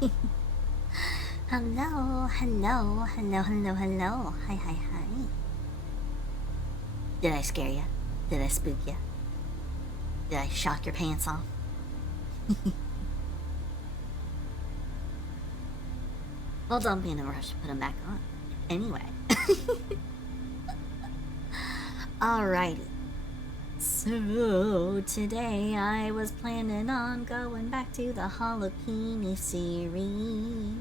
Hello, hello, hello, hello, hello. Hi, hi, hi. Did I scare you? Did I spook you? Did I shock your pants off? Well, don't be in a rush to put them back on. Anyway. Alrighty. So, today I was planning on going back to the V-Holokini series.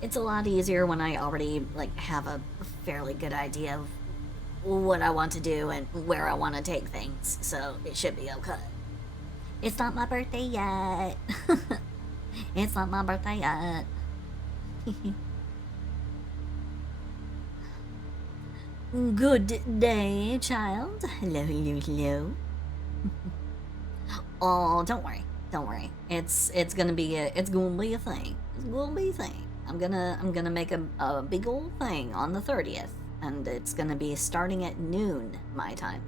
It's a lot easier when I already, have a fairly good idea of what I want to do and where I want to take things, so it should be okay. It's not my birthday yet. It's not my birthday yet. Good day, child. Hello, hello, hello. Oh, don't worry. Don't worry. It's gonna be a thing. It's gonna be a thing. I'm gonna make a big old thing on the 30th, and it's gonna be starting at noon my time.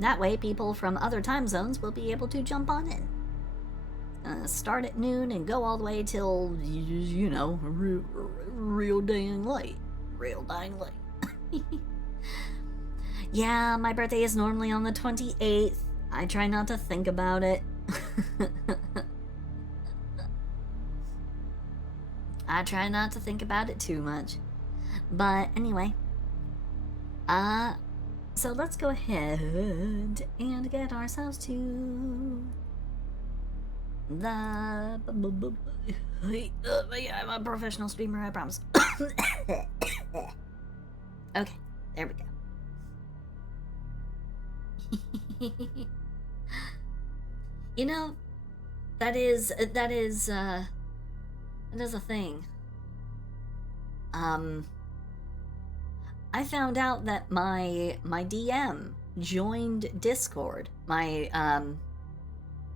That way, people from other time zones will be able to jump on in. Start at noon and go all the way till, real dang late. Real dang late. Yeah, my birthday is normally on the 28th. I try not to think about it. I try not to think about it too much. But anyway. So let's go ahead and get ourselves to the... Yeah, I'm a professional streamer, I promise. Okay, there we go. You know, that is a thing. I found out that my DM joined Discord. My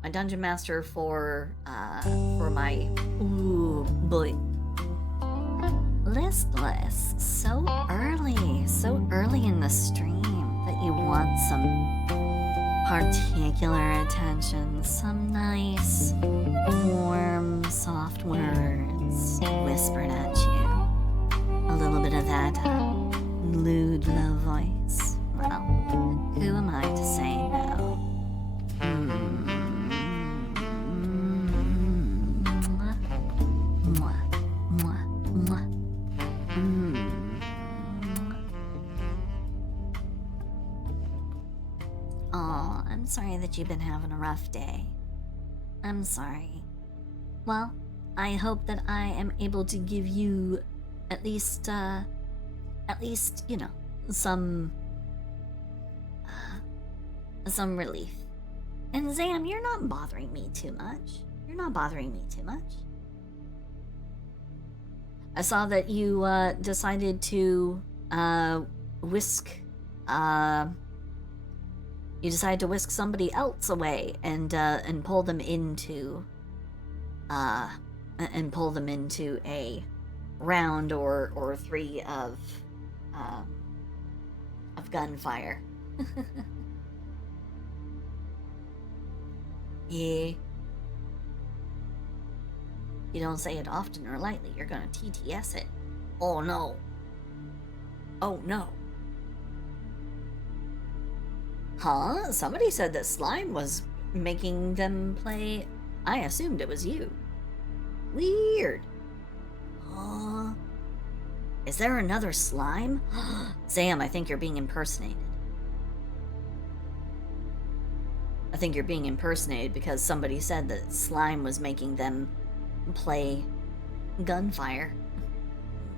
dungeon master for my boy. Listless, so early in the stream that you want some particular attention, some nice, warm, soft words whispered at you. A little bit of that lewd, low voice. Well, who am I to say no? Oh, I'm sorry that you've been having a rough day. I'm sorry. Well, I hope that I am able to give you at least, some relief. And Zam, you're not bothering me too much. I saw that you, decided to, whisk somebody else away and pull them into a round or three of gunfire. Yeah. You don't say it often or lightly, you're gonna TTS it. Oh no. Huh? Somebody said that slime was making them play. I assumed it was you. Weird. Is there another slime? Sam, I think you're being impersonated. I think you're being impersonated because somebody said that slime was making them play gunfire.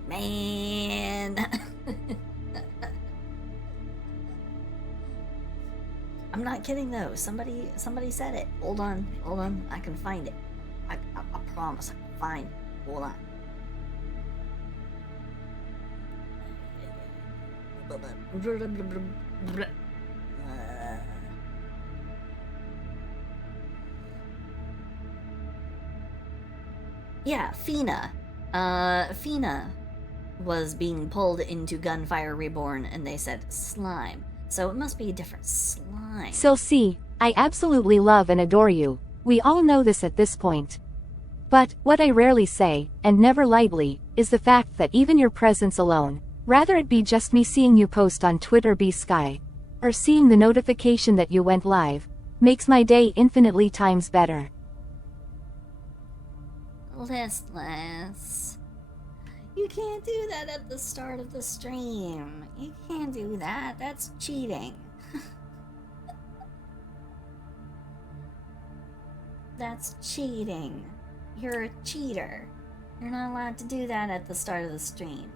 Man. I'm not kidding though. Somebody said it. Hold on. I can find it. I promise I can find it. Hold on. Yeah, Fina. Fina was being pulled into Gunfire Reborn, and they said slime. So it must be a different slime. Silcy, I absolutely love and adore you. We all know this at this point. But, what I rarely say, and never lightly, is the fact that even your presence alone, rather it be just me seeing you post on Twitter be Sky, or seeing the notification that you went live, makes my day infinitely times better. Listless. You can't do that at the start of the stream. You can't do that. That's cheating. That's cheating. You're a cheater. You're not allowed to do that at the start of the stream.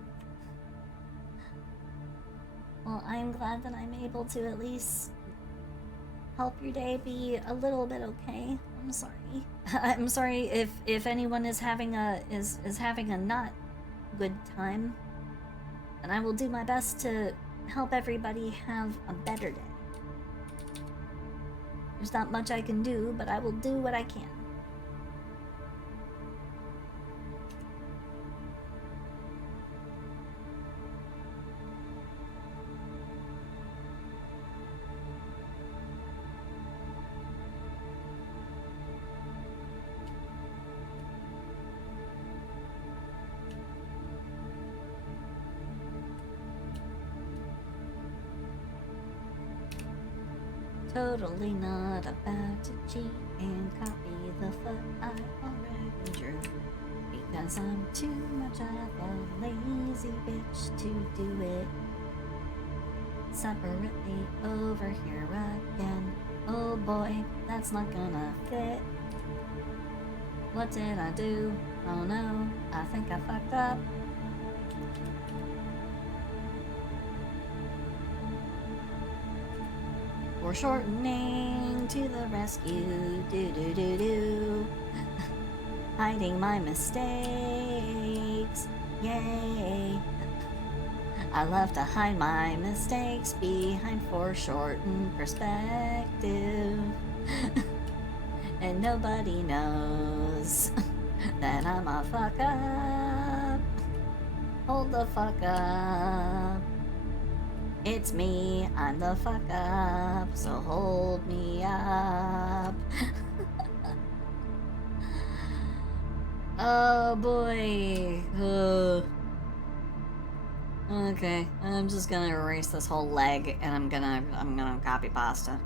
Well, I'm glad that I'm able to at least help your day be a little bit okay. I'm sorry. I'm sorry if anyone is having a not good time. And I will do my best to help everybody have a better day. There's not much I can do, but I will do what I can. Totally not about to cheat and copy the foot I already drew. Because I'm too much of a lazy bitch to do it separately over here again. Oh boy, that's not gonna fit. What did I do? Oh no, I think I fucked up. Foreshortening to the rescue, do. Hiding my mistakes, yay. I love to hide my mistakes behind foreshortened perspective. And nobody knows that I'm a fuck up. Hold the fuck up. It's me, I'm the fuck up, so hold me up. Oh boy. Okay, I'm just gonna erase this whole leg and I'm gonna copy pasta.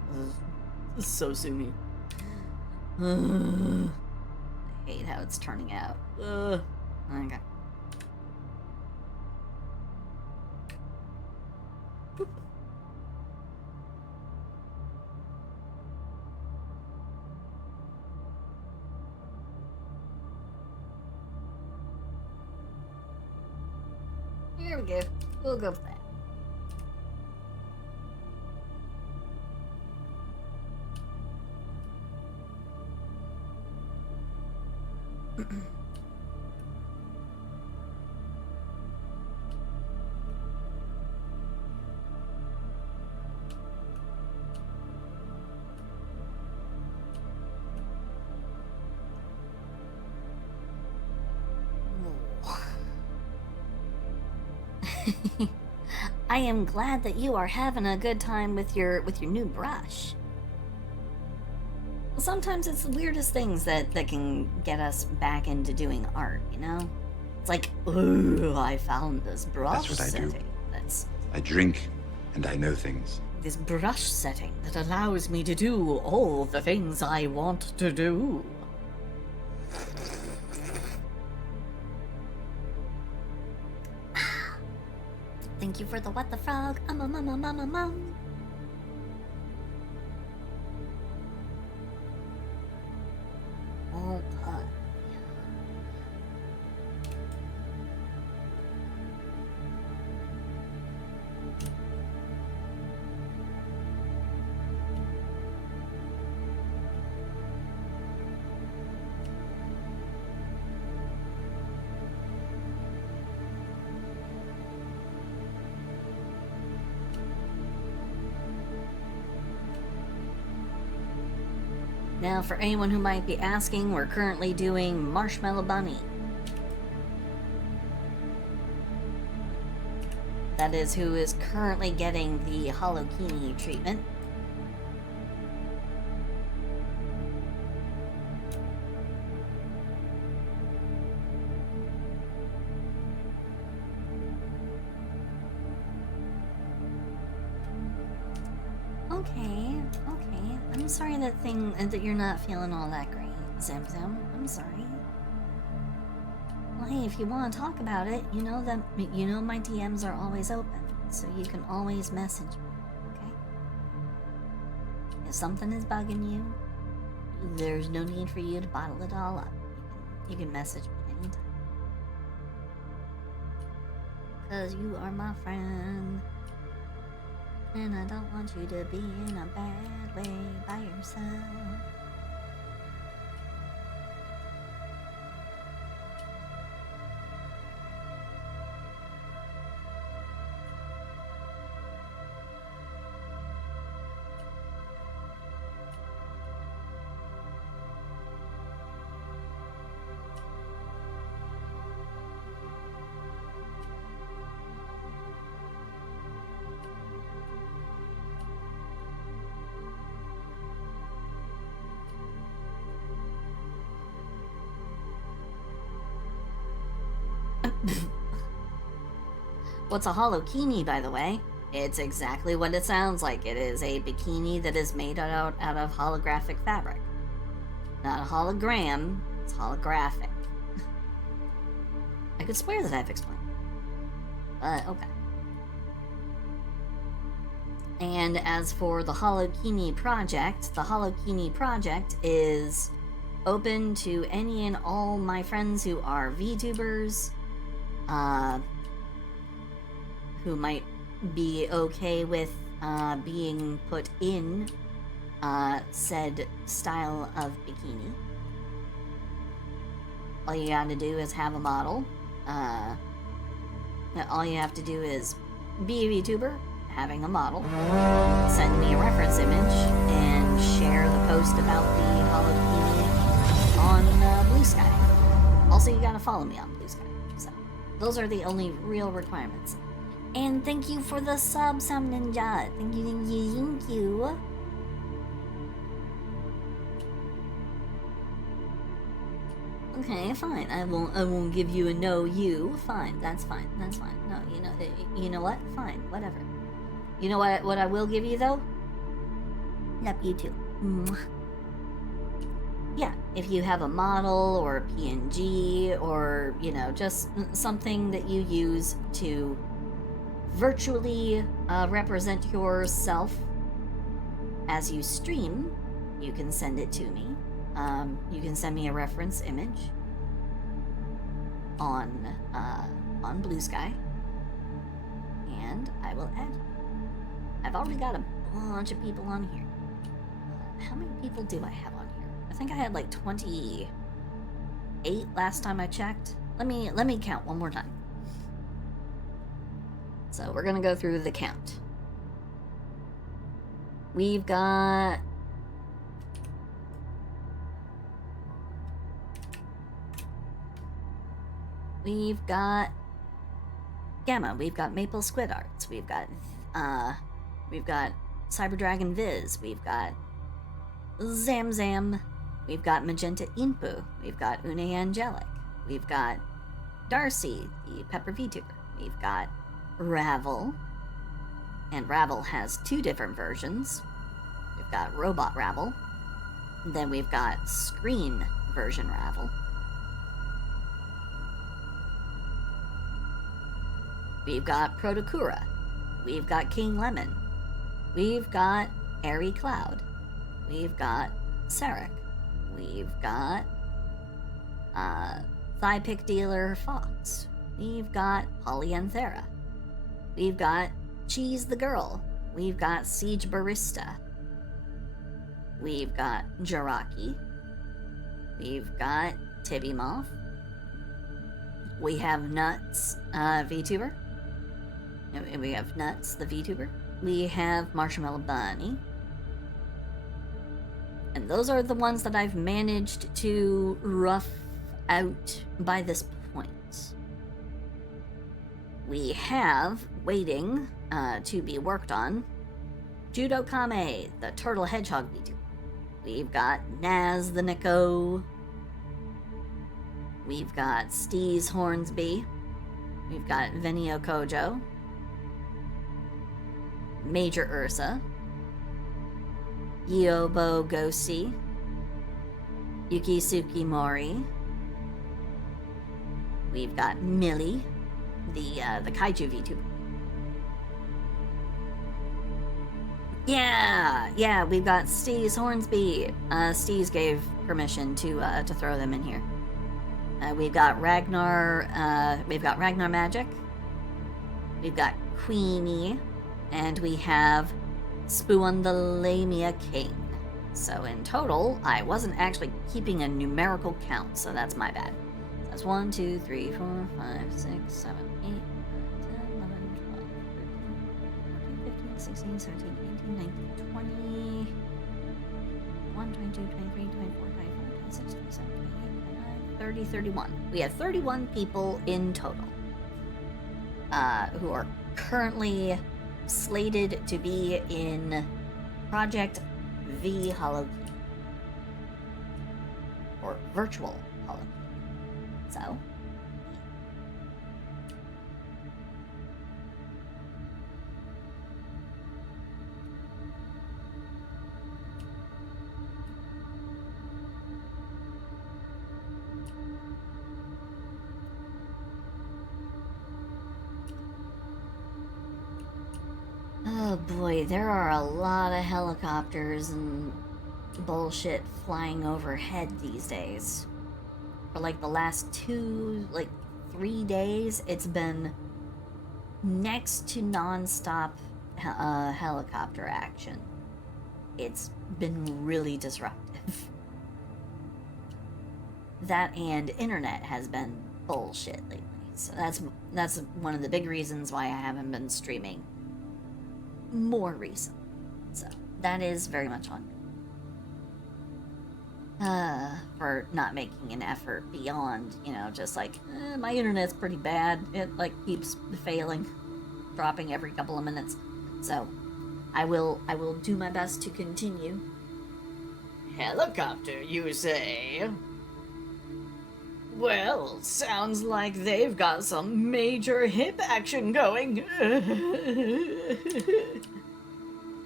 This is so soony. I hate how it's turning out. Okay. Here we go. We'll go with that. I am glad that you are having a good time with your new brush. Sometimes it's the weirdest things that can get us back into doing art, you know? It's like, ooh, I found this brush setting. I drink and I know things. This brush setting that allows me to do all the things I want to do. Thank you for the what the frog. Okay. Now, for anyone who might be asking, we're currently doing Marshmallow Bunny. That is who is currently getting the Holokini treatment. Okay. I'm sorry that you're not feeling all that great, Zamzam. I'm sorry. Well, hey, if you want to talk about it, you know my DMs are always open, so you can always message me, okay? If something is bugging you, there's no need for you to bottle it all up. You can message me anytime. 'Cause you are my friend. And I don't want you to be in a bad way by yourself. What's a Holokini, by the way? It's exactly what it sounds like. It is a bikini that is made out of holographic fabric. Not a hologram, it's holographic. I could swear that I've explained it. But, okay. And as for the Holokini project is open to any and all my friends who are VTubers, who might be okay with being put in said style of bikini. All you gotta do is have a model. All you have to do is be a VTuber, having a model, send me a reference image, and share the post about the Holokini on Blue Sky. Also, you gotta follow me on Blue Sky. So, those are the only real requirements. And thank you for the sub, Sam Ninja. Thank you. Okay, fine. I won't give you a no you. Fine, that's fine. No, you know what? Fine, whatever. You know what I will give you though? Love you too. Mwah. Yeah, if you have a model or a PNG or, just something that you use to virtually represent yourself as you stream, you can send it to me. You can send me a reference image on Blue Sky, and I will add you. I've already got a bunch of people on here. How many people do I have on here? I think I had like 28 last time I checked. Let me count one more time. So we're gonna go through the count. We've got Gamma, we've got Maple Squid Arts, we've got Cyber Dragon Viz, we've got Zamzam, we've got Magenta Inpu, we've got Une Angelic, we've got Darcy, the Pepper VTuber, we've got Ravel, and Ravel has two different versions. We've got Robot Ravel, then we've got Screen version Ravel. We've got Protokura, we've got King Lemon, we've got Airy Cloud, we've got Sarek, we've got Thigh Pick Dealer Fox, we've got Polyanthera, we've got Cheese the Girl, we've got Siege Barista, we've got Jaraki, we've got Tibby Moth, we have Nuts VTuber, and we have Nuts the VTuber, we have Marshmallow Bunny, and those are the ones that I've managed to rough out by this point. We have, waiting to be worked on, Judo Kame, the Turtle Hedgehog VTuber. We've got Naz the Nico. We've got Steez Hornsby. We've got Venio Kojo. Major Ursa. Yobo Gosi, Yukisuki Mori. We've got Millie, the kaiju VTuber. Yeah, we've got Steez Hornsby. Steez gave permission to throw them in here. We've got Ragnar Magic. We've got Queenie, and we have Spuandalamia King. So in total, I wasn't actually keeping a numerical count, so that's my bad. That's 1, 2, 3, 4, 5, 6, 7, 8, 9, 10, 11, 12, 13, 14, 15, 16, 17, 18, 19, 20, 21, 22, 23, 24, 25, 26, 27, 28, 29, 30, 31. We have 31 people in total who are currently slated to be in Project V-Holokini. Or Virtual Holokini. So, oh boy, there are a lot of helicopters and bullshit flying overhead these days. For like the last 3 days, it's been next to non-stop helicopter action. It's been really disruptive. That and internet has been bullshit lately. So that's one of the big reasons why I haven't been streaming more recently. So that is very much on me. For not making an effort beyond, just like, my internet's pretty bad. It, keeps failing, dropping every couple of minutes. So, I will do my best to continue. Helicopter, you say? Well, sounds like they've got some major hip action going.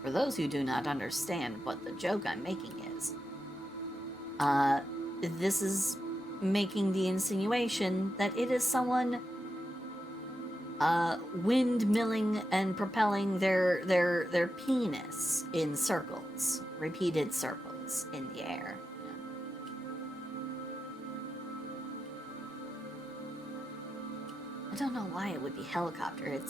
For those who do not understand what the joke I'm making is, this is making the insinuation that it is someone windmilling and propelling their penis in circles, repeated circles in the air. I don't know why it would be helicopter. It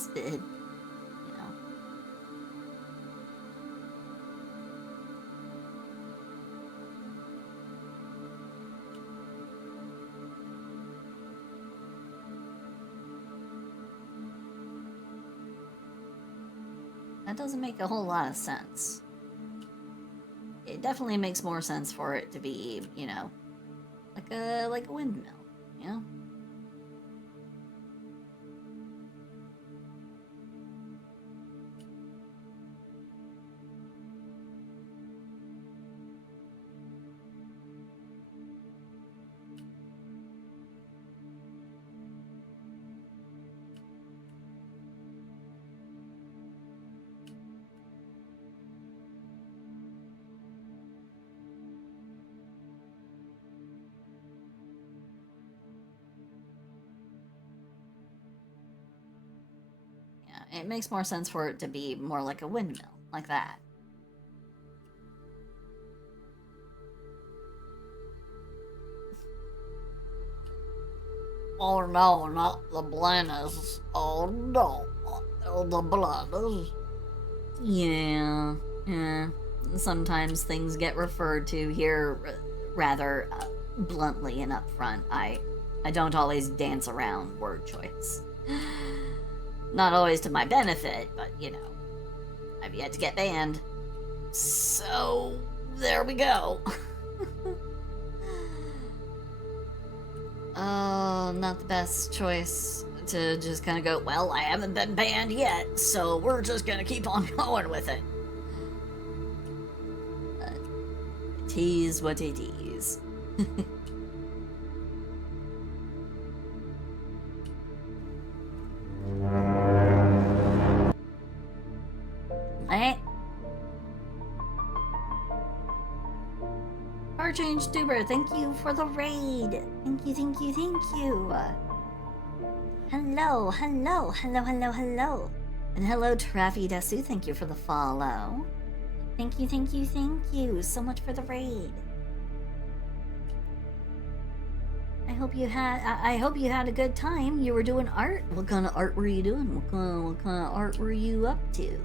that doesn't make a whole lot of sense. It definitely makes more sense for it to be, like a windmill, It makes more sense for it to be more like a windmill, like that. Oh no, not the blindness. Oh no, the blindness. Yeah. Sometimes things get referred to here rather bluntly and upfront. I don't always dance around word choice. Not always to my benefit, but, I've yet to get banned. So, there we go. Oh, not the best choice to just kind of go, well, I haven't been banned yet, so we're just gonna keep on going with it. It is what it is. Change Tuber, thank you for the raid. Thank you, thank you, thank you. Hello, hello, hello, hello, hello. And hello, Travi Desu, thank you for the follow. Thank you, thank you, thank you so much for the raid. I hope you had a good time. You were doing art. What kind of art were you doing? What kind of art were you up to?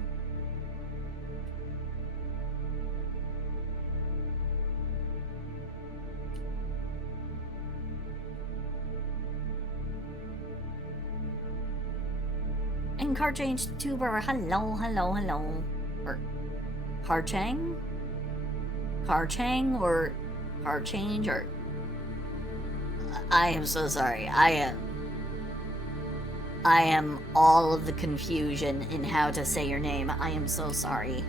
And car change tuber, hello, hello, hello. Or car chang? Car chang or car change or I am so sorry. I am all of the confusion in how to say your name. I am so sorry.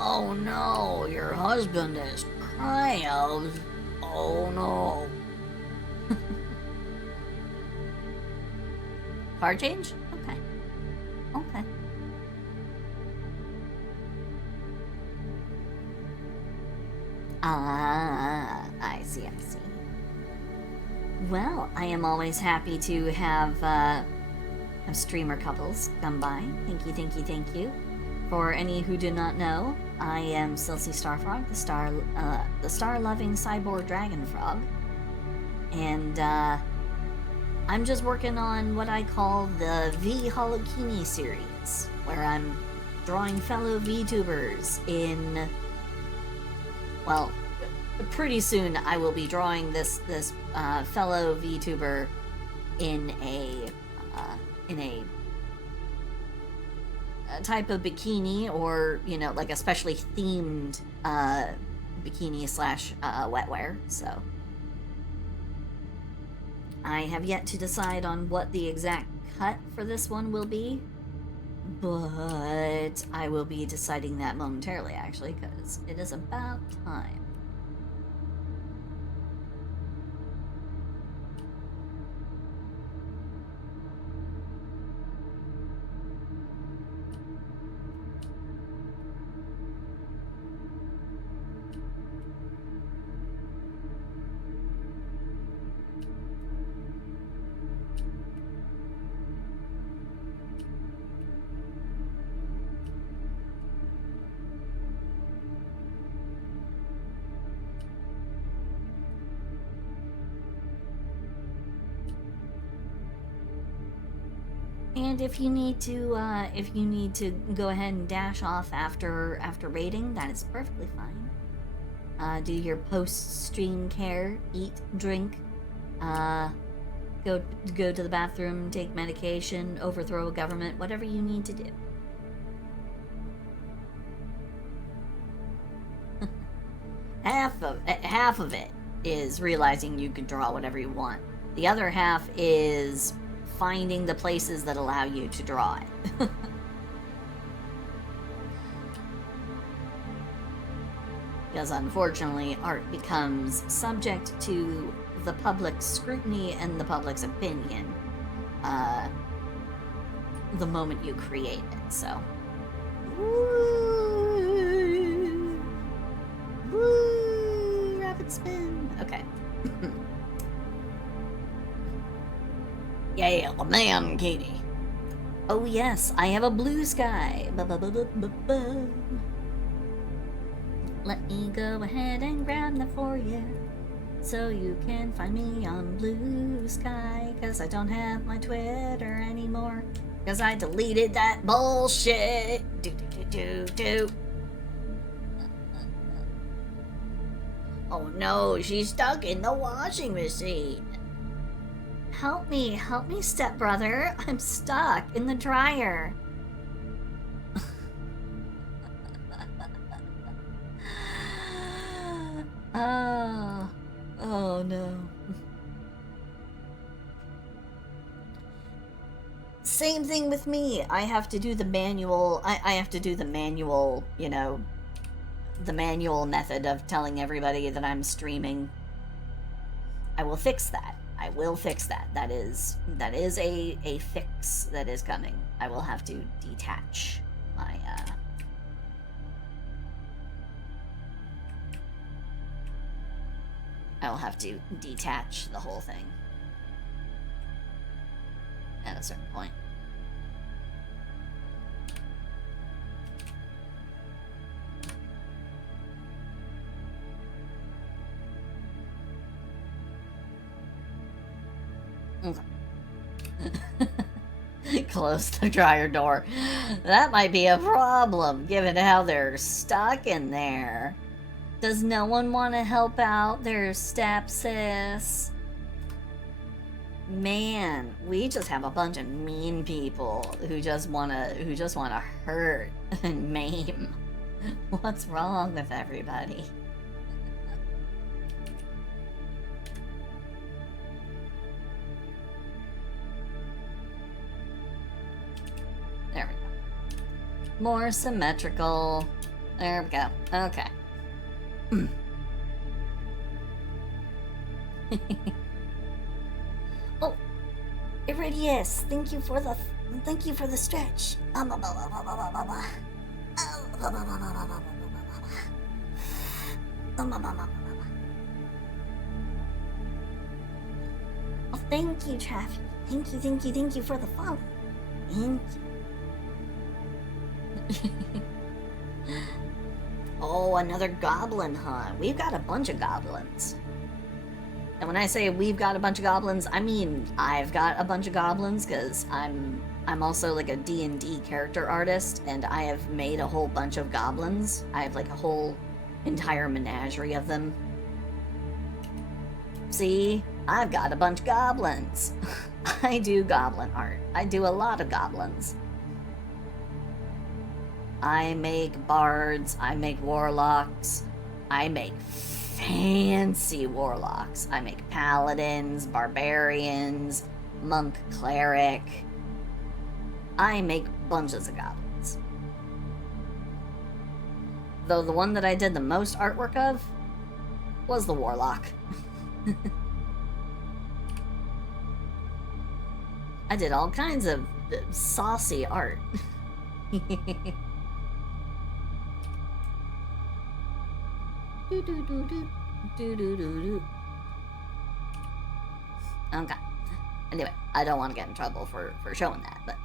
Oh no, your husband is crying. Oh no. Car change? Okay. Okay. Ah, I see, I see. Well, I am always happy to have streamer couples come by. Thank you, thank you, thank you. For any who do not know, I am Silsey Starfrog, the star-loving cyborg dragon frog. And I'm just working on what I call the V-Holokini series, where I'm drawing fellow VTubers in... Well, pretty soon I will be drawing this fellow VTuber in a type of bikini, or like a specially themed bikini slash wetwear. So I have yet to decide on what the exact cut for this one will be, but I will be deciding that momentarily, actually, because it is about time. And if you need to go ahead and dash off after raiding, that is perfectly fine. Do your post-stream care, eat, drink, go to the bathroom, take medication, overthrow a government, whatever you need to do. Half of it is realizing you can draw whatever you want. The other half is finding the places that allow you to draw it. Because unfortunately, art becomes subject to the public's scrutiny and the public's opinion the moment you create it, so. Woo! Woo! Rapid spin! Okay. Yeah, man, Katie. Oh yes, I have a blue sky. Ba-ba-ba-ba-ba-ba. Let me go ahead and grab that for you, so you can find me on Blue Sky. Cause I don't have my Twitter anymore, cause I deleted that bullshit. Do. Oh no, she's stuck in the washing machine. Help me, stepbrother. I'm stuck in the dryer. Oh no. Same thing with me. I have to do the manual, I have to do the manual, the manual method of telling everybody that I'm streaming. I will fix that. I will fix that. That is a fix that is coming. I will have to detach my I will have to detach the whole thing at a certain point. Okay. Close the dryer door. That might be a problem, given how they're stuck in there. Does no one want to help out their stepsis? Man, we just have a bunch of mean people who just wanna hurt and maim. What's wrong with everybody? There we go. More symmetrical. There we go. Okay. Oh, Iridius, thank you for the stretch. Oh, thank you, Traff. Thank you for the follow. Thank you. Oh, another goblin hunt. We've got a bunch of goblins. And when I say we've got a bunch of goblins, I mean I've got a bunch of goblins, because I'm also like a D&D character artist, and I have made a whole bunch of goblins. I have like a whole entire menagerie of them. See? I've got a bunch of goblins. I do goblin art. I do a lot of goblins. I make bards, I make warlocks, I make fancy warlocks. I make paladins, barbarians, monk, cleric. I make bunches of goblins. Though the one that I did the most artwork of was the warlock. I did all kinds of saucy art. Okay. Anyway, I don't want to get in trouble for showing that, but...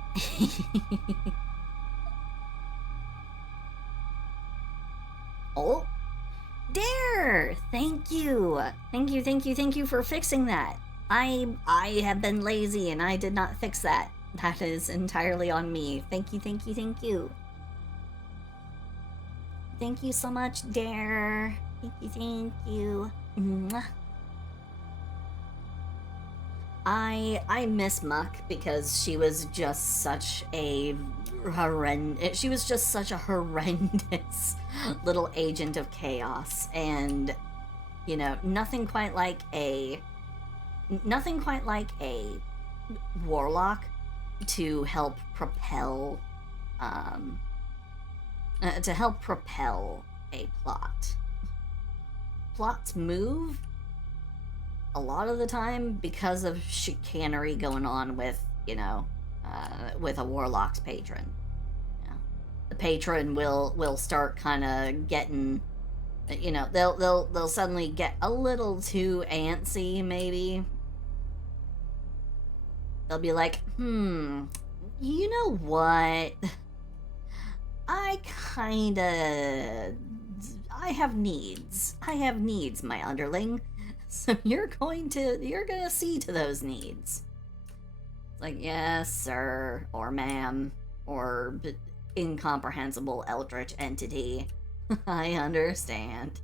Oh! Dare! Thank you! Thank you for fixing that. I have been lazy and I did not fix that. That is entirely on me. Thank you. Thank you so much, Dare. Thank you. Mwah. I miss Muck because she was just such a horrendous little agent of chaos, and you know, nothing quite like a warlock to help propel a plot. Plots move a lot of the time because of chicanery going on with, you know, with a warlock's patron. You know, the patron will start kind of getting, you know, they'll suddenly get a little too antsy, maybe. They'll be like, you know what? I have needs, my underling. So you're gonna see to those needs. It's like, yes, sir, or ma'am, or incomprehensible eldritch entity. I understand.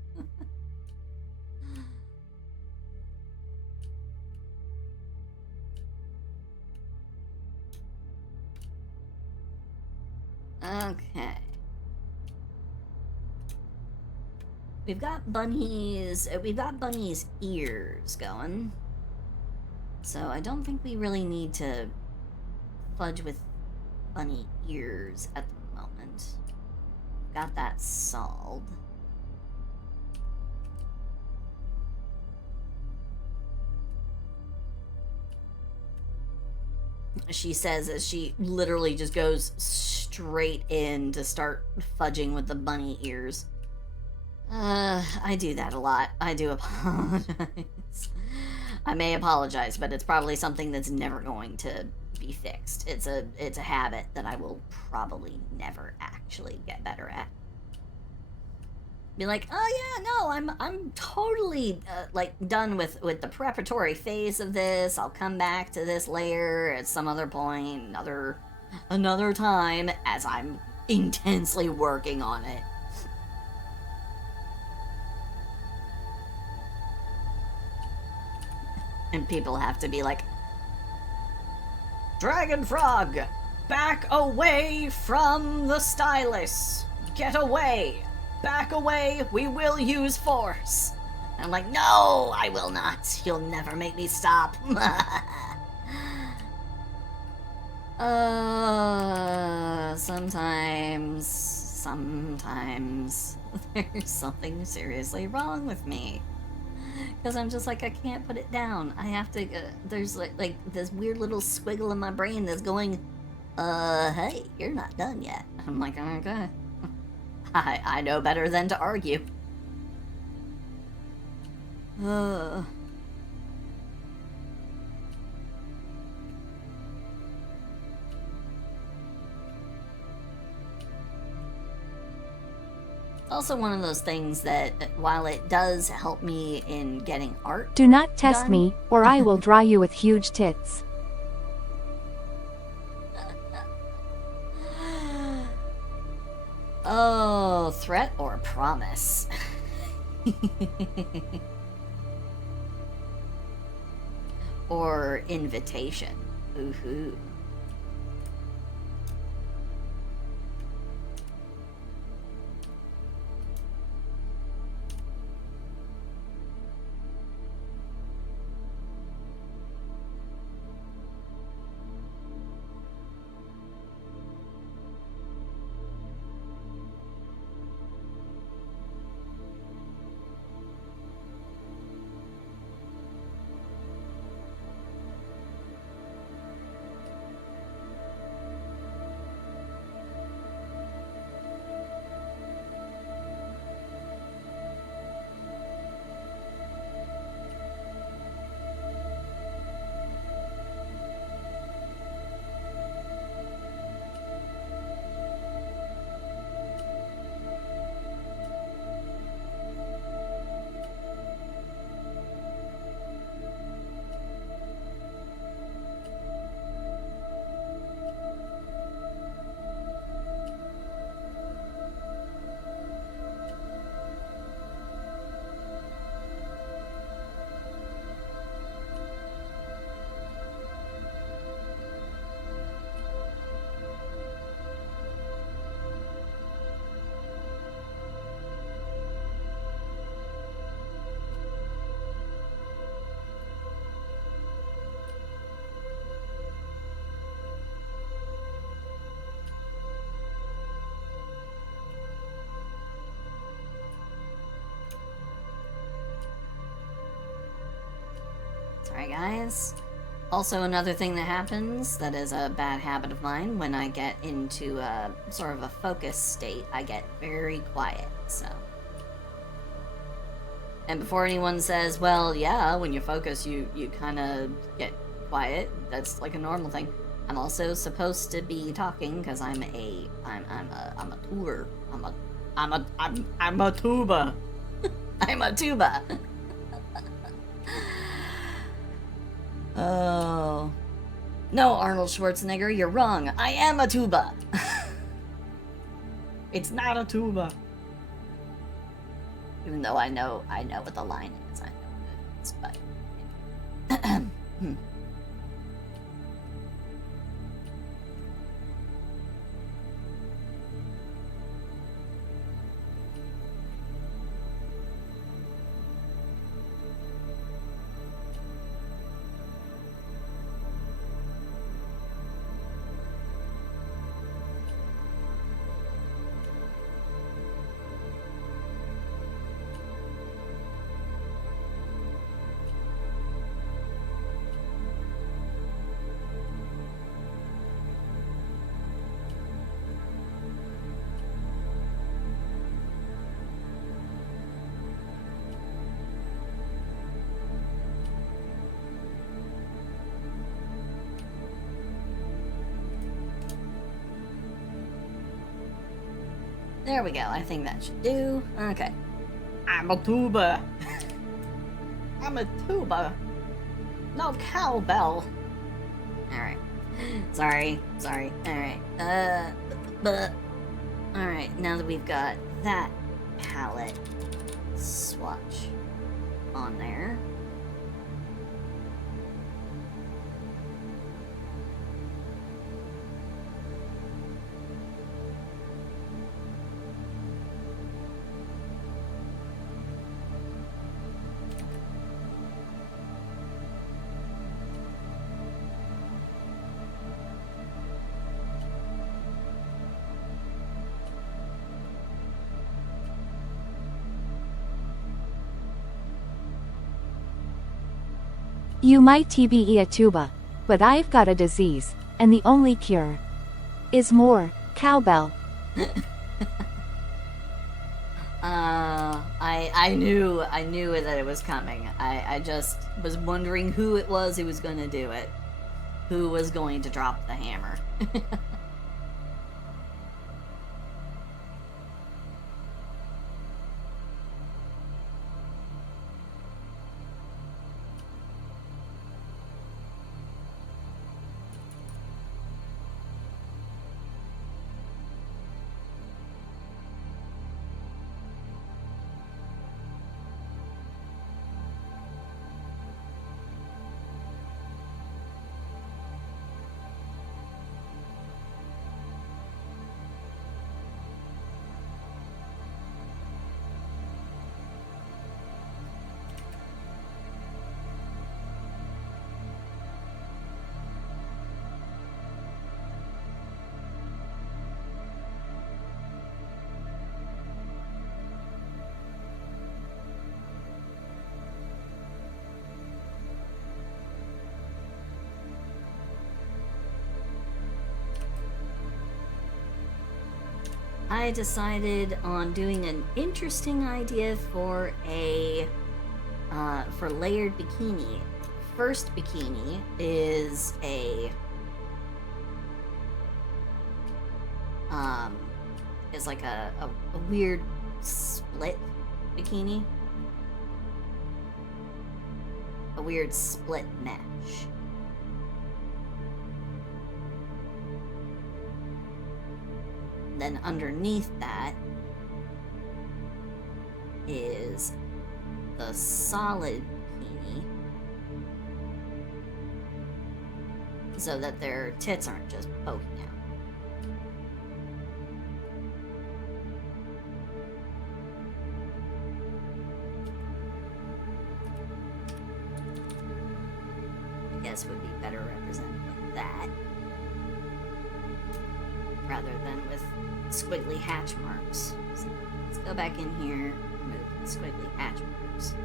Okay. We've got Bunny's ears going. So I don't think we really need to fudge with bunny ears at the moment. Got that solved. she says as she literally just goes straight in to start fudging with the bunny ears. I do that a lot. I do apologize. I may apologize, but it's probably something that's never going to be fixed. It's a habit that I will probably never actually get better at. Be like, oh yeah, no, I'm totally like done with the preparatory phase of this. I'll come back to this later at some other point, another time, as I'm intensely working on it. And people have to be like, Dragon Frog, back away from the stylus. Get away. Back away. We will use force. And I'm like, no, I will not. You'll never make me stop. Sometimes there's something seriously wrong with me. Because I'm just like, I can't put it down. I have to, there's like this weird little squiggle in my brain that's going, hey, you're not done yet. I'm like, okay. I know better than to argue. Also one of those things that, while it does help me in getting art, Do not test done. me, or I will draw you with huge tits. Oh, threat or promise? Or invitation? Ooh-hoo. Sorry, guys. Also, another thing that happens that is a bad habit of mine, when I get into a sort of a focus state, I get very quiet, so. And before anyone says, well, yeah, when you focus, you kind of get quiet, that's like a normal thing. I'm also supposed to be talking because I'm a tuber. I'm a tuba. I'm a tuba. Oh. No, Arnold Schwarzenegger, you're wrong. I am a tuba. It's not a tuba. Even though I know what the line is. I know what it is, but... There we go. I think that should do. Okay. I'm a tuba. I'm a tuba. No cowbell. Alright. Sorry. Alright. Alright, now that we've got that palette swatch on there. You might TBE a tuba, but I've got a disease, and the only cure is more cowbell. I knew that it was coming. I just was wondering who it was who was going to do it. Who was going to drop the hammer. I decided on doing an interesting idea for a for layered bikini. First bikini is like a weird split bikini. A weird split mesh. Then underneath that is the solid bikini, so that their tits aren't just poking out. I guess would be better represented like that, rather than with squiggly hatch marks. So let's go back in here, remove the squiggly hatch marks.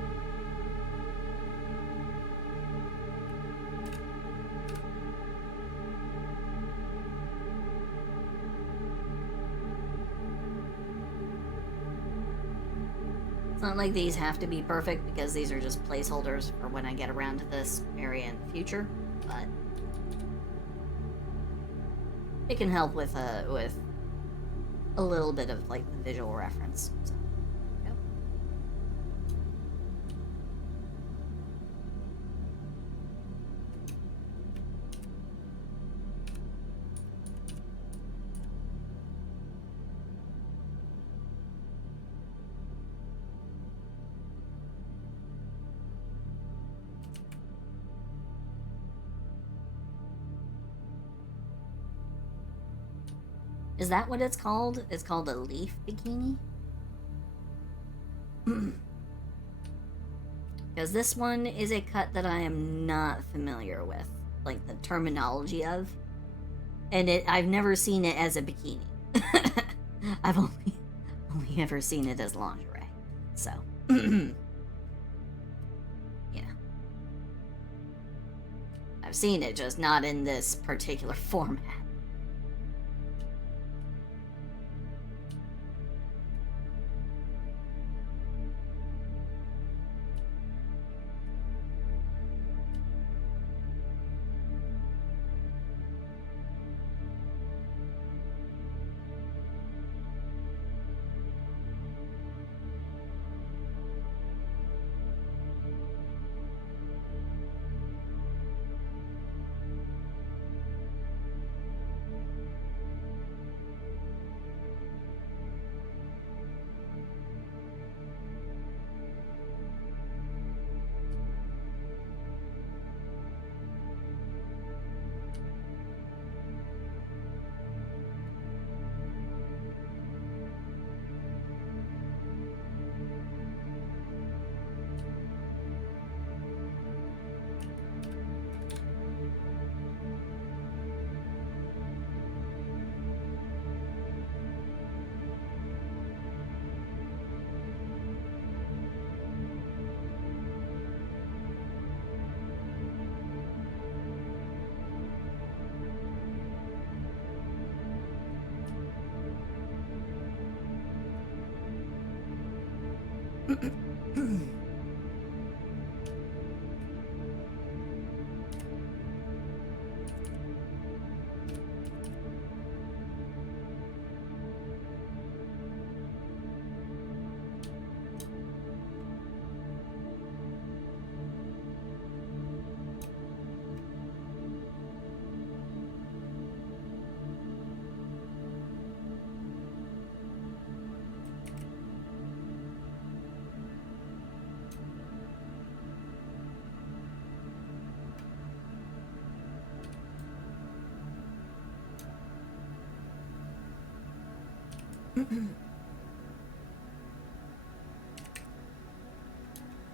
It's not like these have to be perfect because these are just placeholders for when I get around to this area in the future, but it can help with a little bit of like the visual reference. So, yep. Is that what it's called? It's called a leaf bikini? Because this one is a cut that I am not familiar with, like the terminology of. And I've never seen it as a bikini. I've only ever seen it as lingerie. So, yeah. I've seen it, just not in this particular format.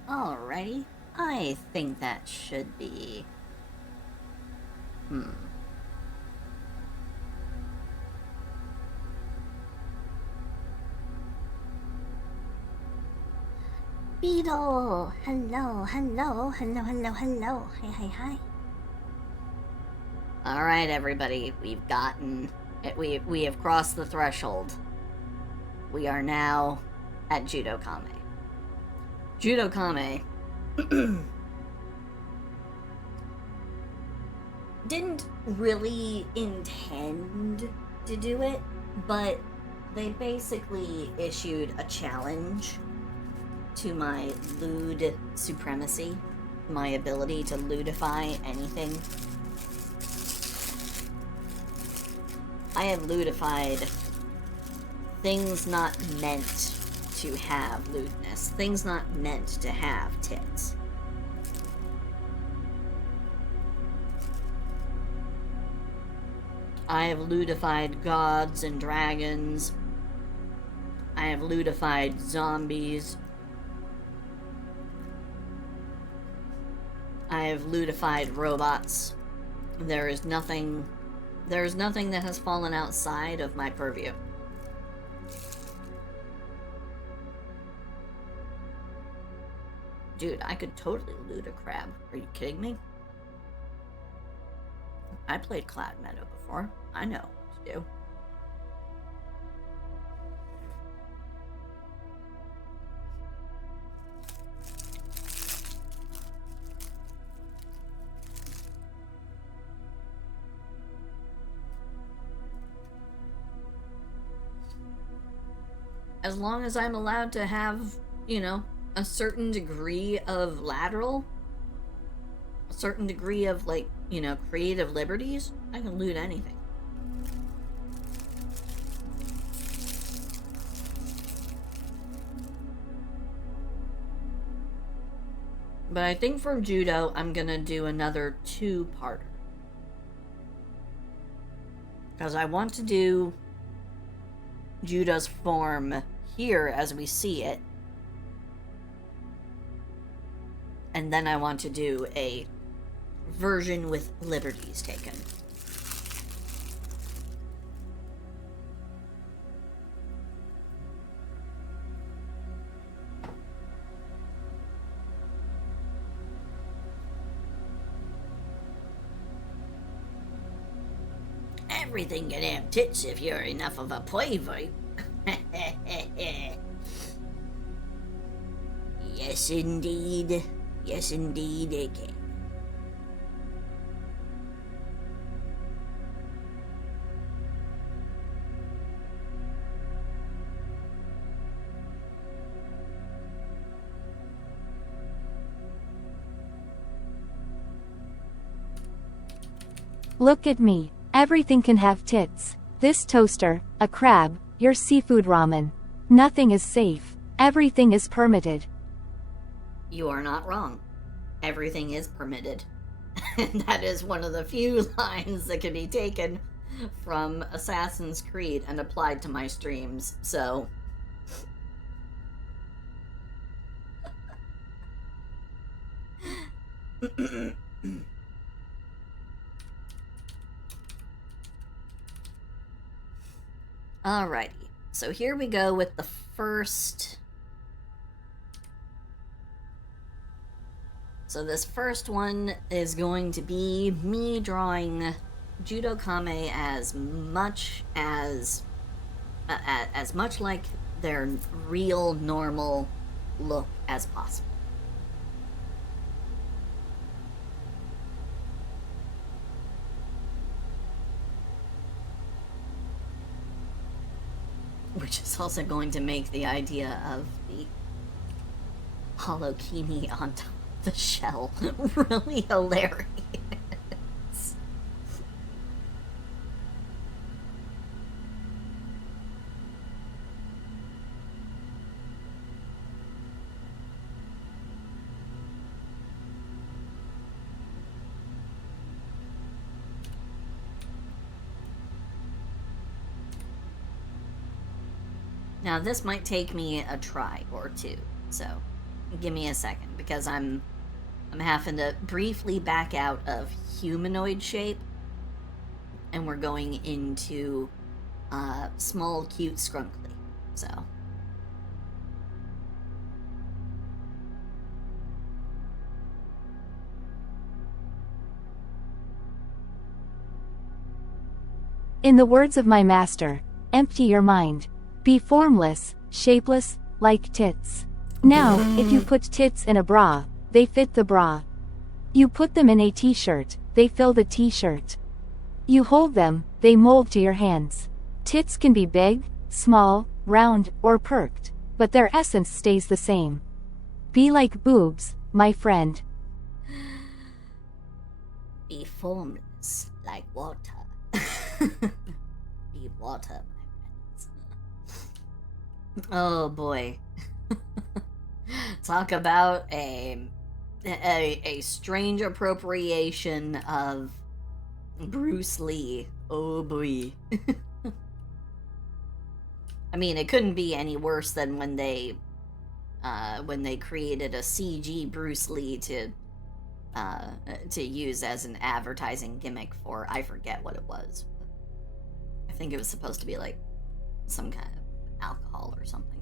Alrighty. I think that should be... Beetle! Hello, hello, hello, hello, hello. Hi. Alright, everybody. We've gotten... We have crossed the threshold. We are now at Judokame. Judokame didn't really intend to do it, but they basically issued a challenge to my lewd supremacy, my ability to ludify anything. I have ludified things not meant to have lewdness, things not meant to have tits. I have ludified gods and dragons. I have ludified zombies. I have ludified robots. There is nothing that has fallen outside of my purview. Dude, I could totally loot a crab. Are you kidding me? I played Cloud Meadow before. I know what to do. As long as I'm allowed to have, you know, a certain degree of lateral, a certain degree of, like, you know, creative liberties, I can loot anything. But I think for judo, I'm gonna do another two-parter. Because I want to do Judo's form here as we see it. And then I want to do a version with liberties taken. Everything can have tits if you're enough of a pervert. Yes, indeed. Yes, indeed, it can. Look at me. Everything can have tits. This toaster, a crab, your seafood ramen. Nothing is safe. Everything is permitted. You are not wrong. Everything is permitted. And that is one of the few lines that can be taken from Assassin's Creed and applied to my streams, so... Alrighty, so here we go with the first... So this first one is going to be me drawing Judokame as much like their real, normal look as possible. Which is also going to make the idea of the Holokini on top of the shell really hilarious. Now this might take me a try or two, so give me a second because I'm having to briefly back out of humanoid shape, and we're going into small, cute, scrunkly. So. In the words of my master, empty your mind. Be formless, shapeless, like tits. Now, if you put tits in a bra, they fit the bra. You put them in a t-shirt, they fill the t-shirt. You hold them, they mold to your hands. Tits can be big, small, round, or perked, but their essence stays the same. Be like boobs, my friend. Be formless, like water. Be water, my friends. Oh boy. Talk about a strange appropriation of Bruce Lee. Oh boy. I mean, it couldn't be any worse than when they created a CG Bruce Lee to use as an advertising gimmick for, I forget what it was. I think it was supposed to be like some kind of alcohol or something.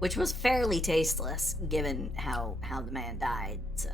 Which was fairly tasteless, given how the man died, so.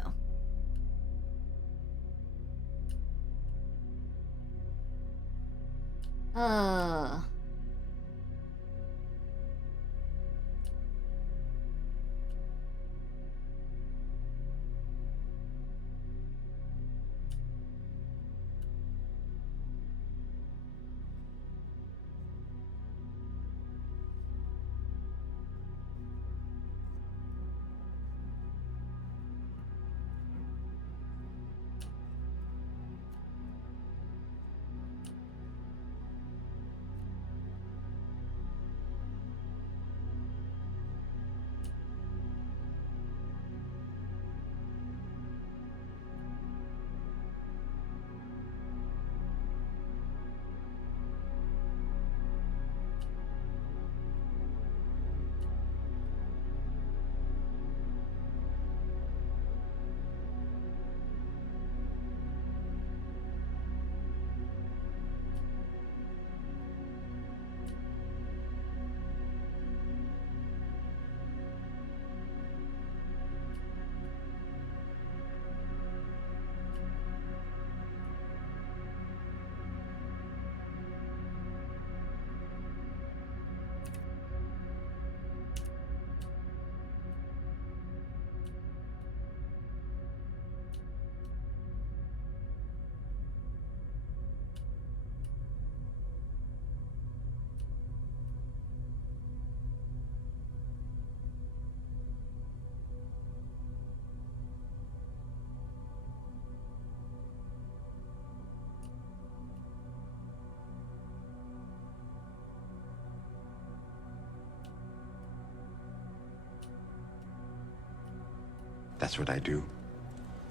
That's what I do.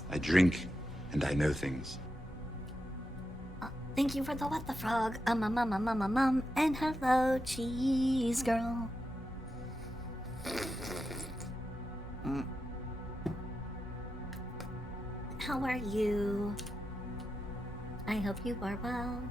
I drink, and I know things. Thank you for the what the frog. And hello, cheese girl. How are you? I hope you are well.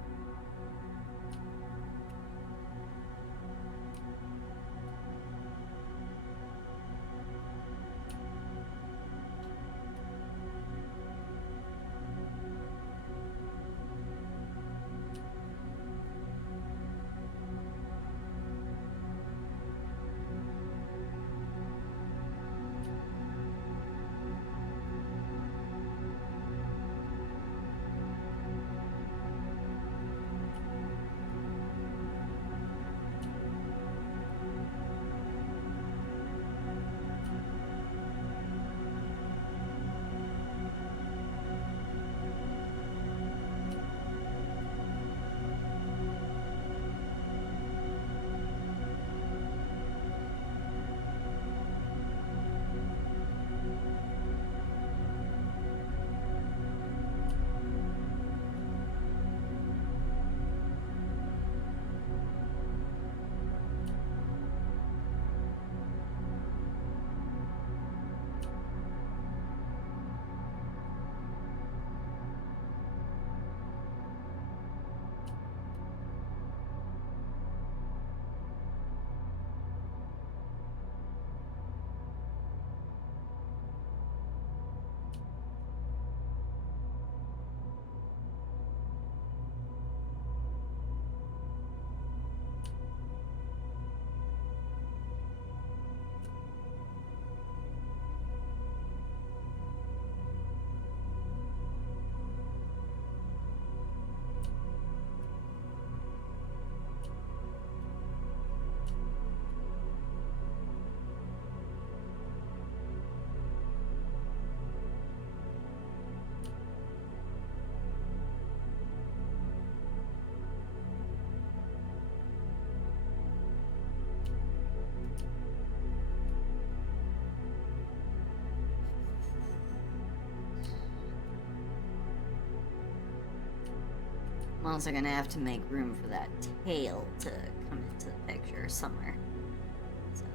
I'm also gonna have to make room for that tail to come into the picture somewhere. So.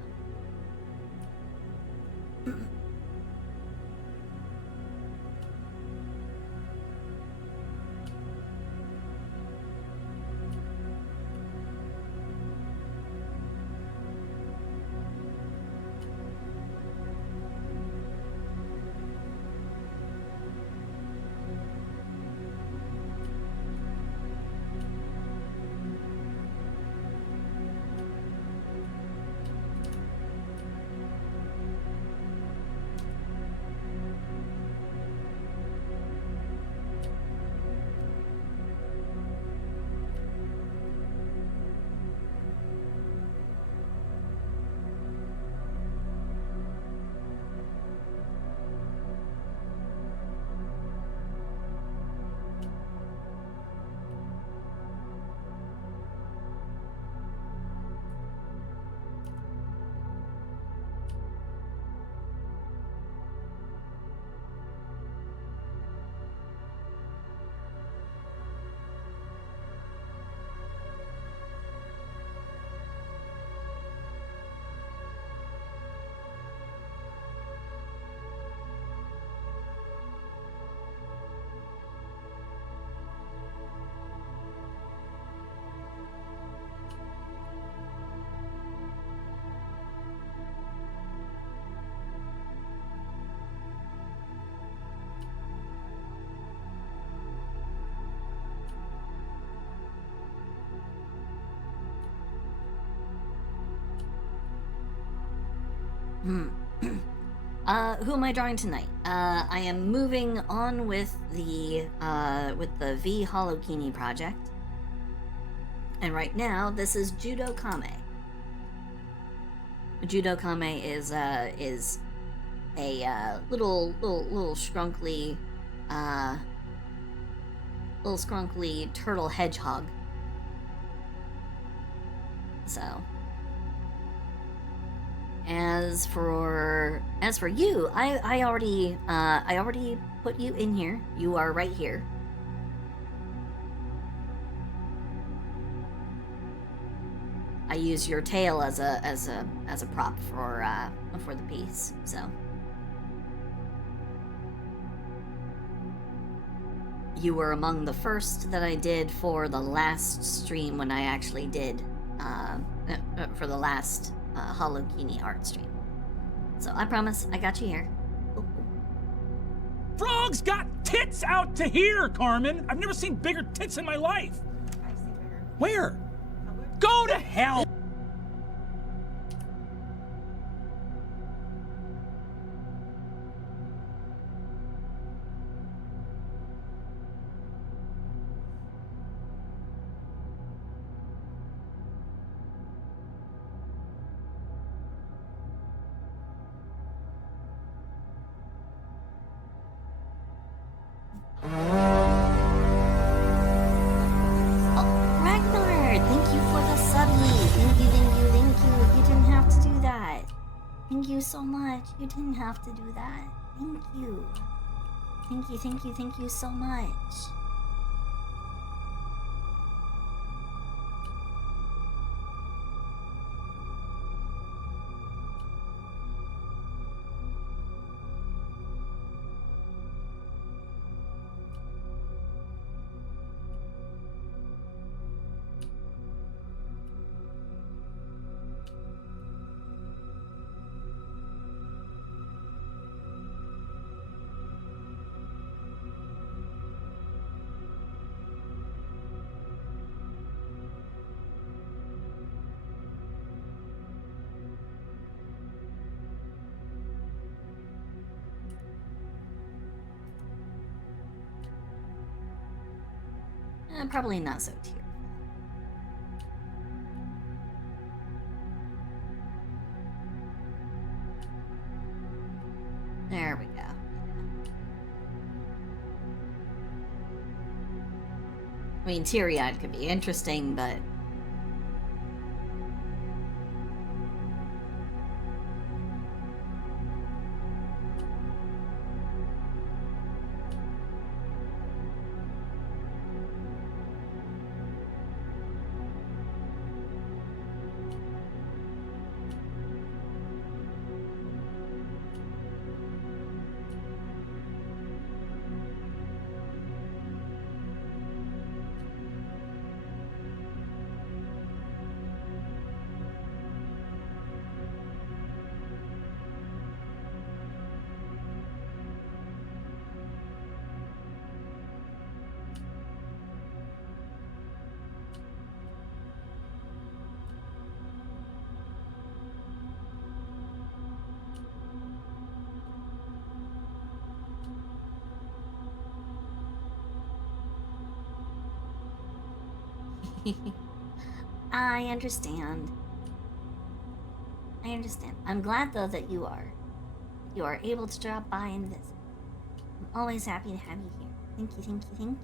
Who am I drawing tonight? I am moving on with the V-Holokini project. And right now, this is Judo Kame. Judo Kame is a little scrunkly turtle hedgehog. So, as for you, I already put you in here. You are right here. I use your tail as a prop for the piece. So you were among the first that I did for the last stream when I actually did for the last Holokini art stream. So I promise I got you here. Ooh. Frogs got tits out to here, Carmen. I've never seen bigger tits in my life. I've seen bigger. Where? Go to hell! So much. You didn't have to do that. Thank you. Thank you so much. Probably not so tearful. There we go. I mean, teary-eyed could be interesting, but I understand. I understand. I'm glad though that you are able to drop by and visit. I'm always happy to have you here. Thank you, thank you, thank you.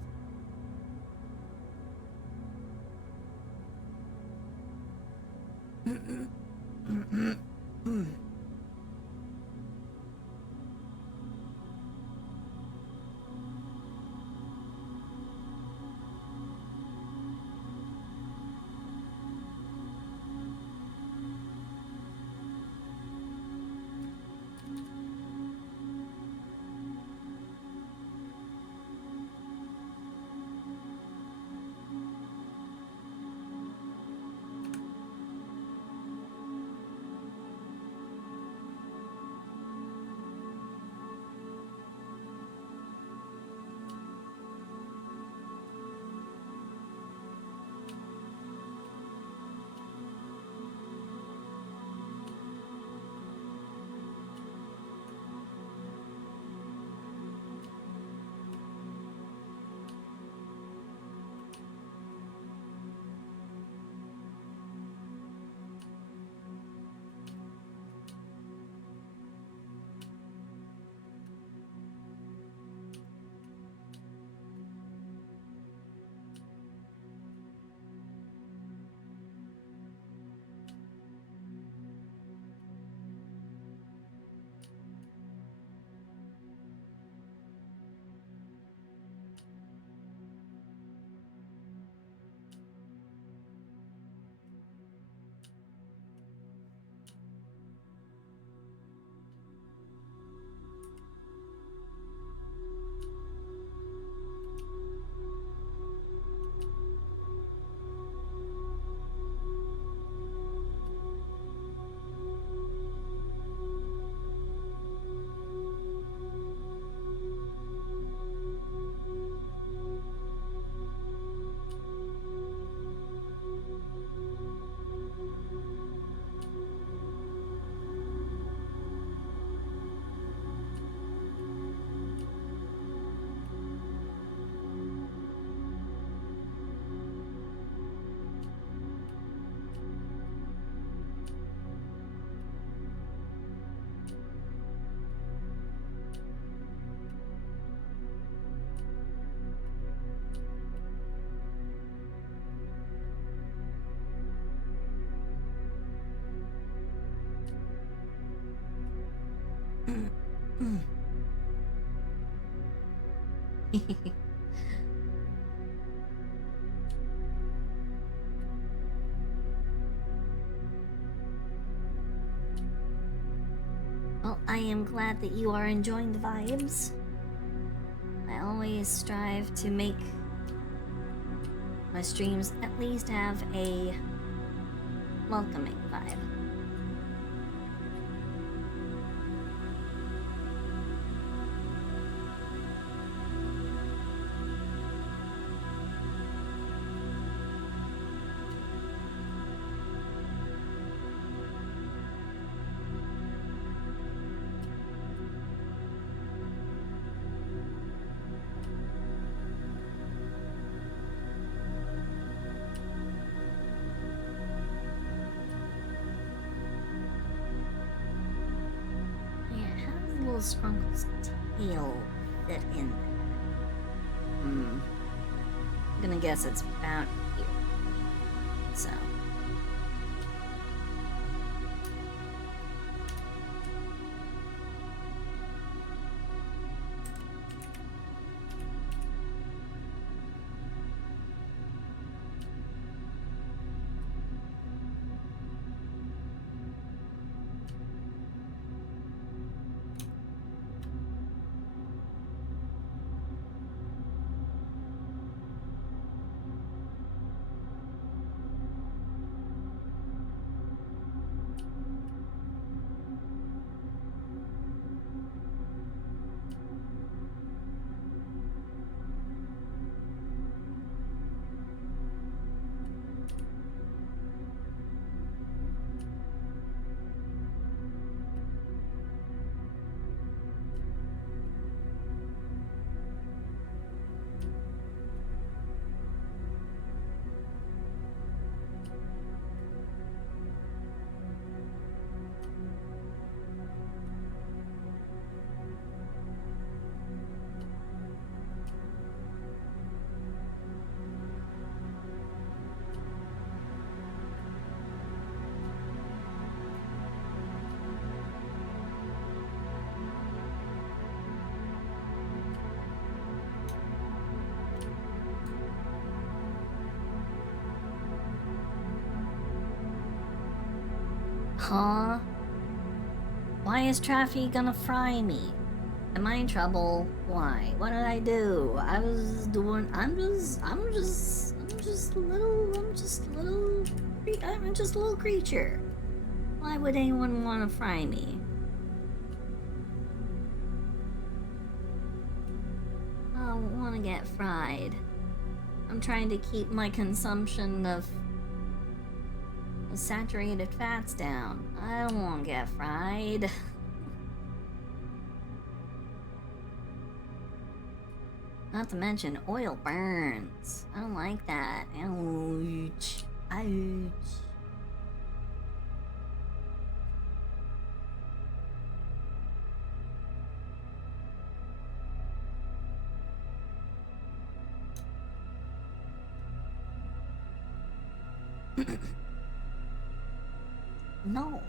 Well, I am glad that you are enjoying the vibes. I always strive to make my streams at least have a welcoming vibe. Sprunkle's tail fit in there? I'm gonna guess it's about here. So. Huh? Why is Traffy gonna fry me? Am I in trouble? Why? What did I do? I'm just a little creature. Why would anyone want to fry me? I don't want to get fried. I'm trying to keep my consumption of saturated fats down. I don't want to get fried. Not to mention, oil burns. I don't like that. Ouch. Ouch. No.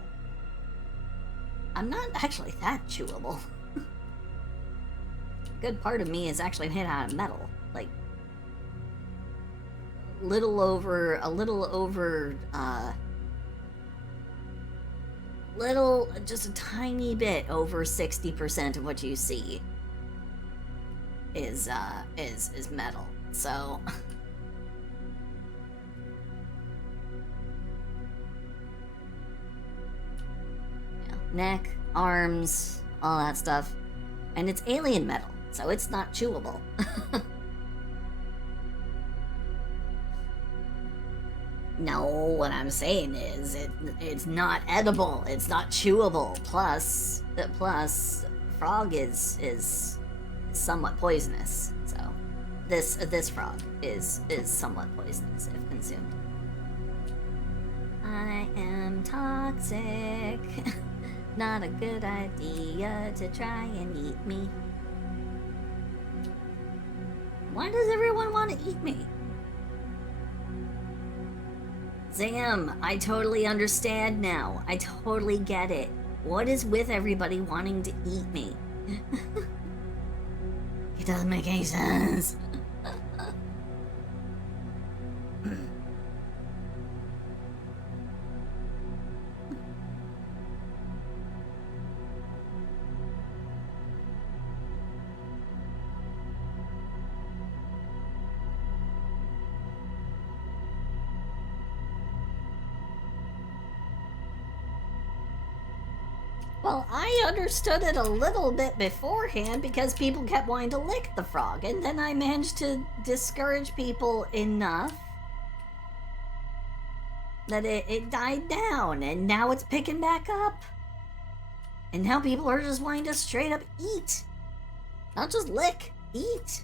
I'm not actually that chewable. A good part of me is actually made out of metal. Like, just a tiny bit over 60% of what you see is metal. So yeah, neck, arms, all that stuff. And it's alien metal, so it's not chewable. No, what I'm saying is it's not edible. It's not chewable. Plus frog is somewhat poisonous. So this frog is somewhat poisonous if consumed. I am toxic. Not a good idea to try and eat me. Why does everyone want to eat me? Zam, I totally understand now. I totally get it. What is with everybody wanting to eat me? It doesn't make any sense. Well, I understood it a little bit beforehand because people kept wanting to lick the frog, and then I managed to discourage people enough that it died down, and now it's picking back up. And now people are just wanting to straight up eat. Not just lick, eat.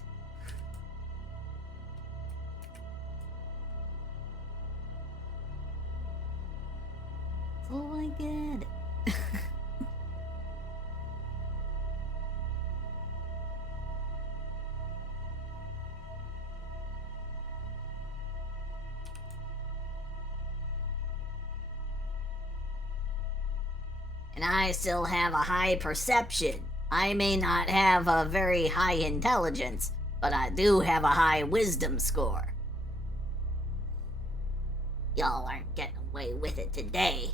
Oh my god. And I still have a high perception. I may not have a very high intelligence, but I do have a high wisdom score. Y'all aren't getting away with it today.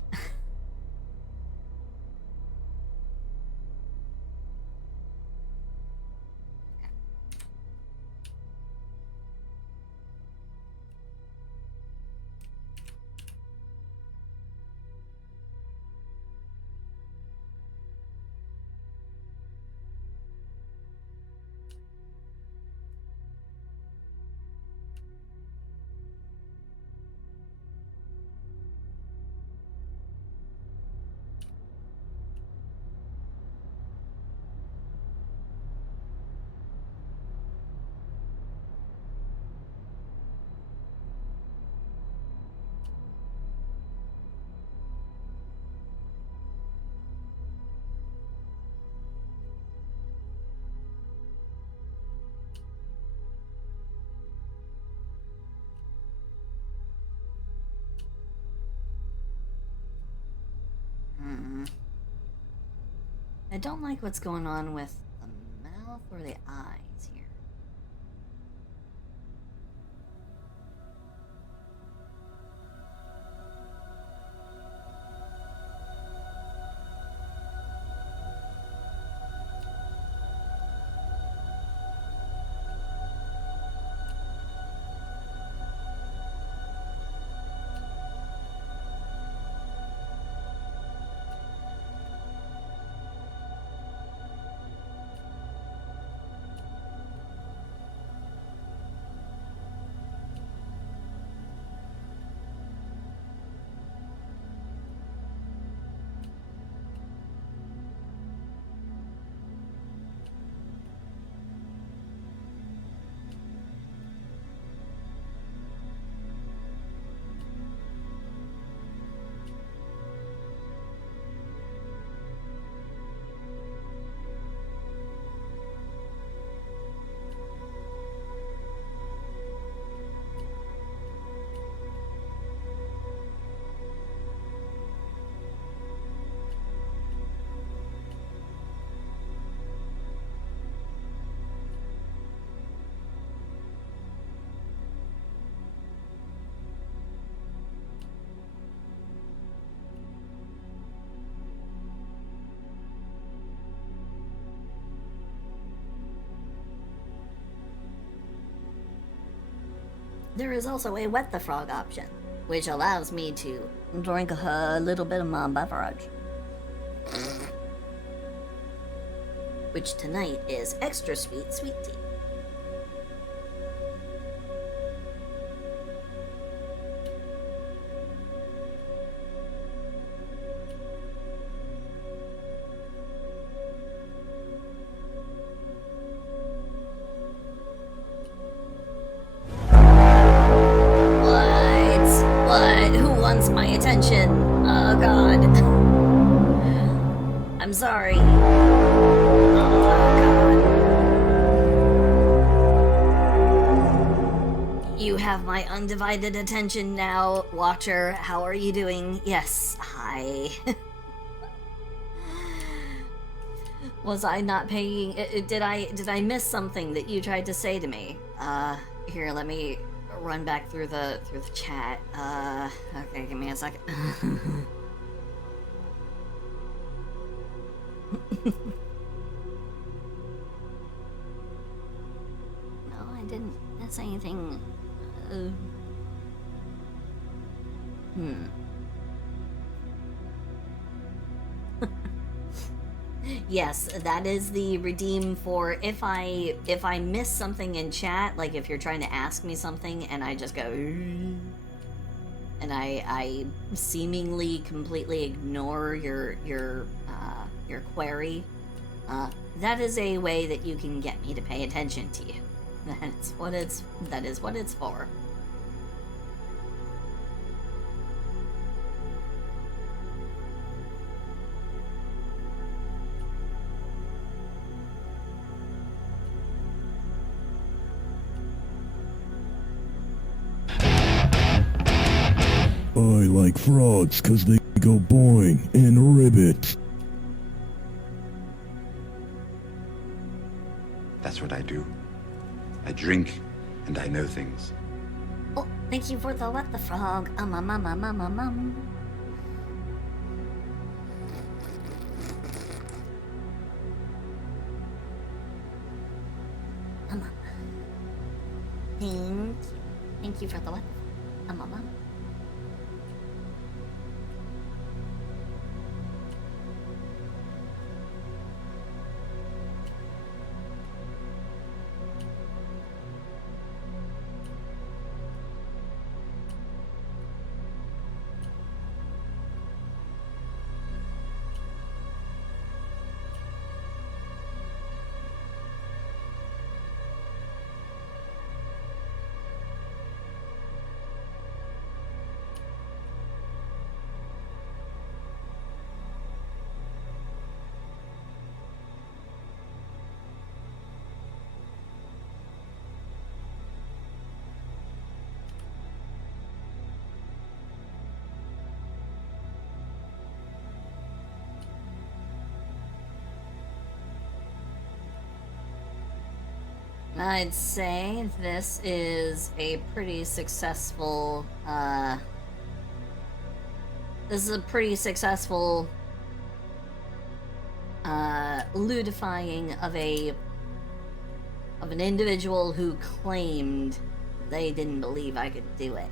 I don't like what's going on with the mouth or the eyes here. There is also a wet the frog option, which allows me to drink a little bit of my beverage. Which tonight is extra sweet tea. Who wants my attention? Oh god. I'm sorry. Oh god. You have my undivided attention now, Watcher. How are you doing? Yes, hi. Was I not paying? Did I miss something that you tried to say to me? Here, let me run back through the chat. Okay, give me a second. No, I didn't miss anything. Yes, that is the redeem for if I miss something in chat, like if you're trying to ask me something and I just go and I seemingly completely ignore your query. That is a way that you can get me to pay attention to you. That is what it's for. I like frogs 'cause they go boing and ribbit. That's what I do. I drink and I know things. Oh, thank you for the what the frog. Thank you for the what? I'd say this is a pretty successful, ludifying of an individual who claimed they didn't believe I could do it.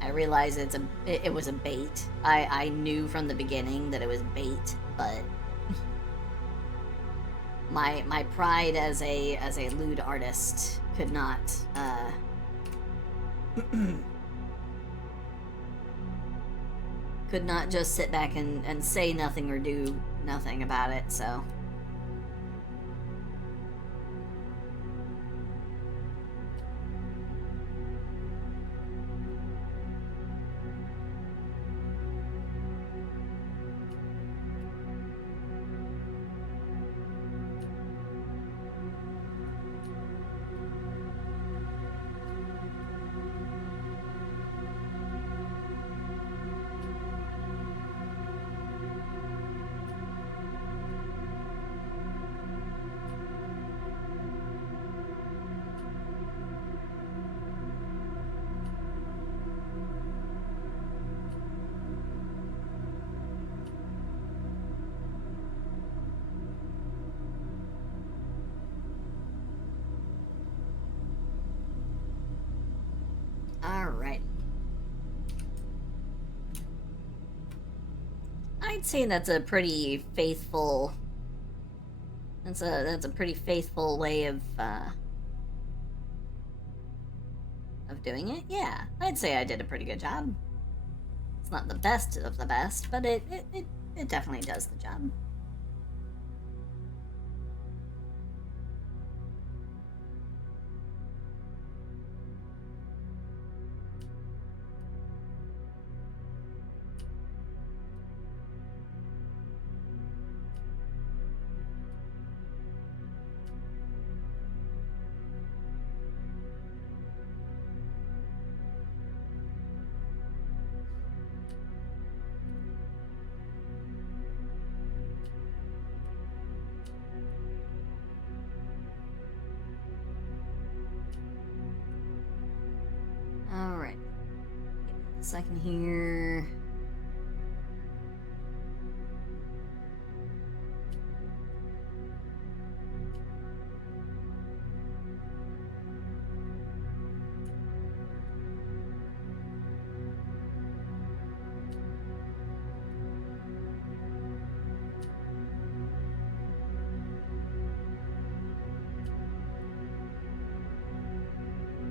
I realize it was a bait. I knew from the beginning that it was bait, but my pride as a lewd artist could not could not just sit back and say nothing or do nothing about it, so. I'd say that's a pretty faithful. That's a pretty faithful way of doing it. Yeah, I'd say I did a pretty good job. It's not the best of the best, but it definitely does the job. Alright. Give me a second here.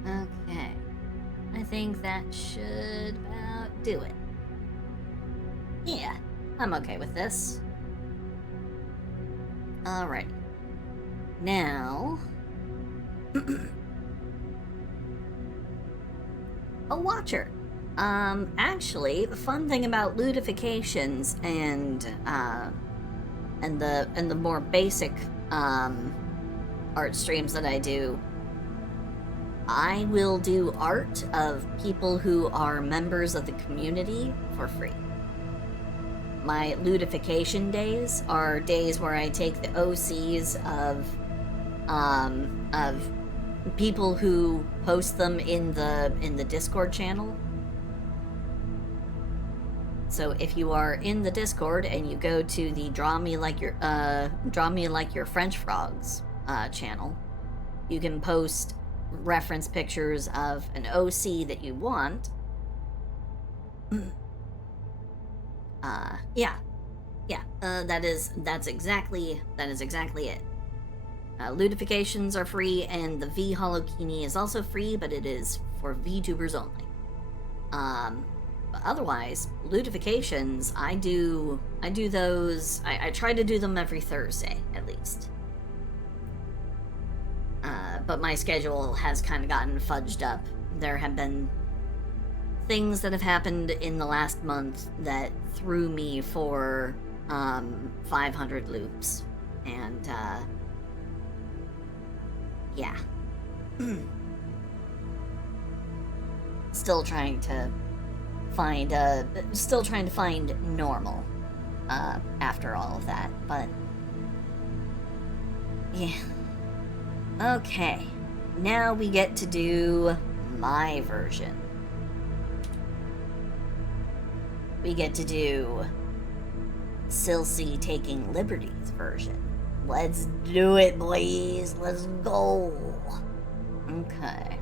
Okay. I think that should about do it. Yeah, I'm okay with this. Alrighty. Now... a watcher. Actually, the fun thing about lootifications and the more basic, art streams that I do, I will do art of people who are members of the community for free. My lootification days are days where I take the OCs of people who post them in the Discord channel. So if you are in the Discord and you go to the Draw Me Like Your French Frogs channel, you can post reference pictures of an OC that you want. That's exactly it. Lootifications are free, and the V-Holokini is also free, but it is for VTubers only. But otherwise, lootifications, I do those. I try to do them every Thursday at least. But my schedule has kind of gotten fudged up. There have been things that have happened in the last month that threw me for 500 loops, and yeah. Still trying to find normal after all of that, but yeah. Okay, now we get to do my version. We get to do Silsey Taking Liberties version. Let's do it, boys. Let's go. Okay.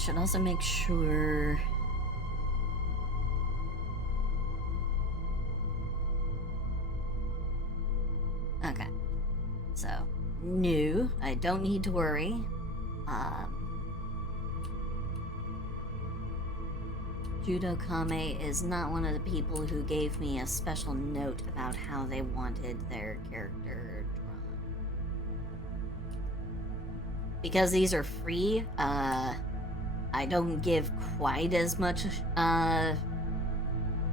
should also make sure... Okay. So, no, I don't need to worry. Judo Kame is not one of the people who gave me a special note about how they wanted their character drawn. Because these are free, I don't give quite as much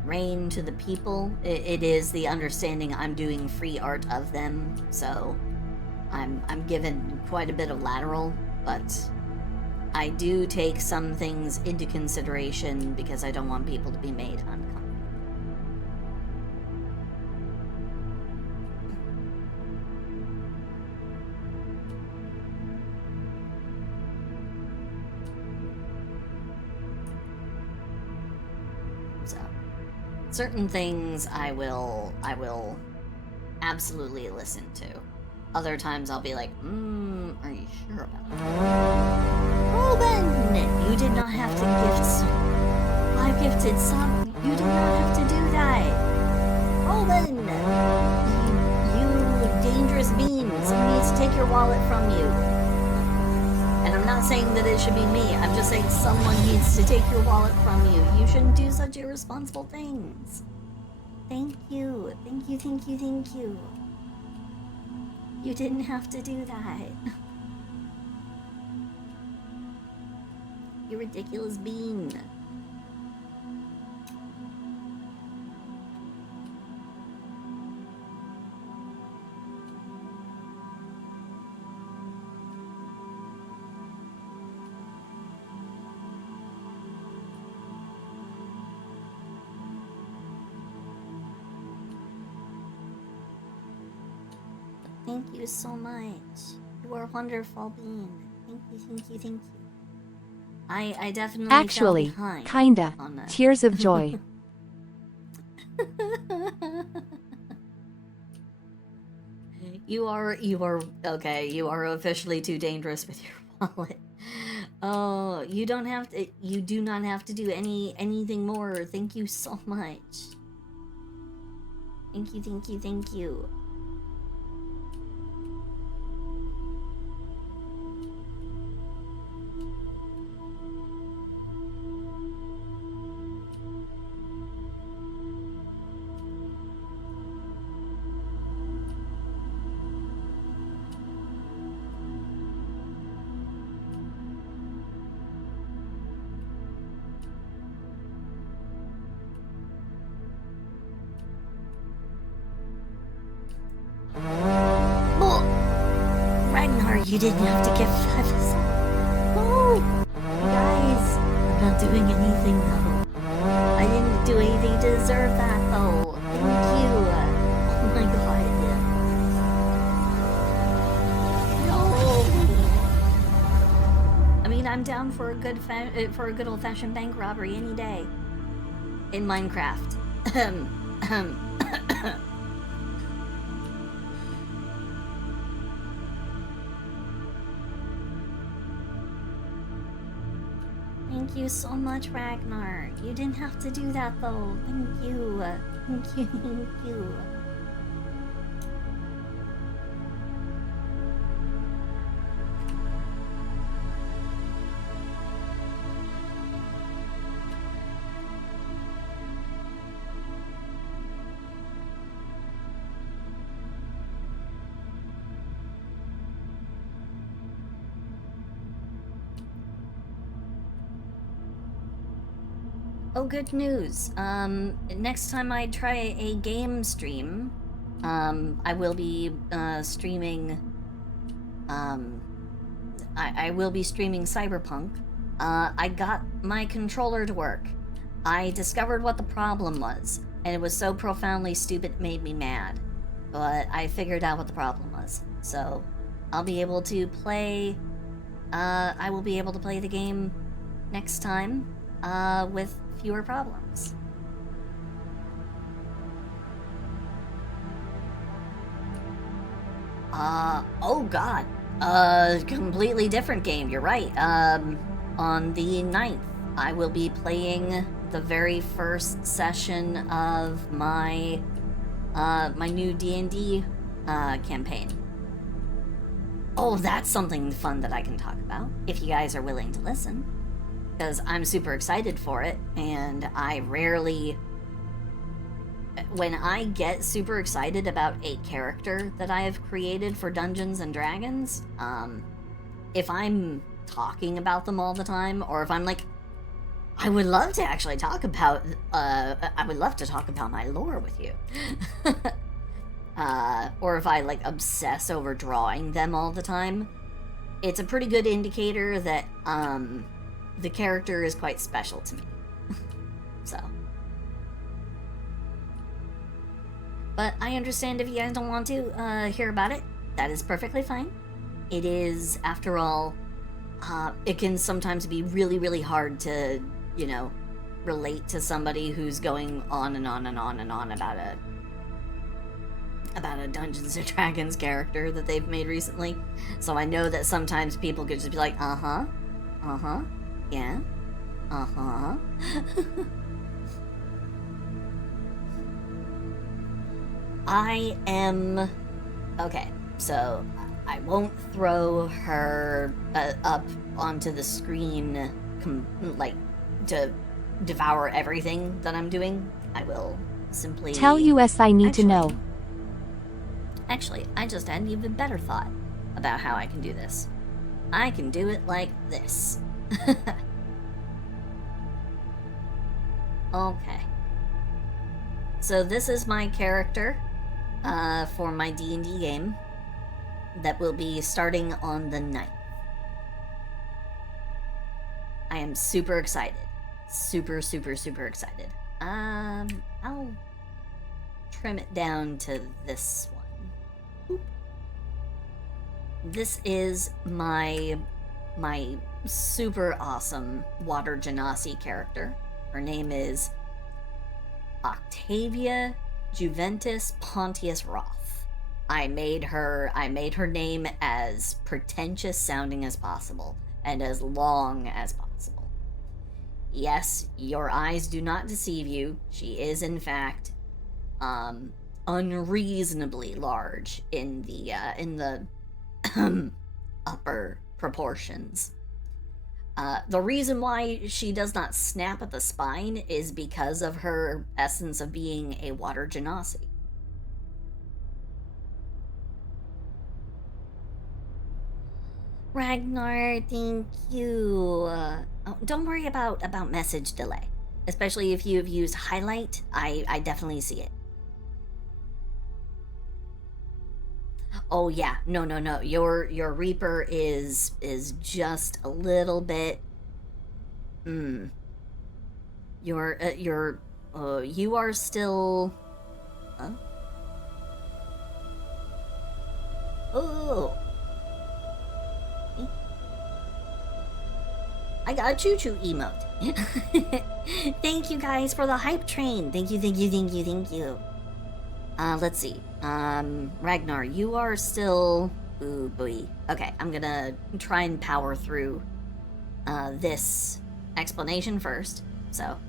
rein to the people. It is the understanding I'm doing free art of them, so I'm given quite a bit of lateral, but I do take some things into consideration because I don't want people to be made uncomfortable. So, certain things I will absolutely listen to. Other times I'll be like, are you sure about that? Ruben! You did not have to gift some. I gifted some. You did not have to do that. Ruben! You dangerous bean. Someone needs to take your wallet from you. And I'm not saying that it should be me. I'm just saying someone needs to take your wallet from you. You shouldn't do such irresponsible things. Thank you. Thank you, thank you, thank you. You didn't have to do that. You ridiculous bean. Thank you so much. You are a wonderful bean. Thank you, thank you, thank you. I definitely Actually, fell behind kinda. on that. Tears of joy. You are okay, you are officially too dangerous with your wallet. Oh, you do not have to do anything more. Thank you so much. Thank you, thank you, thank you. Ragnar, you didn't have to give us. Oh, you guys, I'm not doing anything though. I didn't do anything to deserve that though. Thank you. Oh my god. No. I mean, I'm down for a good old-fashioned bank robbery any day. In Minecraft. Thank you so much, Ragnar. You didn't have to do that, though. Thank you. Thank you, thank you. Oh, good news. Next time I try a game stream, I will be streaming, I will be streaming Cyberpunk. I got my controller to work. I discovered what the problem was, and it was so profoundly stupid it made me mad. But I figured out what the problem was. So, I'll be able to play, I will be able to play the game next time, with fewer problems. Oh god. Completely different game, you're right. on the 9th, I will be playing the very first session of my my new D&D campaign. Oh, that's something fun that I can talk about, if you guys are willing to listen. Because I'm super excited for it, and I rarely... When I get super excited about a character that I have created for Dungeons & Dragons, if I'm talking about them all the time, or if I'm like, I would love to actually talk about, I would love to talk about my lore with you. Or if I, like, obsess over drawing them all the time, it's a pretty good indicator that, the character is quite special to me. So. But I understand if you guys don't want to, hear about it. That is perfectly fine. It is, after all, it can sometimes be really, really hard to, you know, relate to somebody who's going on and on and on and on about a Dungeons & Dragons character that they've made recently. So I know that sometimes people could just be like, yeah, I am... Okay, so I won't throw her up onto the screen, like, to devour everything that I'm doing. I will simply... Tell us I need to know. Actually, I just had an even better thought about how I can do this. I can do it like this. Okay. So this is my character for my D&D game that will be starting on the 9th. I am super excited. Super, super, super excited. I'll trim it down to this one. Boop. This is my super awesome Water Genasi character. Her name is Octavia Juventus Pontius Roth. I made her name as pretentious sounding as possible and as long as possible. Yes, your eyes do not deceive you. She is in fact unreasonably large in the upper proportions. The reason why she does not snap at the spine is because of her essence of being a Water Genasi. Ragnar, thank you. Don't worry about message delay. Especially if you've used highlight, I definitely see it. Oh yeah, no. Your Reaper is just a little bit. You are still. Huh? Oh. I got a choo-choo emote. Thank you guys for the hype train. Thank you. Let's see. Ragnar, you are still... Ooh, boy. Okay, I'm gonna try and power through, this explanation first. So,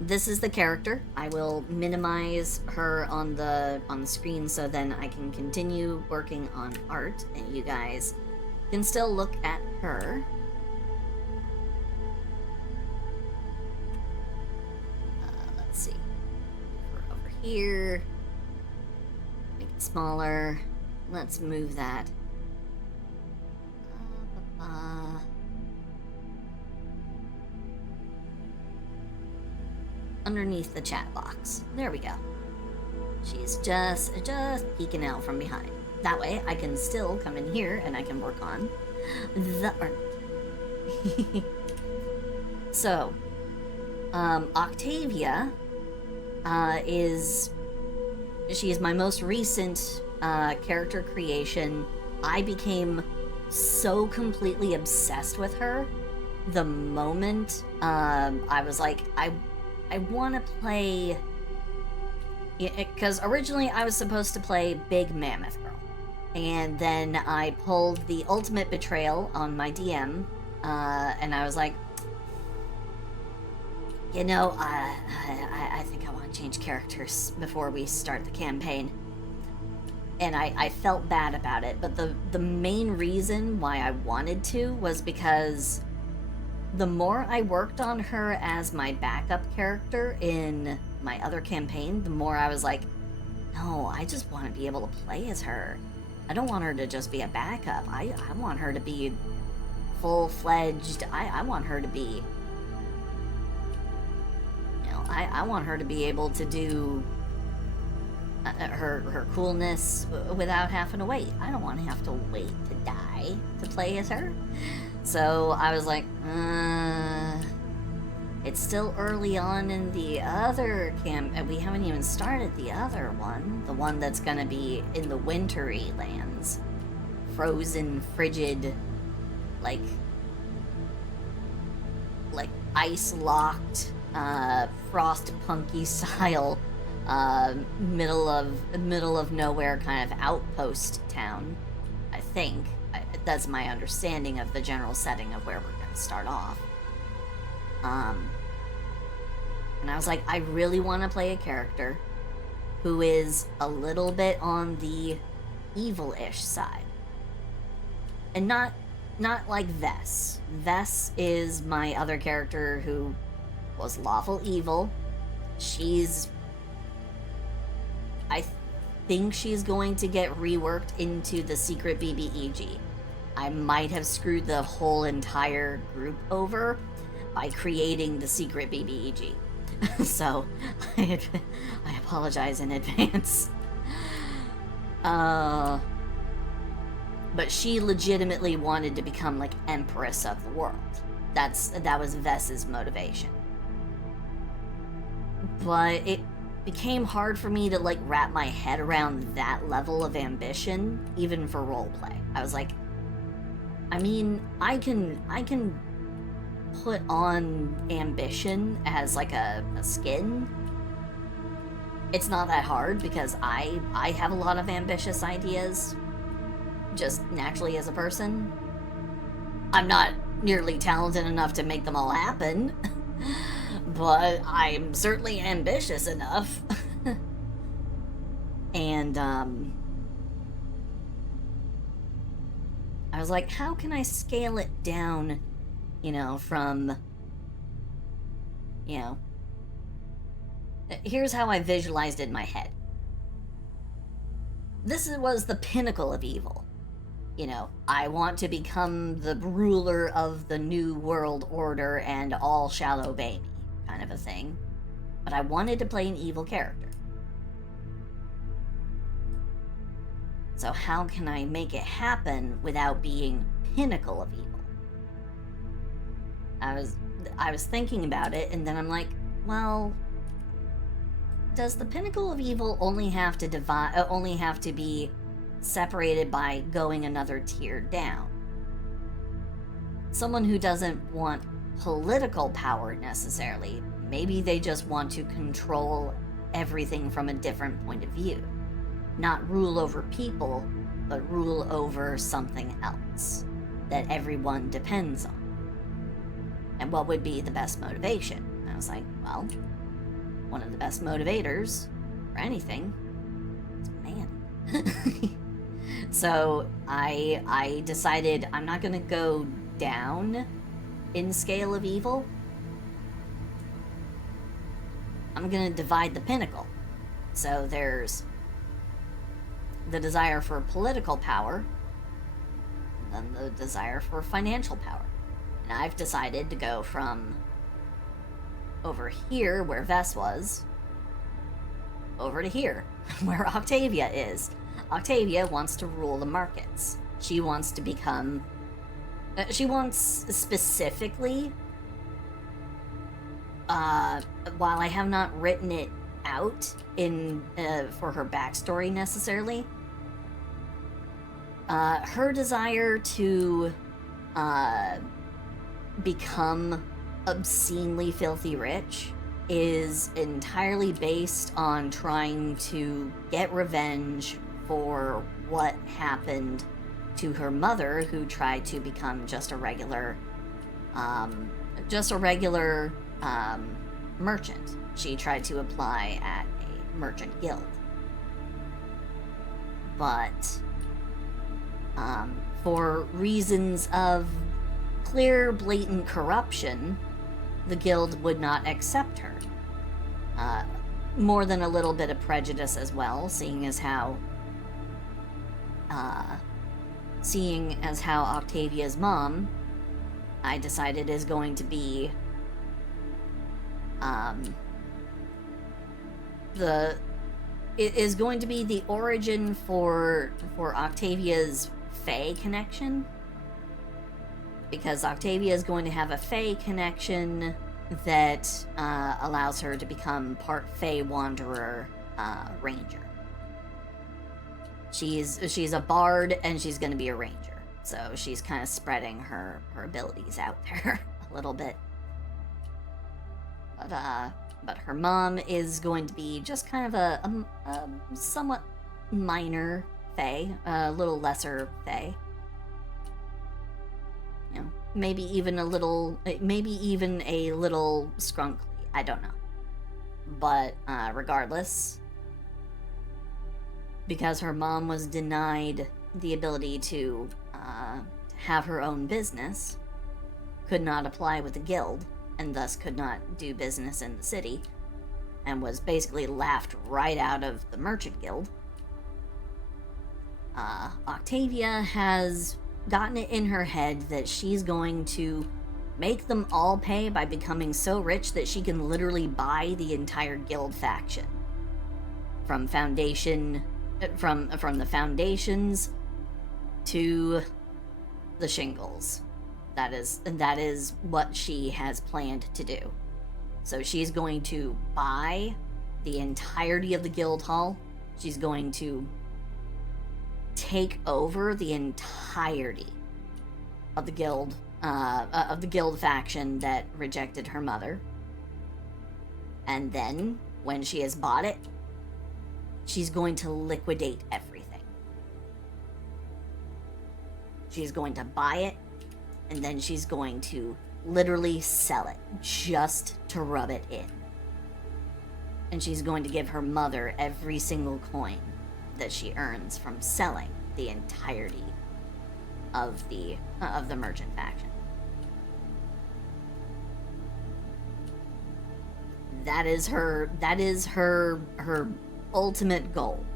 this is the character. I will minimize her on the screen so then I can continue working on art, and you guys can still look at her. Let's see. We're over here. Make it smaller. Let's move that. Underneath the chat box. There we go. She's just peeking out from behind. That way I can still come in here and I can work on the art. So, Octavia she is my most recent character creation. I became so completely obsessed with her the moment I was like, I want to play... Because originally I was supposed to play Big Mammoth Girl. And then I pulled the Ultimate Betrayal on my DM, and I was like, You know, I think I want to change characters before we start the campaign. And I felt bad about it, but the main reason why I wanted to was because the more I worked on her as my backup character in my other campaign, the more I was like, no, I just want to be able to play as her. I don't want her to just be a backup. I want her to be full-fledged. I want her to be, you know, I want her to be able to do her coolness without having to wait. I don't want to have to wait to die to play as her. So I was like, it's still early on in the other camp. We haven't even started the other one. The one that's gonna be in the wintry lands. Frozen, frigid, like ice-locked, frost-punky style, middle of nowhere kind of outpost town, I think. That's my understanding of the general setting of where we're gonna start off. And I was like, I really want to play a character who is a little bit on the evil-ish side. And not like Vess. Vess is my other character who was lawful evil. I think she's going to get reworked into the secret BBEG. I might have screwed the whole entire group over by creating the secret BBEG. So, I apologize in advance. But she legitimately wanted to become, like, Empress of the world. That was Vess's motivation. But it became hard for me to, like, wrap my head around that level of ambition, even for roleplay. I was like, I mean, I can put on ambition as like a skin. It's not that hard because I have a lot of ambitious ideas just naturally as a person. I'm not nearly talented enough to make them all happen, but I'm certainly ambitious enough. And I was like, how can I scale it down, you know, from, you know, here's how I visualized it in my head. This was the pinnacle of evil. You know, I want to become the ruler of the new world order and all shall obey me, kind of a thing. But I wanted to play an evil character. So how can I make it happen without being pinnacle of evil? I was thinking about it, and then I'm like, well, does the pinnacle of evil only have to be separated by going another tier down? Someone who doesn't want political power necessarily, maybe they just want to control everything from a different point of view. Not rule over people, but rule over something else that everyone depends on. And what would be the best motivation? And I was like, well, one of the best motivators for anything is man. So I decided I'm not gonna go down in scale of evil. I'm gonna divide the pinnacle. So there's the desire for political power, and then the desire for financial power. And I've decided to go from over here, where Vess was, over to here, where Octavia is. Octavia wants to rule the markets. She wants to become... she wants specifically... while I have not written it out in for her backstory necessarily, her desire to become obscenely filthy rich is entirely based on trying to get revenge for what happened to her mother, who tried to become just a regular merchant. She tried to apply at a merchant guild. But, for reasons of clear, blatant corruption, the guild would not accept her. More than a little bit of prejudice as well, seeing as how Octavia's mom, I decided, is going to be the origin for Octavia's Fae connection. Because Octavia is going to have a Fae connection that allows her to become part Fae Wanderer Ranger. She's a bard and she's going to be a ranger, so she's kind of spreading her abilities out there a little bit. But her mom is going to be just kind of a somewhat minor Fae, a little lesser Fae. You know, maybe even a little scrunkly. I don't know. But regardless, because her mom was denied the ability to have her own business, could not apply with the guild, and thus could not do business in the city, and was basically laughed right out of the merchant guild, Octavia has gotten it in her head that she's going to make them all pay by becoming so rich that she can literally buy the entire guild faction. From the foundations to the shingles. That is what she has planned to do. So she's going to buy the entirety of the guild hall. She's going to take over the entirety of the guild faction that rejected her mother. And then, when she has bought it, she's going to liquidate everything. She's going to buy it, and then she's going to literally sell it just to rub it in. And she's going to give her mother every single coin that she earns from selling the entirety of the merchant faction. That is her ultimate goal.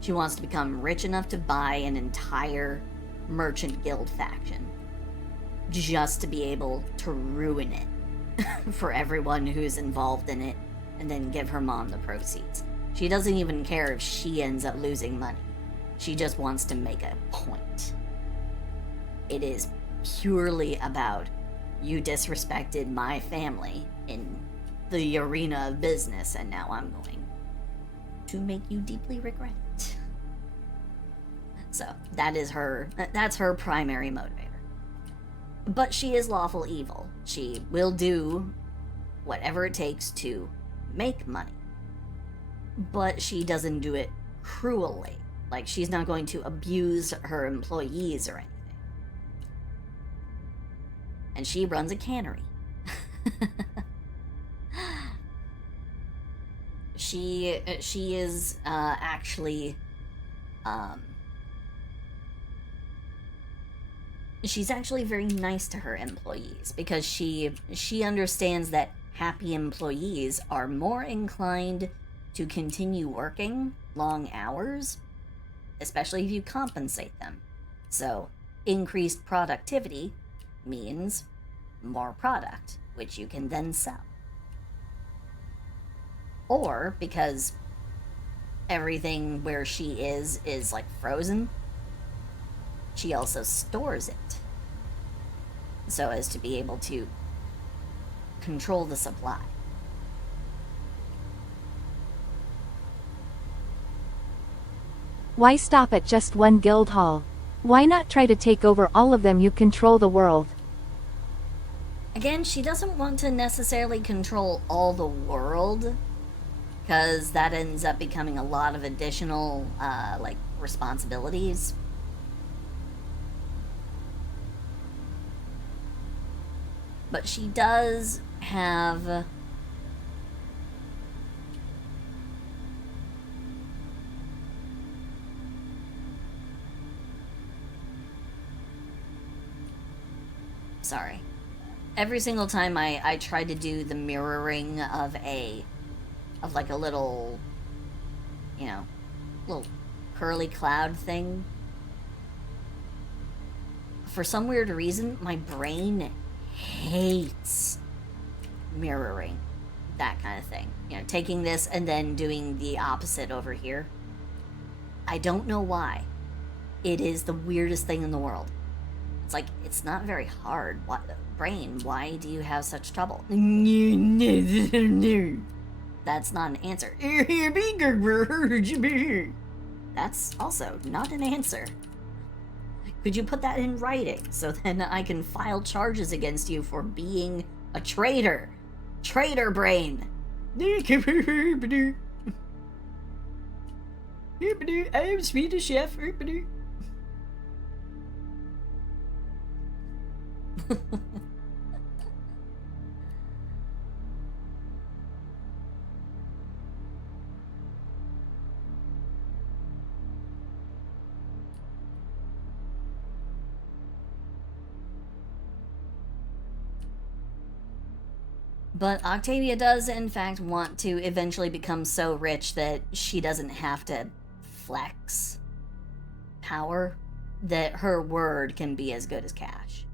She wants to become rich enough to buy an entire merchant guild faction, just to be able to ruin it for everyone who's involved in it, and then give her mom the proceeds. She doesn't even care if she ends up losing money. She just wants to make a point. It is purely about, you disrespected my family in the arena of business, and now I'm going to make you deeply regret it. So, that's her primary motivator. But she is lawful evil. She will do whatever it takes to make money. But she doesn't do it cruelly. Like, she's not going to abuse her employees or anything. And she runs a cannery. She is actually she's actually very nice to her employees, because she understands that happy employees are more inclined to continue working long hours, especially if you compensate them. So increased productivity means more product, which you can then sell. Or, because everything where she is like frozen, she also stores it, so as to be able to control the supply. Why stop at just one guild hall? Why not try to take over all of them? You control the world. Again, she doesn't want to necessarily control all the world, because that ends up becoming a lot of additional, responsibilities. But she does have Sorry. Every single time I try to do the mirroring of like a little, you know, little curly cloud thing, for some weird reason, my brain hates mirroring that kind of thing. You know, taking this and then doing the opposite over here. I don't know why. It is the weirdest thing in the world. It's like, it's not very hard. What, brain, why do you have such trouble? That's not an answer. That's also not an answer. Could you put that in writing so then I can file charges against you for being a traitor? Traitor brain. I'm Swedish chef. But Octavia does, in fact, want to eventually become so rich that she doesn't have to flex power, that her word can be as good as cash.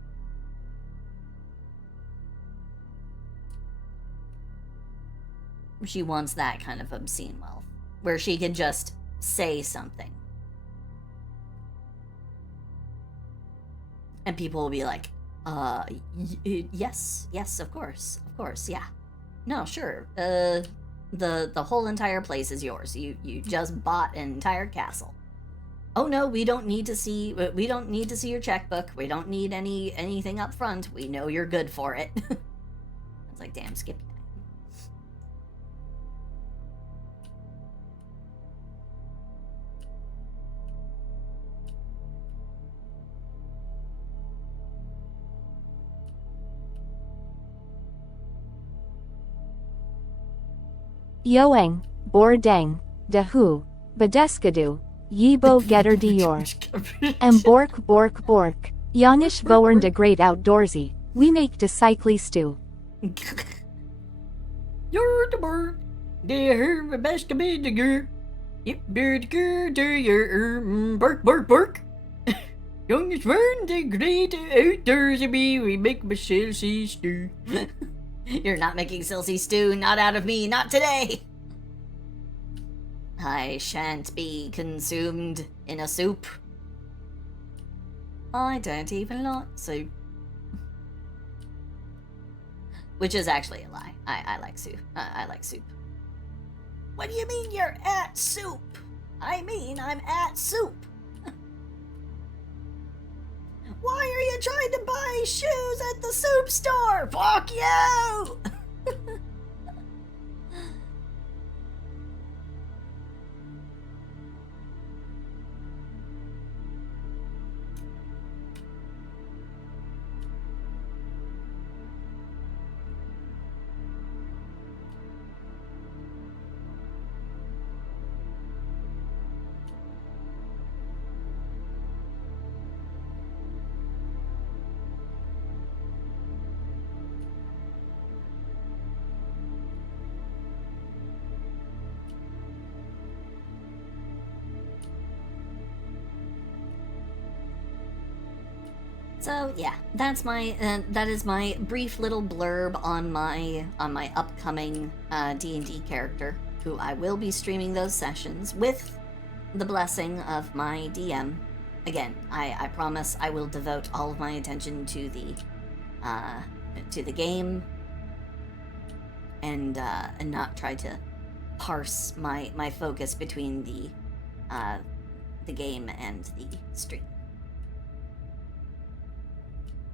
She wants that kind of obscene wealth, where she can just say something. And people will be like, yes, of course, yeah. No, sure, the whole entire place is yours. You just bought an entire castle. Oh no, we don't need to see your checkbook. We don't need anything up front. We know you're good for it. It's like, damn, Skippy. Yoeng, Bordeng, Dahu, Badeskadu, Yibo Getter Dior, and Bork Bork, Yonish Boern de Great Outdoorsy, we make de cycly stew. You're the bird, the best of me, the girl. Yep, bird, girl, do your bark. Youngest Boern de Great Outdoorsy, we make my silsy stew. You're not making silsy stew, not out of me, not today! I shan't be consumed in a soup. I don't even like soup. Which is actually a lie. I like soup. I like soup. What do you mean you're at soup? I mean I'm at soup. Why are you trying to buy shoes at the soup store? Fuck you! So yeah, that is my brief little blurb on my upcoming D&D character, who I will be streaming those sessions with the blessing of my DM. Again, I promise I will devote all of my attention to the game and not try to parse my focus between the game and the stream.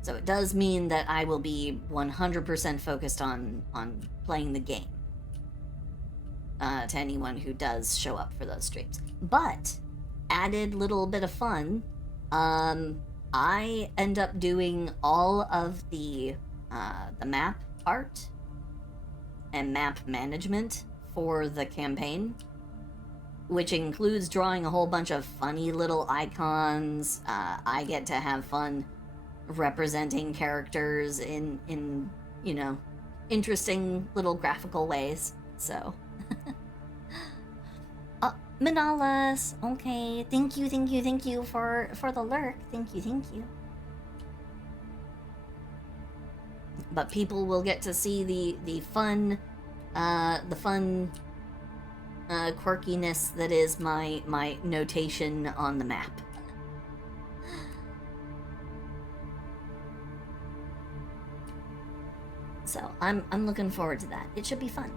So it does mean that I will be 100% focused on playing the game to anyone who does show up for those streams. But, added little bit of fun, I end up doing all of the map art and map management for the campaign, which includes drawing a whole bunch of funny little icons. I get to have fun representing characters in you know, interesting little graphical ways. So, Manalas, okay, thank you for the lurk. Thank you. But people will get to see the fun, quirkiness that is my notation on the map. So I'm looking forward to that. It should be fun.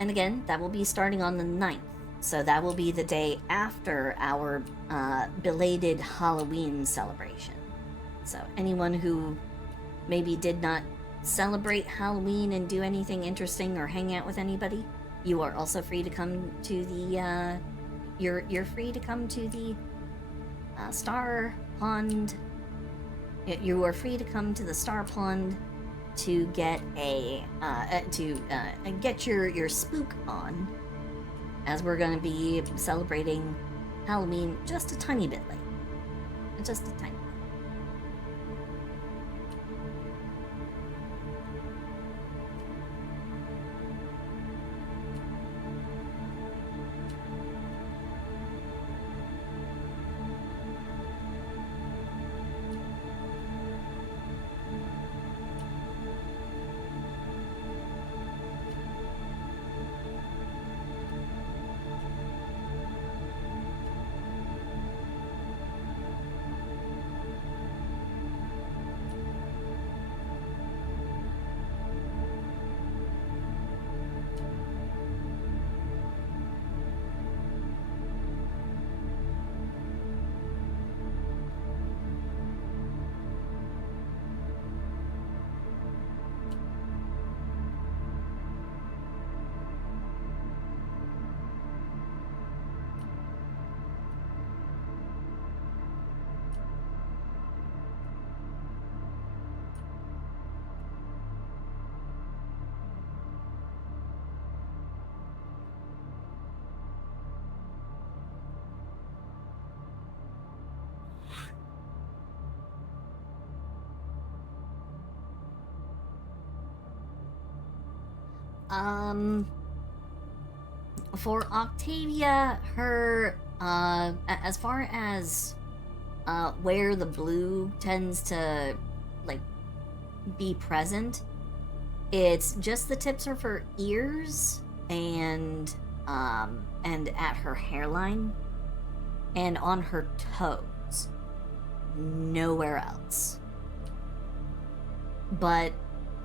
And again, that will be starting on the 9th. So that will be the day after our belated Halloween celebration. So anyone who maybe did not celebrate Halloween and do anything interesting or hang out with anybody, you are also free to come to the you're free to come to the Star Pond. You are free to come to the Star Pond to get get your spook on, as we're going to be celebrating Halloween just a tiny bit late. Just a tiny bit. For Octavia, her, as far as, where the blue tends to, like, be present, it's just the tips of her ears and at her hairline and on her toes. Nowhere else. But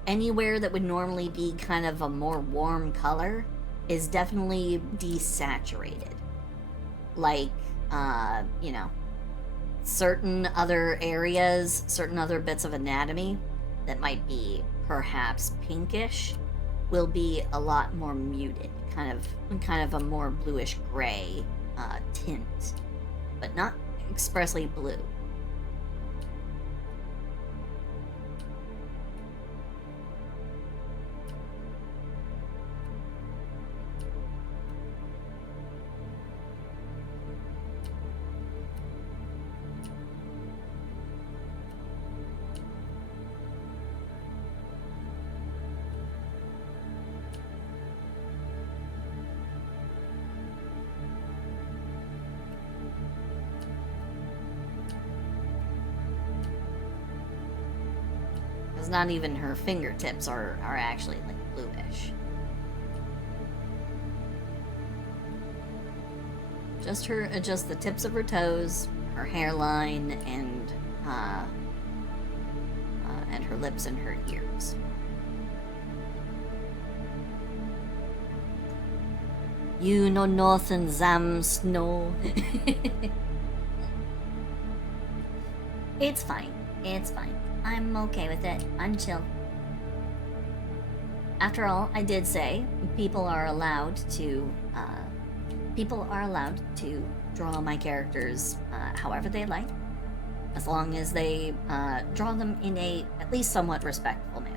anywhere that would normally be kind of a more warm color is definitely desaturated. Like, you know, certain other areas, certain other bits of anatomy that might be perhaps pinkish will be a lot more muted, kind of a more bluish gray tint, but not expressly blue. Not even her fingertips are actually like bluish. Just the tips of her toes, her hairline, and her lips and her ears. You know nothing, Zam Snow. It's fine. It's fine. I'm okay with it. I'm chill. After all, I did say people are allowed to draw my characters however they like, as long as they draw them in a at least somewhat respectful manner.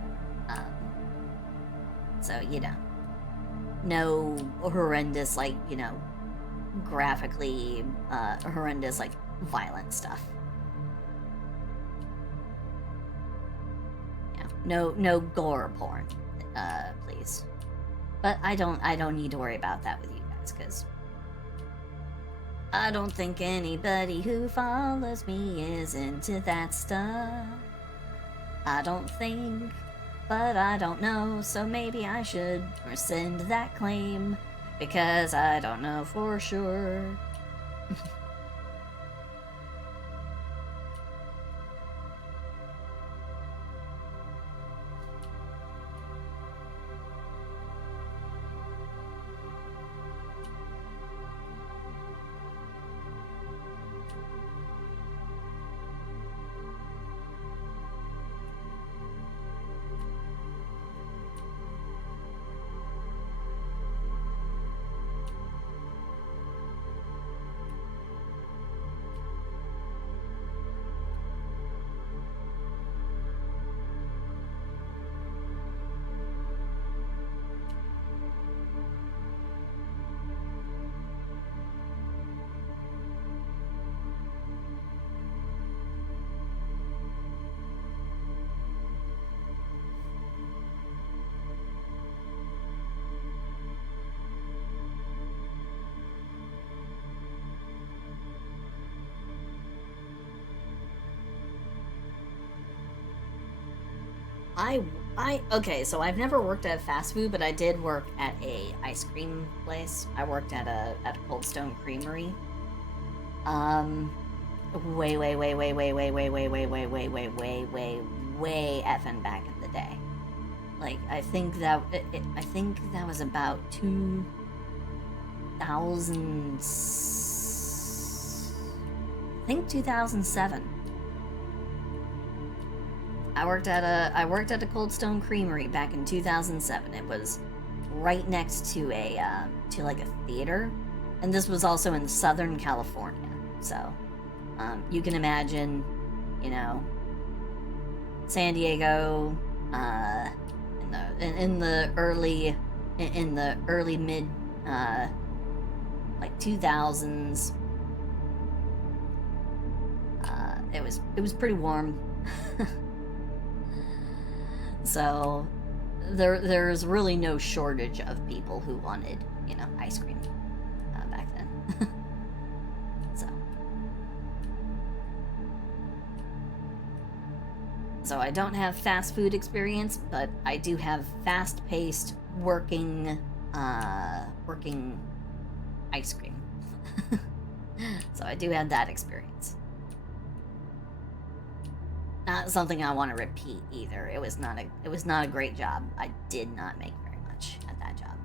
So, you know, no horrendous, like, you know, graphically horrendous, like, violent stuff. no gore porn, please. But I don't need to worry about that with you guys, because I don't think anybody who follows me is into that stuff. I don't think, but I don't know, so maybe I should rescind that claim, because I don't know for sure. Okay, so I've never worked at fast food, but I did work at a ice cream place. I worked at a Cold Stone Creamery. Way effing back in the day. Like, I think that was about 2007. I worked at a Cold Stone Creamery back in 2007. It was right next to a theater, and this was also in Southern California. So, you can imagine, San Diego, in the early mid 2000s. It was pretty warm. So there's really no shortage of people who wanted, ice cream back then. So I don't have fast food experience, but I do have fast-paced working ice cream. So I do have that experience. Not something I want to repeat either. It was not a great job. I did not make very much at that job.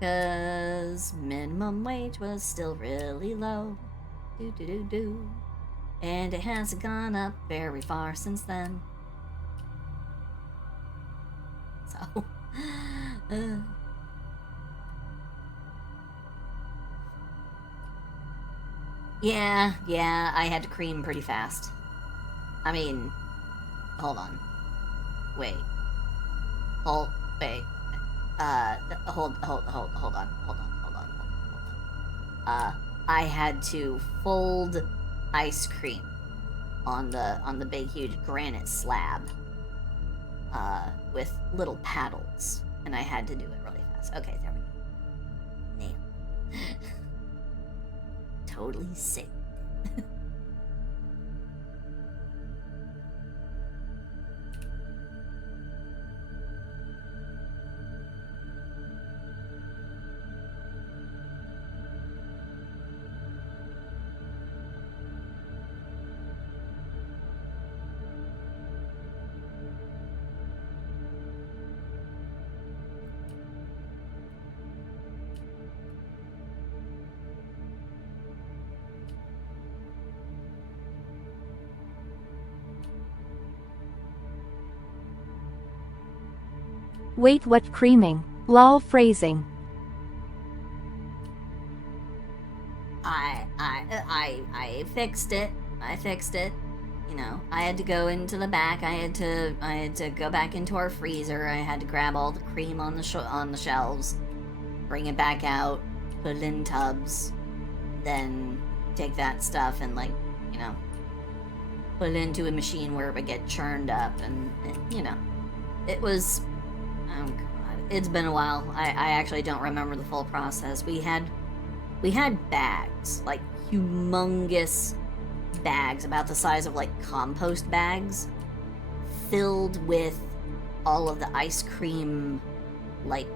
Cause minimum wage was still really low. And it hasn't gone up very far since then. So Yeah, I had to cream pretty fast. I mean, hold on. Wait. Hold on. I had to fold ice cream on the big huge granite slab with little paddles, and I had to do it really fast. Okay, there we go. Nailed. Totally sick. Wait, what creaming? Lol phrasing. I fixed it. I had to go into the back. I had to go back into our freezer. I had to grab all the cream on the shelves, bring it back out, put it in tubs, then take that stuff and put it into a machine where it would get churned up, and you know, it was, oh god, it's been a while. I actually don't remember the full process. We had bags, like humongous bags, about the size of like compost bags, filled with all of the ice cream, like,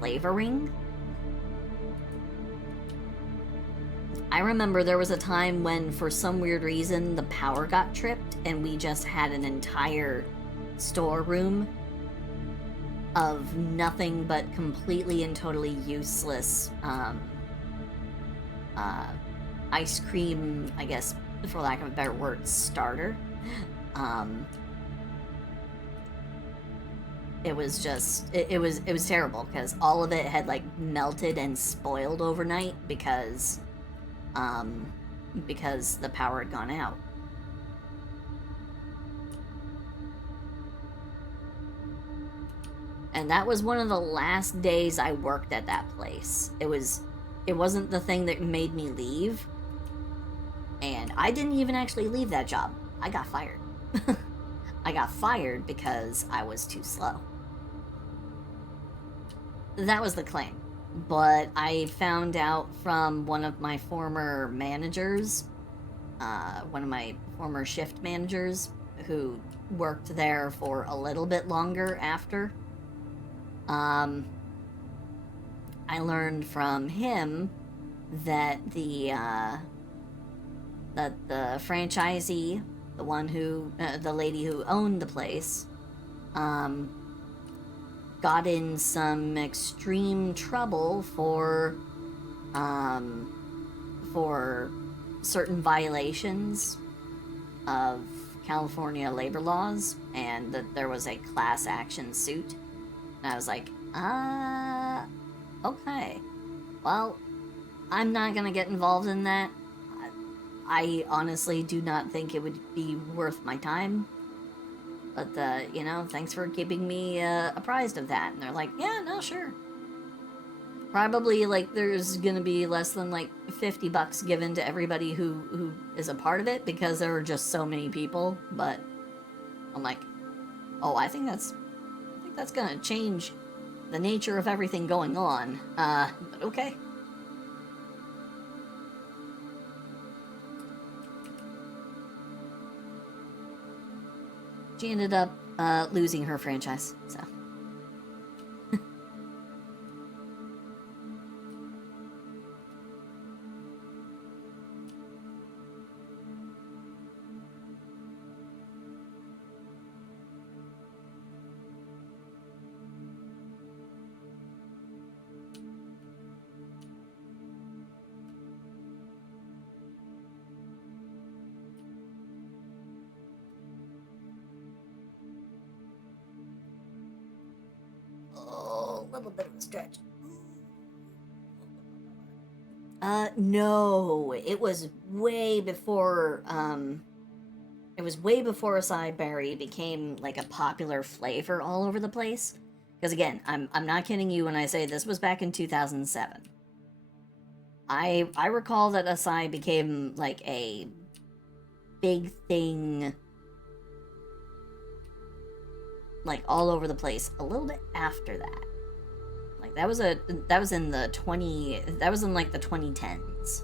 flavoring. I remember there was a time when, for some weird reason, the power got tripped and we just had an entire storeroom of nothing but completely and totally useless ice cream, I guess, for lack of a better word, starter. It was just, it was terrible, because all of it had, like, melted and spoiled overnight because the power had gone out. And that was one of the last days I worked at that place. It wasn't the thing that made me leave. And I didn't even actually leave that job. I got fired. I got fired because I was too slow. That was the claim. But I found out from one of my former managers, one of my former shift managers, who worked there for a little bit longer after. I learned from him that the franchisee, the one who, the lady who owned the place, got in some extreme trouble for certain violations of California labor laws, and that there was a class action suit. And I was like, okay. Well, I'm not gonna get involved in that. I honestly do not think it would be worth my time. But, you know, thanks for keeping me apprised of that. And they're like, yeah, no, sure. Probably, like, there's gonna be less than, like, $50 given to everybody who is a part of it, because there are just so many people. But I'm like, oh, I think that's gonna change the nature of everything going on. But okay. She ended up losing her franchise, so. Little bit of a stretch. No, it was way before, acai berry became, like, a popular flavor all over the place. Because, again, I'm not kidding you when I say this was back in 2007. I recall that acai became, like, a big thing, like, all over the place a little bit after that. Like, that was in like the 2010s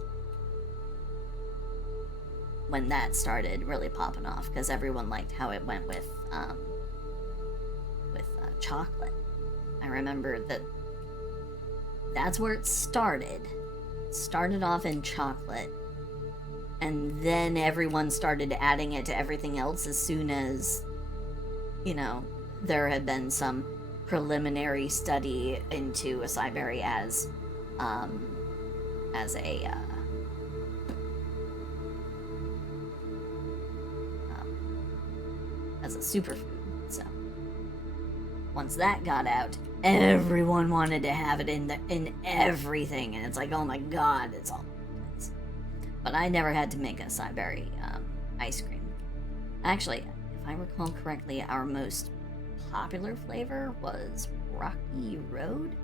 when that started really popping off, because everyone liked how it went with chocolate. I remember that's where it started. It started off in chocolate, and then everyone started adding it to everything else as soon as, you know, there had been some preliminary study into acai berry as a superfood. So once that got out, everyone wanted to have it in everything, and it's like, oh my god, it's all over the place. But I never had to make acai berry ice cream. Actually, if I recall correctly, our most popular flavor was Rocky Road.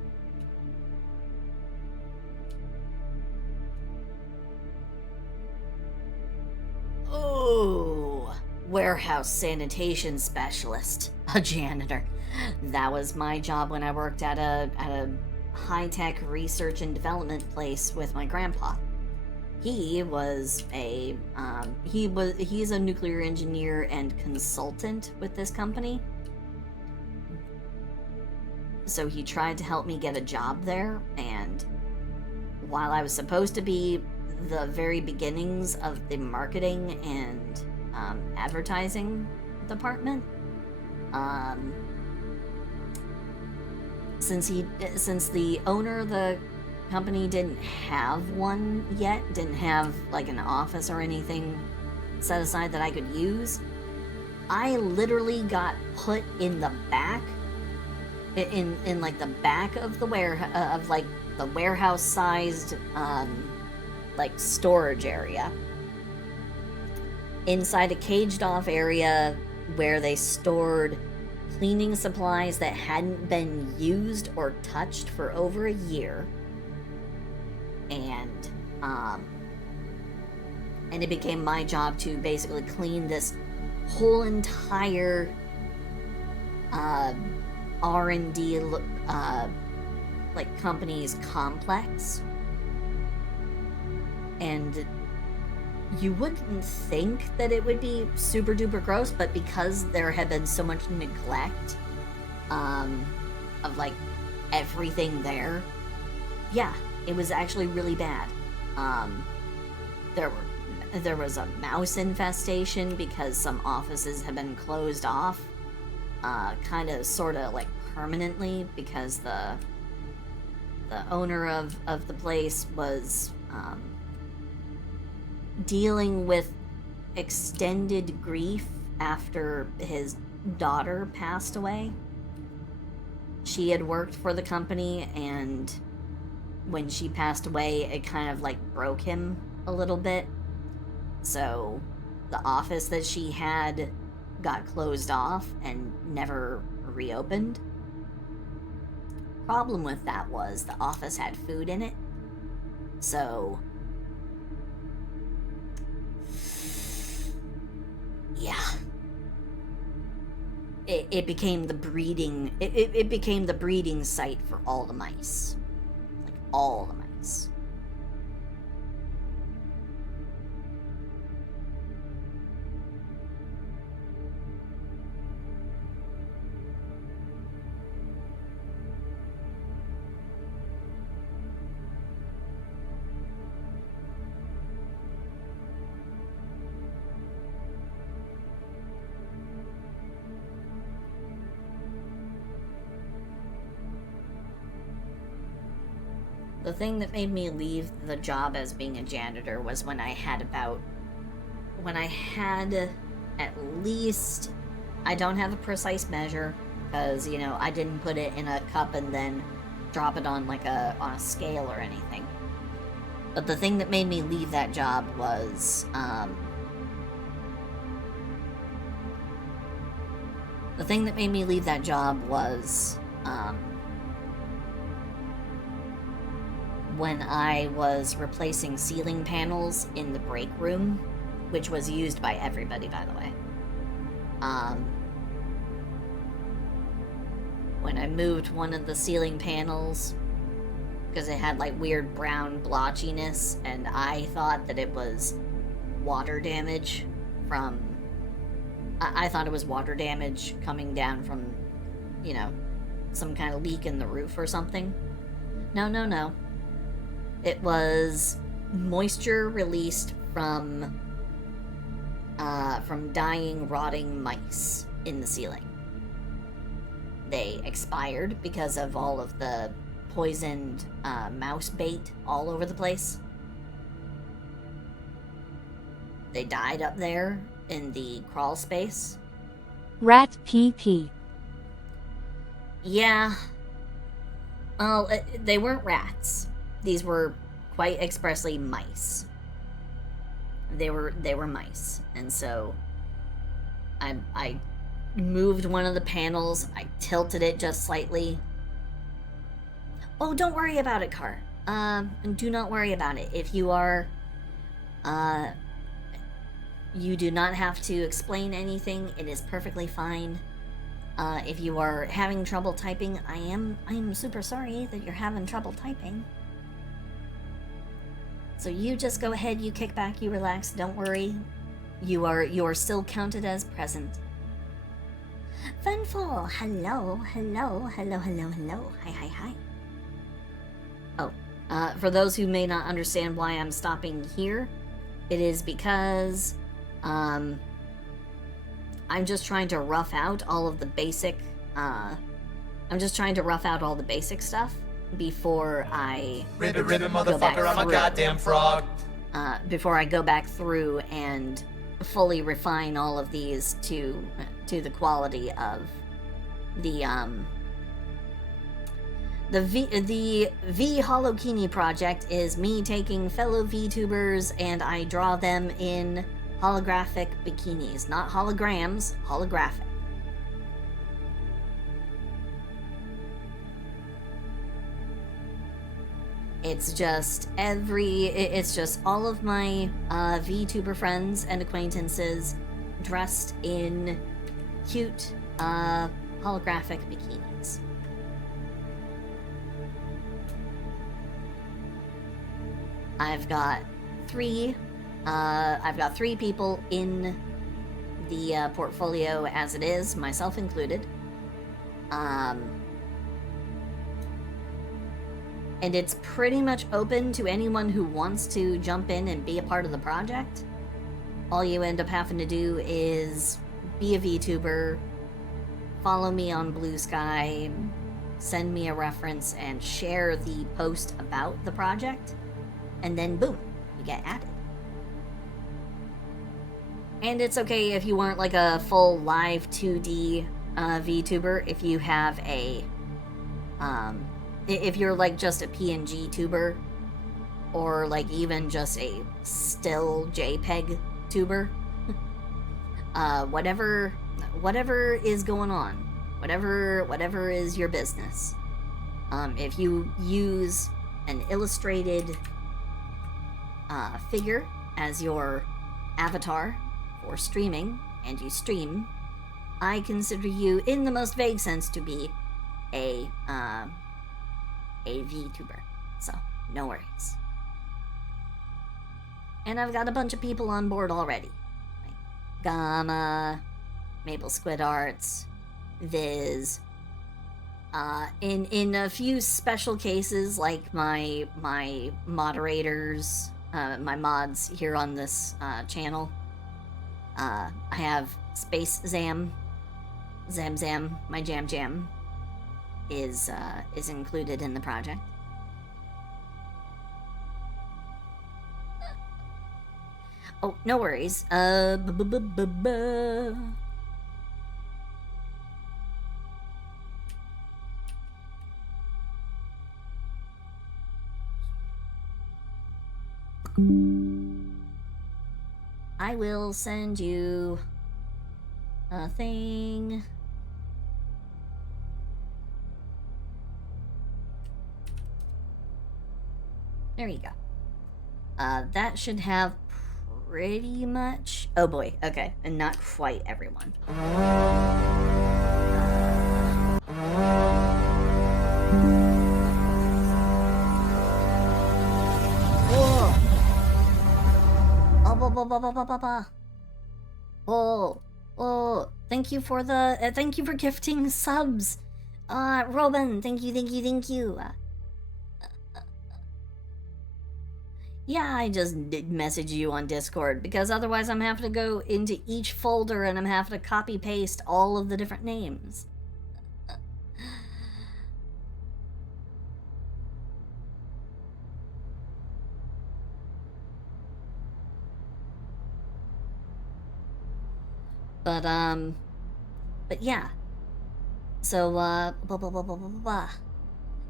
warehouse sanitation specialist, a janitor. That was my job when I worked at a high-tech research and development place with my grandpa. He was he's a nuclear engineer and consultant with this company. So he tried to help me get a job there, and while I was supposed to be the very beginnings of the marketing and advertising department, since the owner of the company didn't have one yet, didn't have like an office or anything set aside that I could use, I literally got put in the back, in like the back of the warehouse sized like storage area, inside a caged off area where they stored cleaning supplies that hadn't been used or touched for over a year. And it became my job to basically clean this whole entire R&D like company's complex. And you wouldn't think that it would be super duper gross, but because there had been so much neglect of like everything there, yeah, it was actually really bad. There was a mouse infestation because some offices had been closed off, kind of sort of like permanently, because the owner of the place was dealing with extended grief after his daughter passed away. She had worked for the company, and when she passed away, it kind of like broke him a little bit. So the office that she had got closed off and never reopened. Problem with that was the office had food in it. So yeah, it became the breeding it became the breeding site for all the mice. Like all the mice. The thing that made me leave the job as being a janitor was when I had at least, I don't have a precise measure, because, you know, I didn't put it in a cup and then drop it on like on a scale or anything. But the thing that made me leave that job was, when I was replacing ceiling panels in the break room, which was used by everybody, by the way. When I moved one of the ceiling panels, because it had like weird brown blotchiness, and I thought that it was water damage from... I thought it was water damage coming down from, you know, some kind of leak in the roof or something. No. It was moisture released from dying, rotting mice in the ceiling. They expired because of all of the poisoned mouse bait all over the place. They died up there in the crawl space. Rat PP. Yeah. Well, they weren't rats. These were quite expressly mice. They were mice, and so I moved one of the panels. I tilted it just slightly. Oh, don't worry about it, Car. Do not worry about it. If you are You do not have to explain anything. It is perfectly fine. If you are having trouble typing, I am super sorry that you're having trouble typing. So you just go ahead, you kick back, you relax, don't worry. You are still counted as present. Funful, hello. Hi. Oh, for those who may not understand why I'm stopping here, it is because I'm just trying to rough out all of the basic stuff before I Ribbit, motherfucker, I'm a goddamn frog. Before I go back through and fully refine all of these to the quality of the V-Holokini project is me taking fellow VTubers and I draw them in holographic bikinis. Not holograms, holographic. It's just all of my VTuber friends and acquaintances dressed in cute holographic bikinis. I've got three people in the portfolio as it is, myself included. And it's pretty much open to anyone who wants to jump in and be a part of the project. All you end up having to do is be a VTuber, follow me on Blue Sky, send me a reference, and share the post about the project, and then boom, you get added. And it's okay if you weren't like a full live 2D VTuber, if you have a if you're like just a PNG tuber, or like even just a still JPEG tuber, whatever is going on, whatever is your business. If you use an illustrated figure as your avatar for streaming, and you stream, I consider you, in the most vague sense, to be a VTuber, so no worries. And I've got a bunch of people on board already, like Gamma, Maple Squid Arts, Viz. In a few special cases, like my moderators, my mods here on this channel, I have Space Zam, my Jam is included in the project. Oh, no worries. I will send you a thing. There you go. That should have pretty much... Oh boy, okay. And not quite everyone. Whoa! Oh, thank you for the... thank you for gifting subs! Robin, thank you. Yeah, I just did message you on Discord, because otherwise I'm having to go into each folder and I'm having to copy-paste all of the different names. But yeah. So,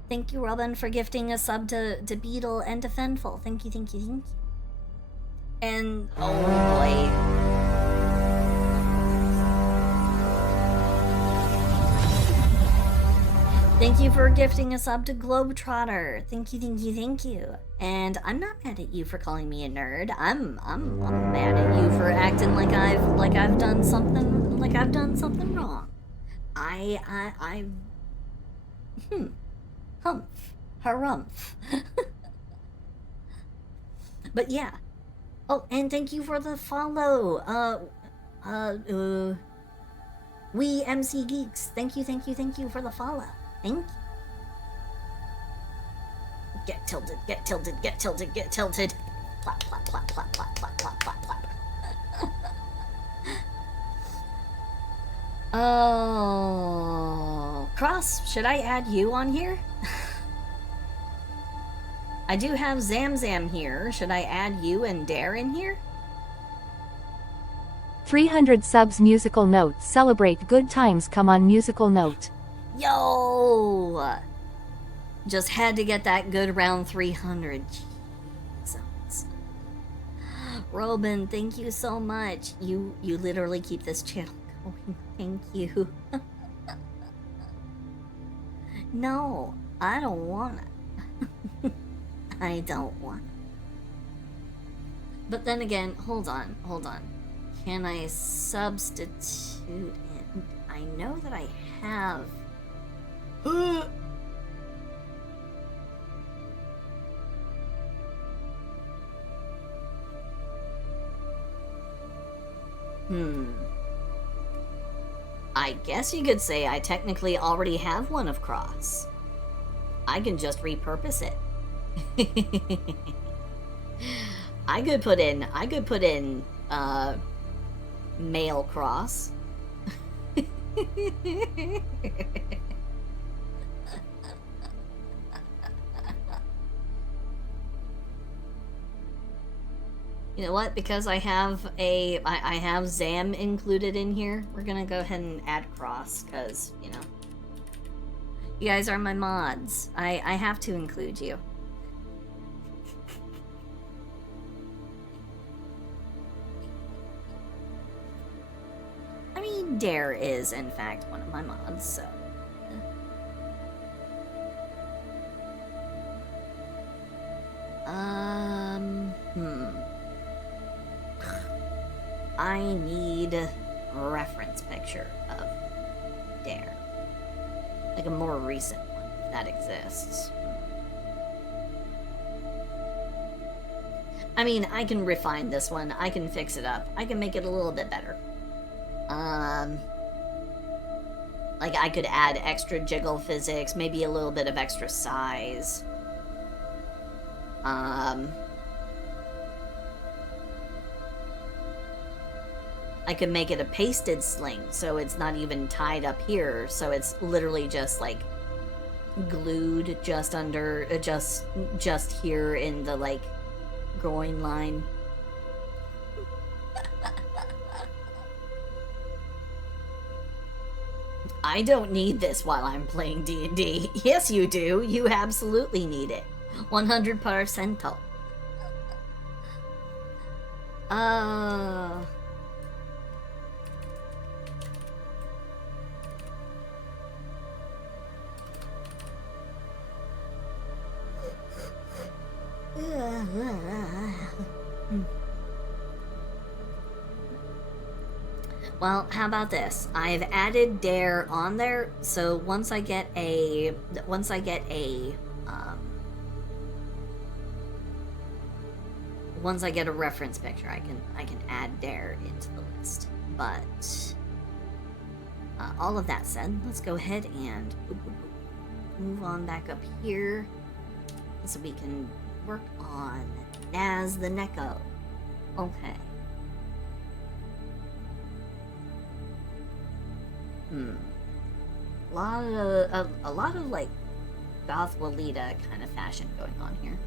Thank you, Robin, for gifting a sub to Beetle and to Fenful. Thank you. And, oh boy. Thank you for gifting a sub to Globetrotter. Thank you. And I'm not mad at you for calling me a nerd. I'm mad at you for acting like I've done something wrong. I humph, harumph. But yeah. Oh, and thank you for the follow. We MC Geeks. Thank you for the follow. Thank you. Get tilted, get tilted, get tilted, get tilted. Plop, plop, plop, plop, plop, plop, plop, plop, plop. Oh, Cross, should I add you on here? I do have Zamzam here. Should I add you and Dare in here? 300 subs musical note. Celebrate good times. Come on musical note. Yo! Just had to get that good round 300. Jesus. Robin, thank you so much. You literally keep this channel going. Thank you. No, I don't want it. I don't want it. But then again, hold on. Can I substitute in? I know that I have. I guess you could say I technically already have one of Cross. I can just repurpose it. I could put in male Cross. You know what? Because I have Zam included in here, we're gonna go ahead and add Cross, because, you know, you guys are my mods. I have to include you. I mean, Dare is, in fact, one of my mods, so... I need a reference picture of Dare. Like a more recent one, if that exists. I mean, I can refine this one. I can fix it up. I can make it a little bit better. Like, I could add extra jiggle physics, maybe a little bit of extra size. I could make it a pasted sling, so it's not even tied up here, so it's literally just, like, glued just under, just here in the, like, groin line. I don't need this while I'm playing D&D. Yes, you do. You absolutely need it. 100%. Well, how about this? I've added Dare on there, so once I get a reference picture, I can add Dare into the list. But all of that said, let's go ahead and move on back up here so we can work on Naz the Neko. Okay. A lot of like Goth Walita kind of fashion going on here.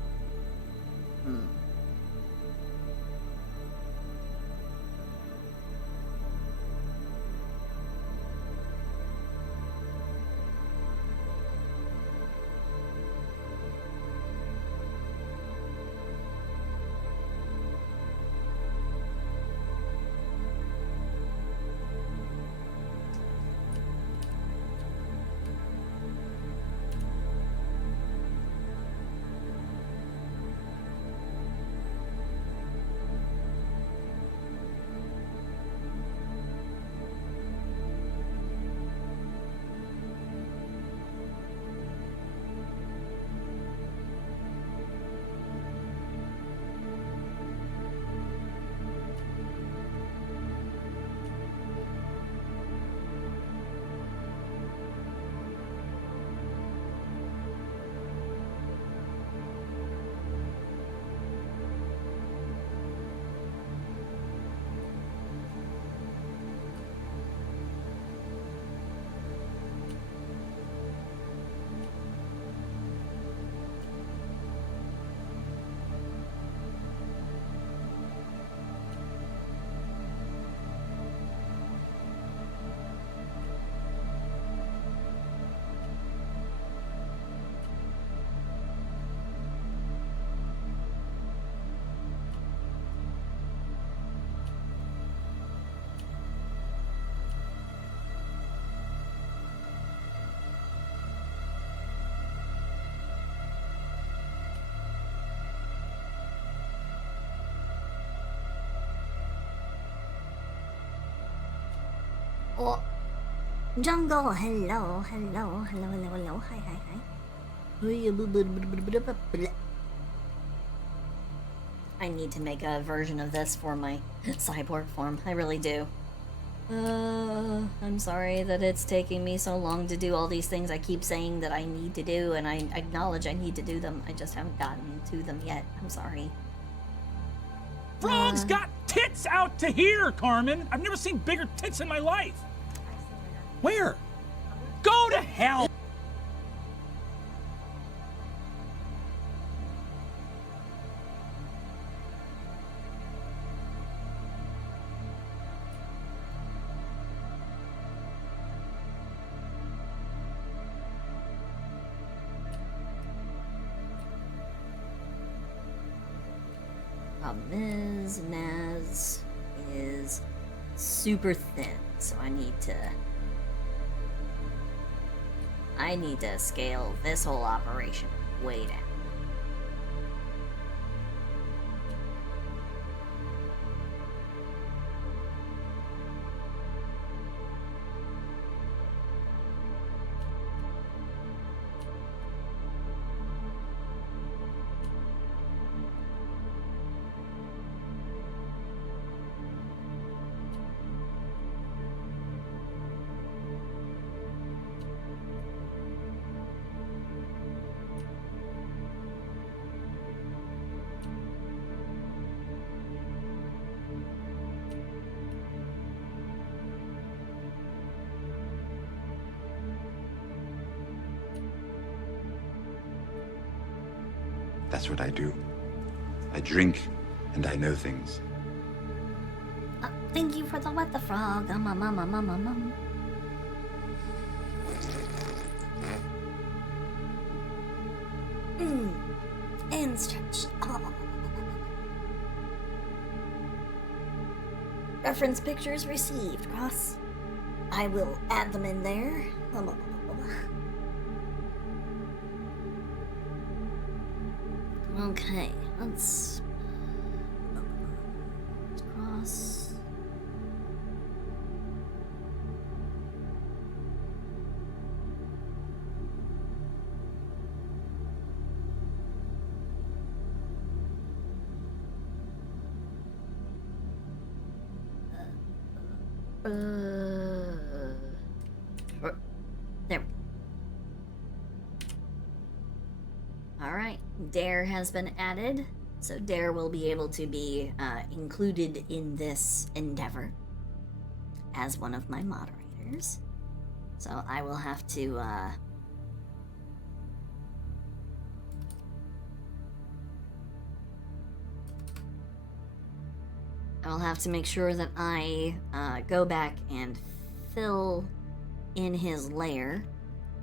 Oh, jungle, hello, hello, hello, hello, hello, hi, hi, hi. I need to make a version of this for my cyborg form. I really do. I'm sorry that it's taking me so long to do all these things I keep saying that I need to do, and I acknowledge I need to do them. I just haven't gotten to them yet. I'm sorry. Frogs got tits out to here, Carmen. I've never seen bigger tits in my life. Where? Go to hell! Ms. Naz is super thin, so I need to scale this whole operation way down. That's what I do. I drink and I know things. Thank you for the what the frog. And stretch. Reference pictures received, Ross. I will add them in there. Okay, let's cross. There we go. Alright, Dare has been added, so Dare will be able to be included in this endeavor as one of my moderators. So I will have to make sure that I go back and fill in his lair,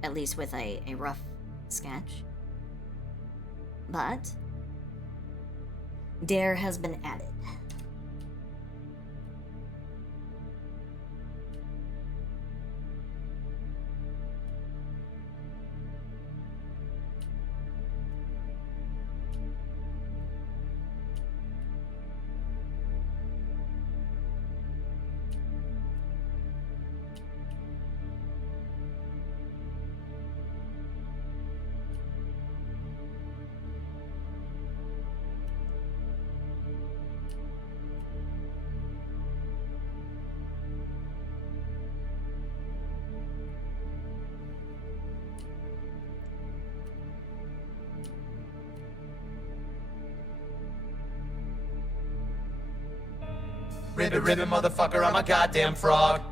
at least with a rough sketch. But Dare has been added. Ribbit, ribbit, motherfucker, I'm a goddamn frog.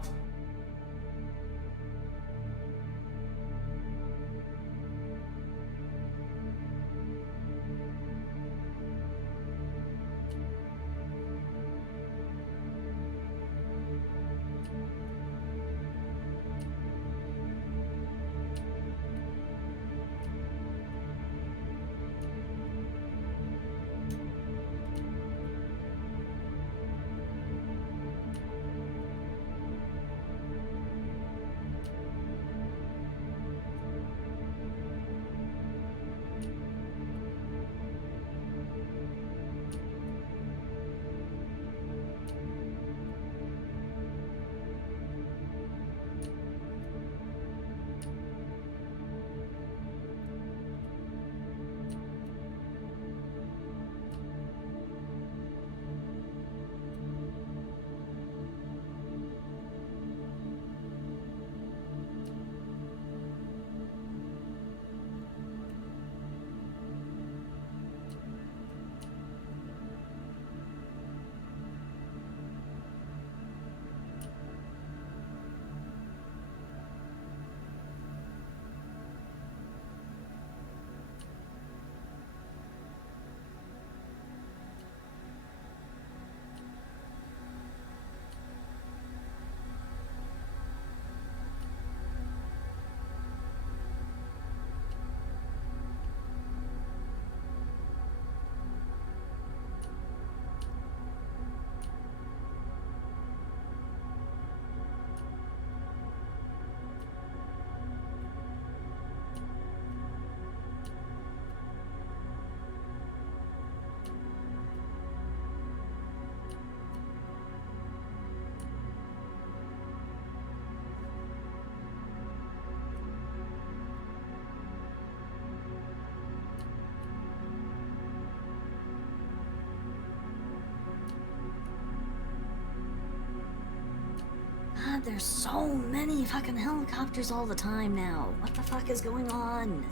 God, there's so many fucking helicopters all the time now. What the fuck is going on?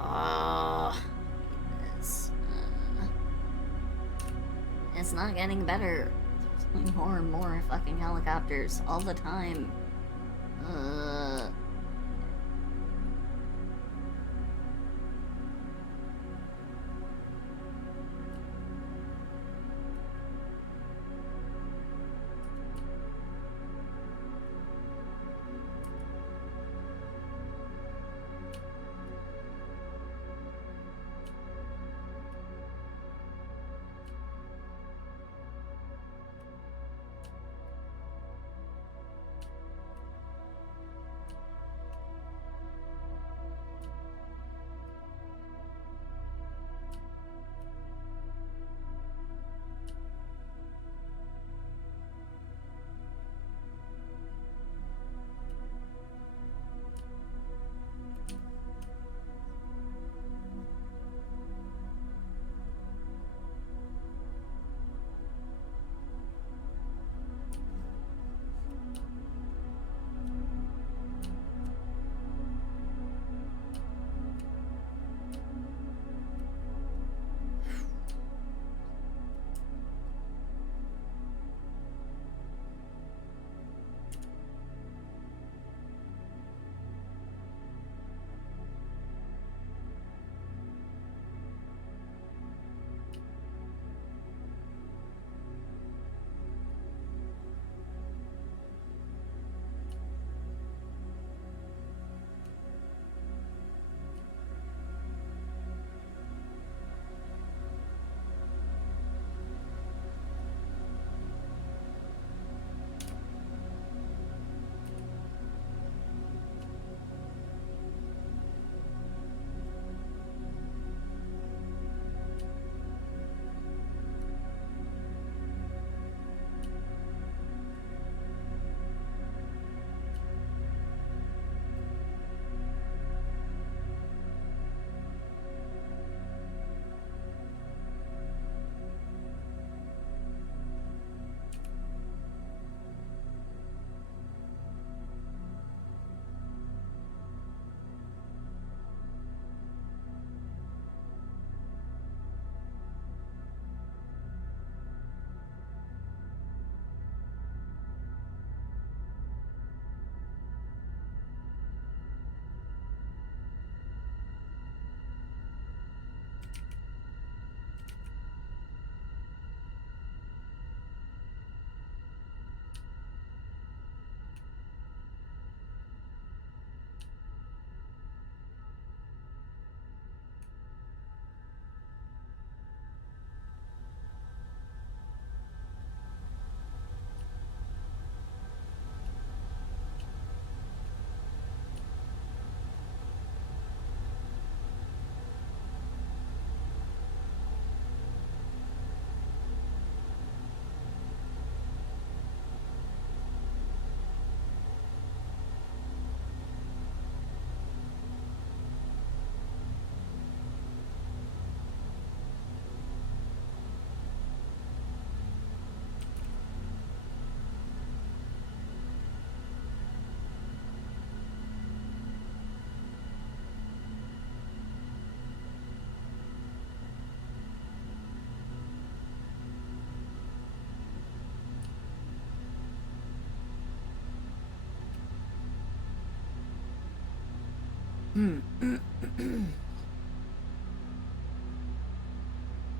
Oh, this. It's not getting better. There's more and more fucking helicopters all the time.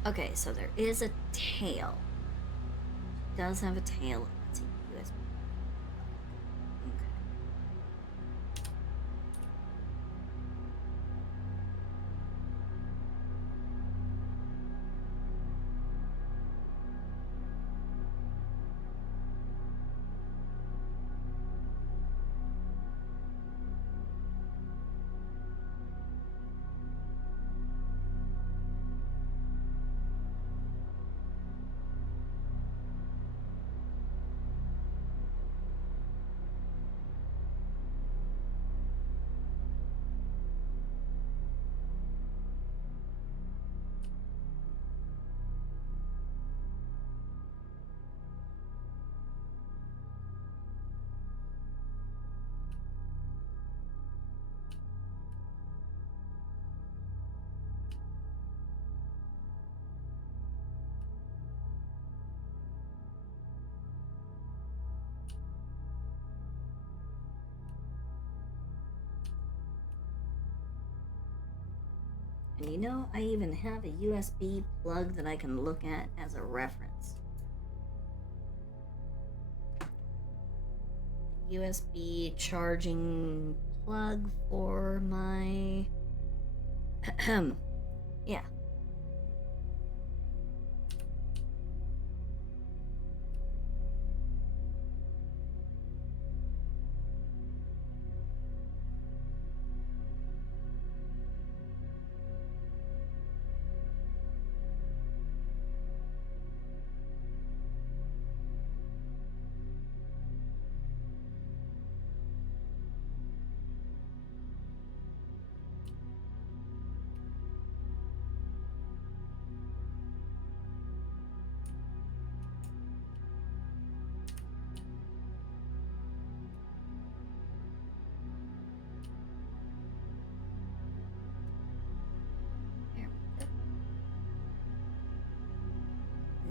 Okay, so there is a tail. It does have a tail. It's a USB. Okay. And you know, I even have a USB plug that I can look at as a reference. USB charging plug for my... yeah.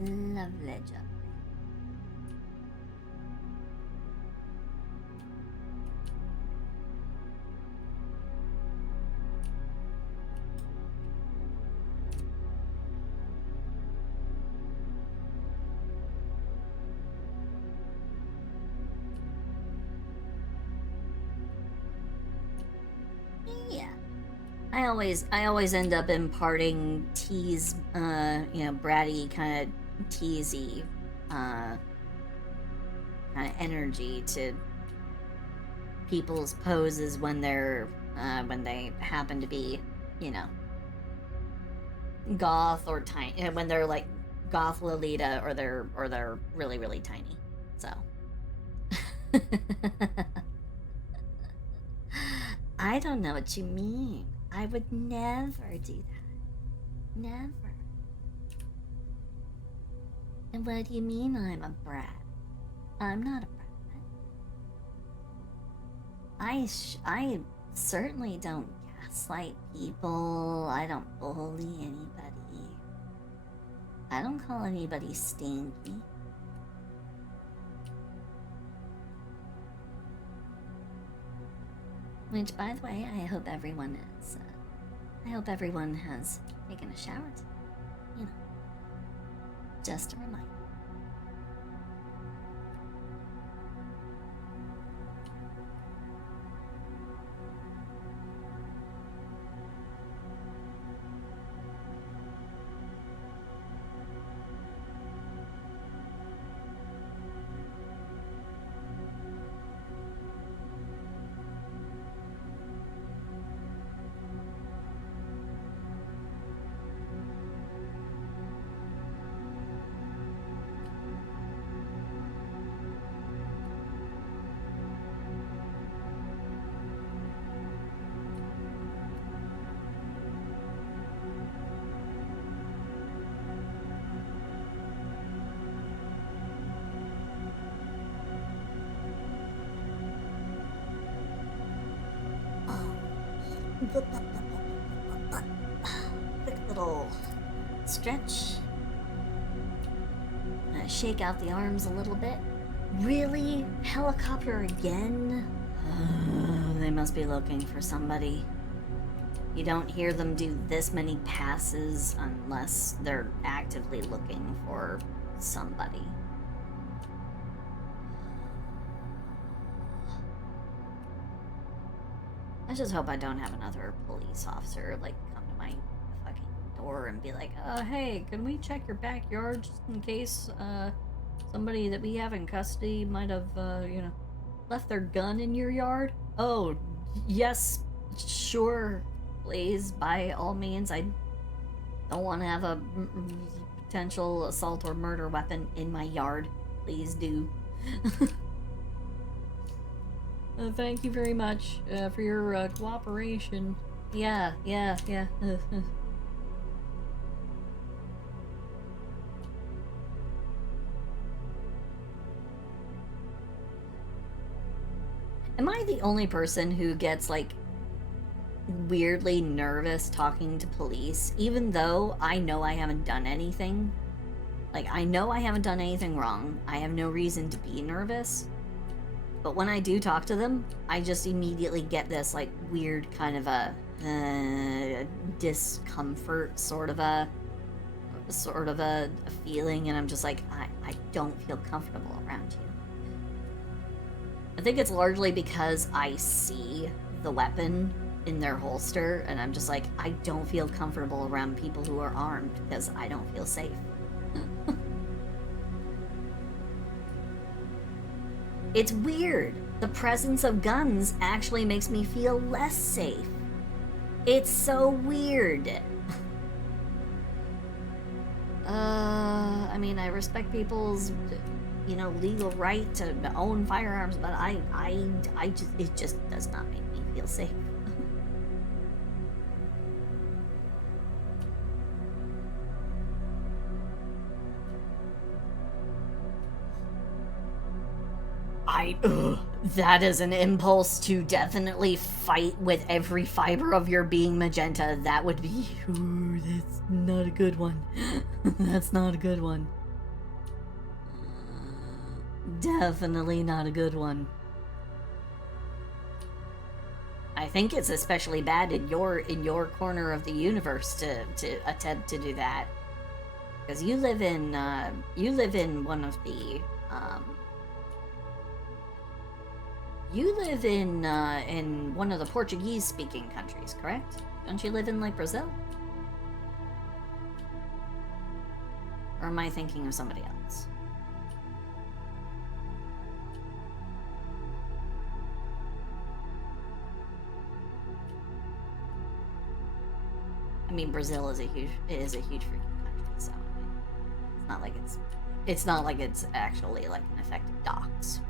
Lovely job. Yeah. I always end up imparting tease, bratty kind of teasy kind of energy to people's poses when they happen to be, goth or tiny, when they're like goth Lolita or they're really, really tiny. So I don't know what you mean. I would never do that. Never. And what do you mean I'm a brat? I'm not a brat. I certainly don't gaslight people. I don't bully anybody. I don't call anybody stinky. Which, by the way, I hope everyone is. I hope everyone has taken a shower today. Just a reminder. Quick little stretch. Shake out the arms a little bit. Really? Helicopter again? They must be looking for somebody. You don't hear them do this many passes unless they're actively looking for somebody. I just hope I don't have another police officer, like, come to my fucking door and be like, hey, can we check your backyard just in case, somebody that we have in custody might have, left their gun in your yard? Oh, yes, sure, please, by all means. I don't want to have a potential assault or murder weapon in my yard. Please do. Thank you very much for your cooperation. Yeah. Am I the only person who gets, like, weirdly nervous talking to police, even though I know I haven't done anything? Like, I know I haven't done anything wrong. I have no reason to be nervous. But when I do talk to them, I just immediately get this, like, weird kind of a discomfort, sort of a feeling, and I'm just like, I don't feel comfortable around you. I think it's largely because I see the weapon in their holster, and I'm just like, I don't feel comfortable around people who are armed because I don't feel safe. It's weird. The presence of guns actually makes me feel less safe. It's so weird. I mean, I respect people's, legal right to own firearms, but it just does not make me feel safe. That is an impulse to definitely fight with every fiber of your being, Magenta. That would be... that's not a good one. That's not a good one. Definitely not a good one. I think it's especially bad in your corner of the universe to attempt to do that. Because you live in one of the... You live in one of the Portuguese-speaking countries, correct? Don't you live in, like, Brazil? Or am I thinking of somebody else? I mean, Brazil is a huge freaking country, so I mean, it's not like it's actually like an effective dox.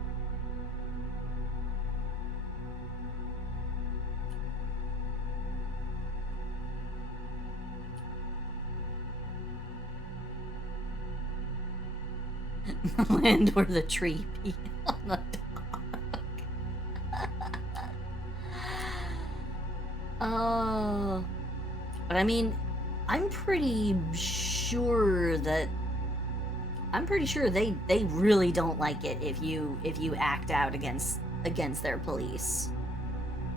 Land where the tree pee on the dog. Oh. But I mean, I'm pretty sure they really don't like it if you act out against their police.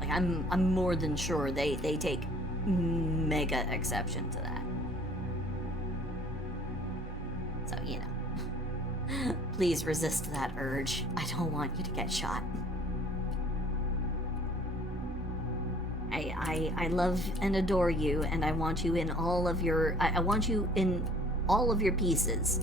Like, I'm more than sure they take mega exception to that. So, please resist that urge. I don't want you to get shot. I love and adore you, and I want you in all of your... I want you in all of your pieces.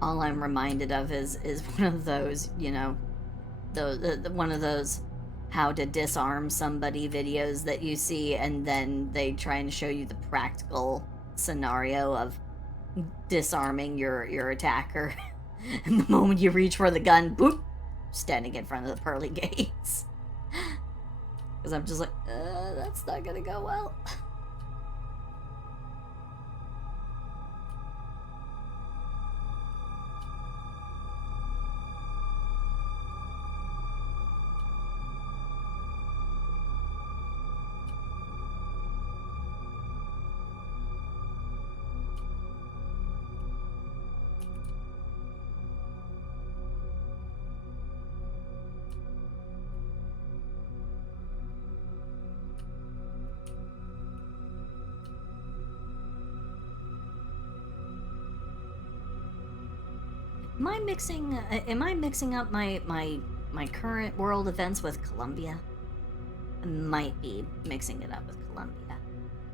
All I'm reminded of is one of those, one of those how to disarm somebody videos that you see, and then they try and show you the practical scenario of disarming your attacker. And the moment you reach for the gun, boop, standing in front of the pearly gates. Because I'm just like, that's not gonna go well. Am I mixing up my current world events with Colombia? I might be mixing it up with Colombia.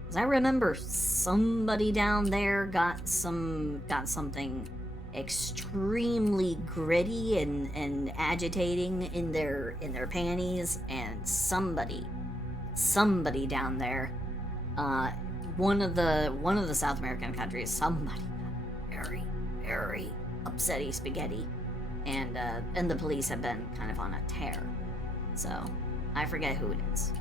Because I remember somebody down there got something extremely gritty and agitating in their panties, and somebody down there, one of the South American countries, somebody got very, very upsetty spaghetti, and the police have been kind of on a tear. So I forget who it is.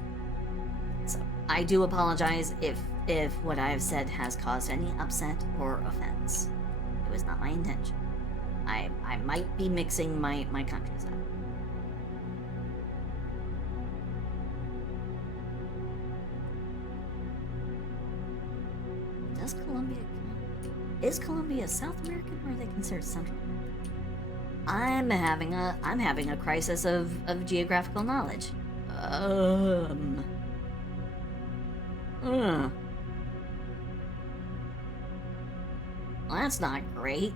So I do apologize if what I have said has caused any upset or offense. It was not my intention. I might be mixing my countries up. Is Colombia South American, or are they considered Central American? I'm having a crisis of geographical knowledge. Well, that's not great.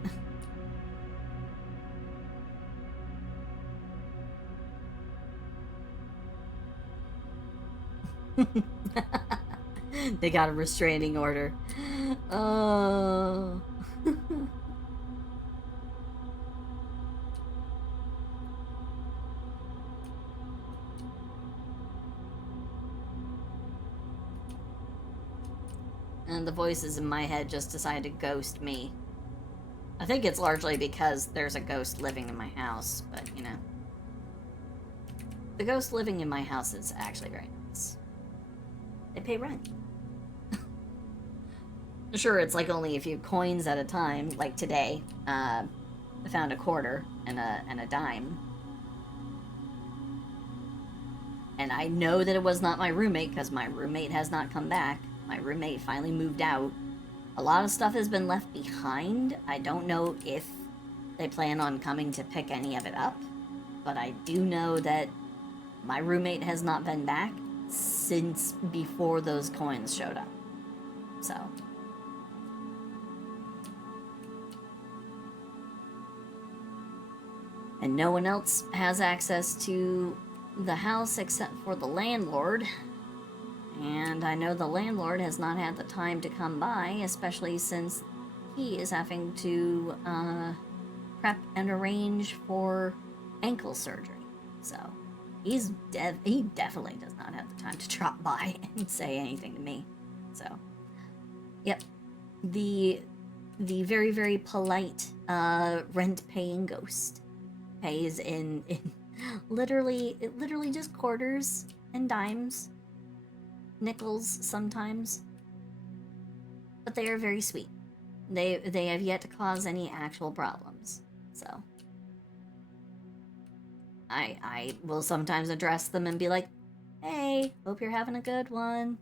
They got a restraining order. Oh. And the voices in my head just decided to ghost me. I think it's largely because there's a ghost living in my house, but you know. The ghost living in my house is actually very nice. They pay rent. Sure, it's like only a few coins at a time, like today. I found a quarter and a dime. And I know that it was not my roommate, because my roommate has not come back. My roommate finally moved out. A lot of stuff has been left behind. I don't know if they plan on coming to pick any of it up, but I do know that my roommate has not been back since before those coins showed up. So. And no one else has access to the house except for the landlord. And I know the landlord has not had the time to come by, especially since he is having to prep and arrange for ankle surgery. So he definitely does not have the time to drop by and say anything to me. So, yep, the very, very polite rent-paying ghost pays in literally just quarters and dimes. Nickels sometimes, but they are very sweet. They have yet to cause any actual problems. So I will sometimes address them and be like, "Hey, hope you're having a good one."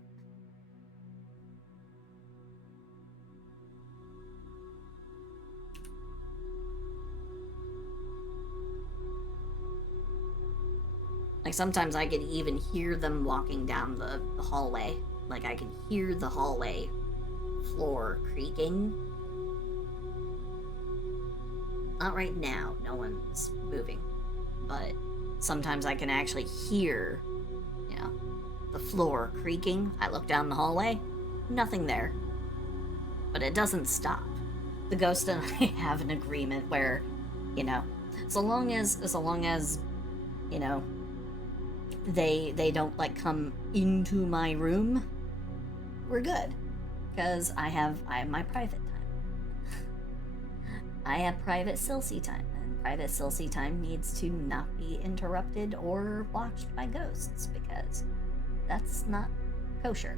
Like, sometimes I could even hear them walking down the hallway. Like, I could hear the hallway floor creaking. Not right now, no one's moving. But sometimes I can actually hear, you know, the floor creaking. I look down the hallway, nothing there. But it doesn't stop. The ghost and I have an agreement where, you know, so long as, you know, they don't, like, come into my room, we're good. Because I have my private time. I have private Silsey time, and private Silsey time needs to not be interrupted or watched by ghosts, because that's not kosher.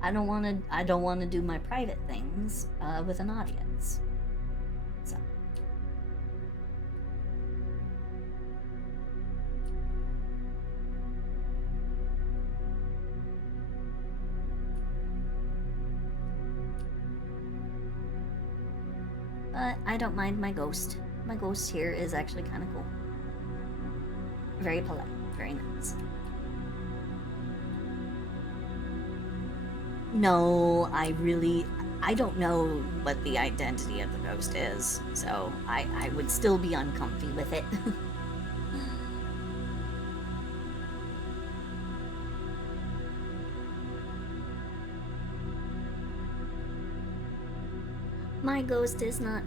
I don't want to do my private things with an audience. So. But I don't mind my ghost. My ghost here is actually kind of cool. Very polite, very nice. No, I don't know what the identity of the ghost is, so I would still be uncomfy with it. My ghost is not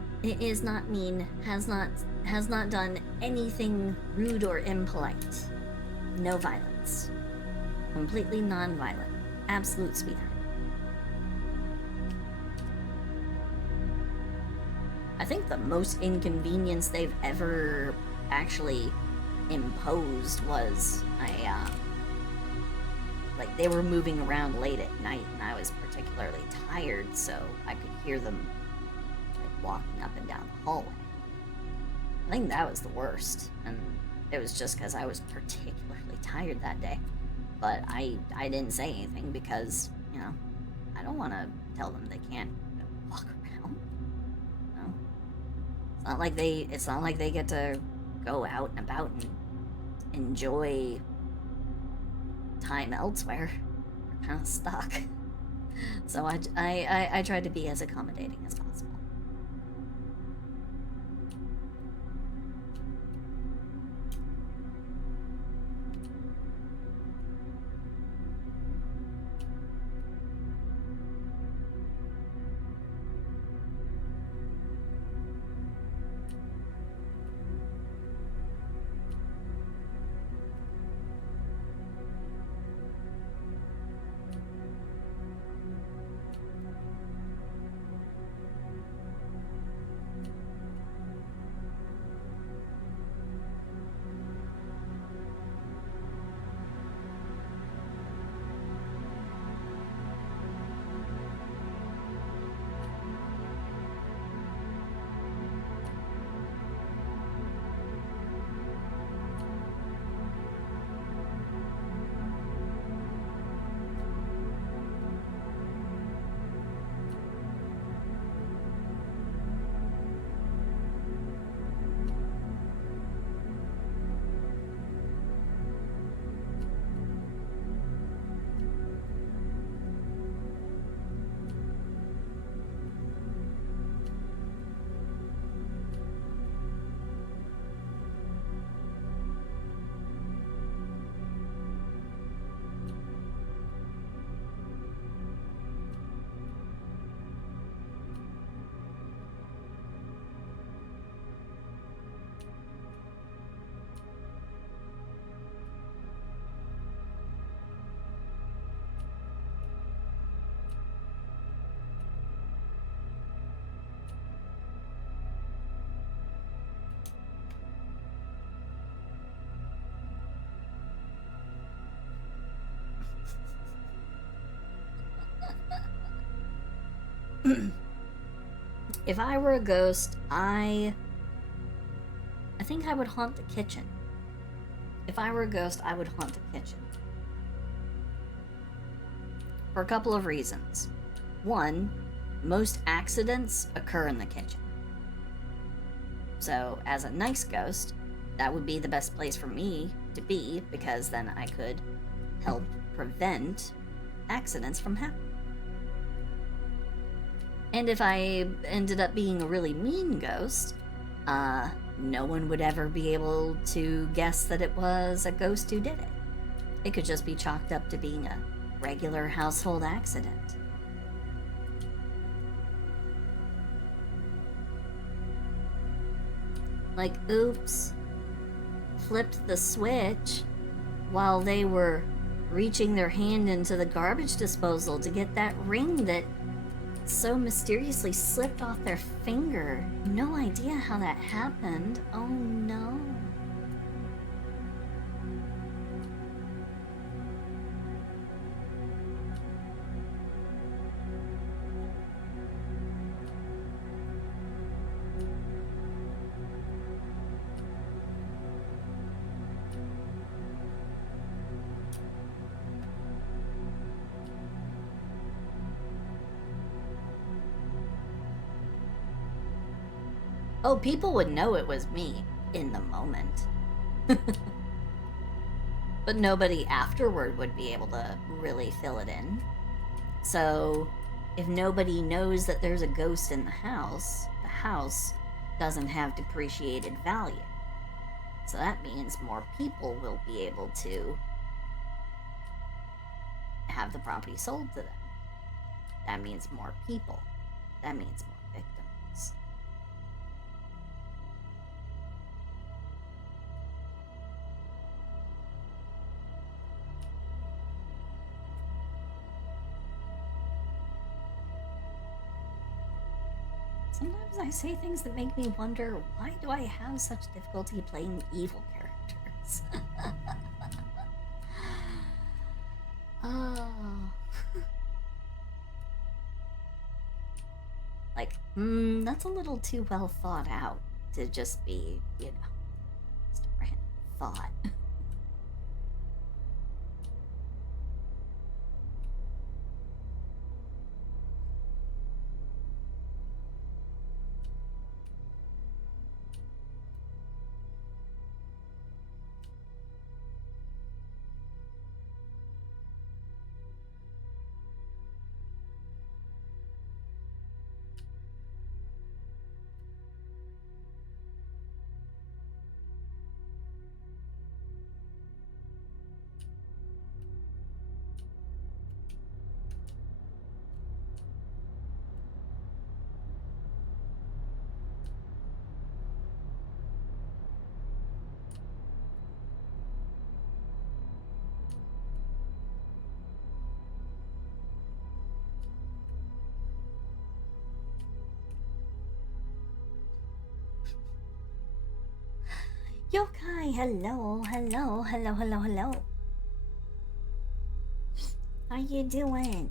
mean, has not done anything rude or impolite. No violence. Completely non-violent. Absolute sweetheart. I think the most inconvenience they've ever actually imposed was like, they were moving around late at night and I was particularly tired, so I could hear them walking up and down the hallway. I think that was the worst, and it was just because I was particularly tired that day. But I didn't say anything because, you know, I don't want to tell them they can't, you know, walk around. It's not like they get to go out and about and enjoy time elsewhere. They're kind of stuck. So I try to be as accommodating as possible. If I were a ghost, I think I would haunt the kitchen. If I were a ghost, I would haunt the kitchen. For a couple of reasons. One, most accidents occur in the kitchen. So, as a nice ghost, that would be the best place for me to be, because then I could help prevent accidents from happening. And if I ended up being a really mean ghost, no one would ever be able to guess that it was a ghost who did it. It could just be chalked up to being a regular household accident. Like, oops, flipped the switch while they were reaching their hand into the garbage disposal to get that ring that so mysteriously slipped off their finger. No idea how that happened. Oh no. Oh, people would know it was me in the moment. But nobody afterward would be able to really fill it in. So, if nobody knows that there's a ghost in the house doesn't have depreciated value. So that means more people will be able to have the property sold to them. That means more people. That means more victims. Sometimes I say things that make me wonder, why do I have such difficulty playing evil characters? Oh. Like, that's a little too well thought out to just be, just a random thought. Yokai, hello, hello, hello, hello, hello. How you doing?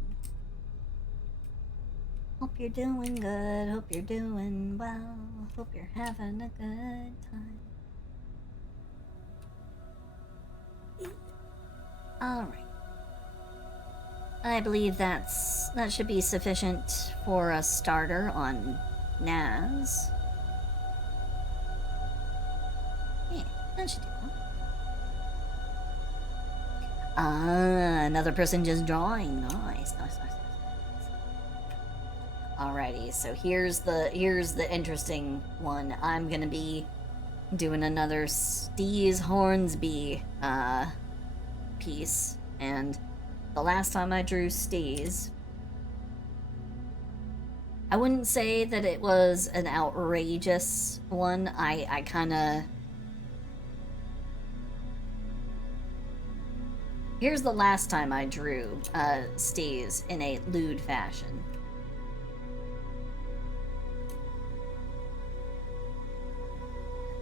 Hope you're doing good, hope you're doing well, hope you're having a good time. Alright. I believe that should be sufficient for a starter on Naz. Yeah, that should do well. Ah, another person just drawing. Nice, nice, nice, nice. Alrighty, so here's the interesting one. I'm gonna be doing another Steez Hornsby piece, and the last time I drew Steez, I wouldn't say that it was an outrageous one. I kinda... Here's the last time I drew Steez in a lewd fashion.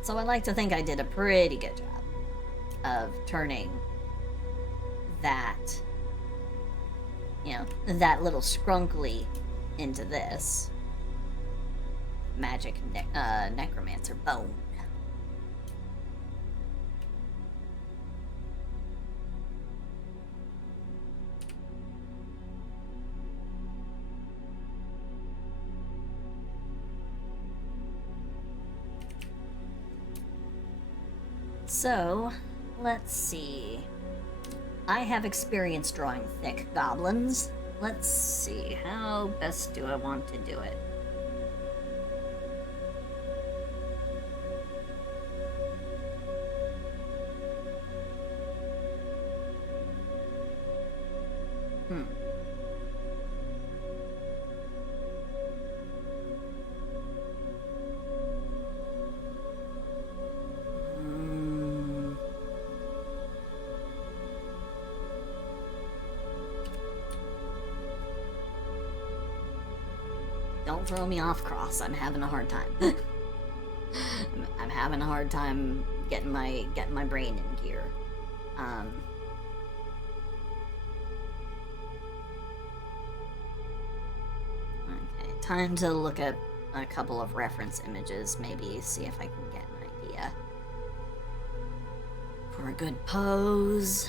So I like to think I did a pretty good job of turning that, you know, that little scrunkly into this magic necromancer bone. So, let's see. I have experience drawing thick goblins. Let's see, how best do I want to do it? Don't throw me off, Cross. I'm having a hard time. I'm having a hard time getting my brain in gear. Okay, time to look at a couple of reference images, maybe see if I can get an idea for a good pose.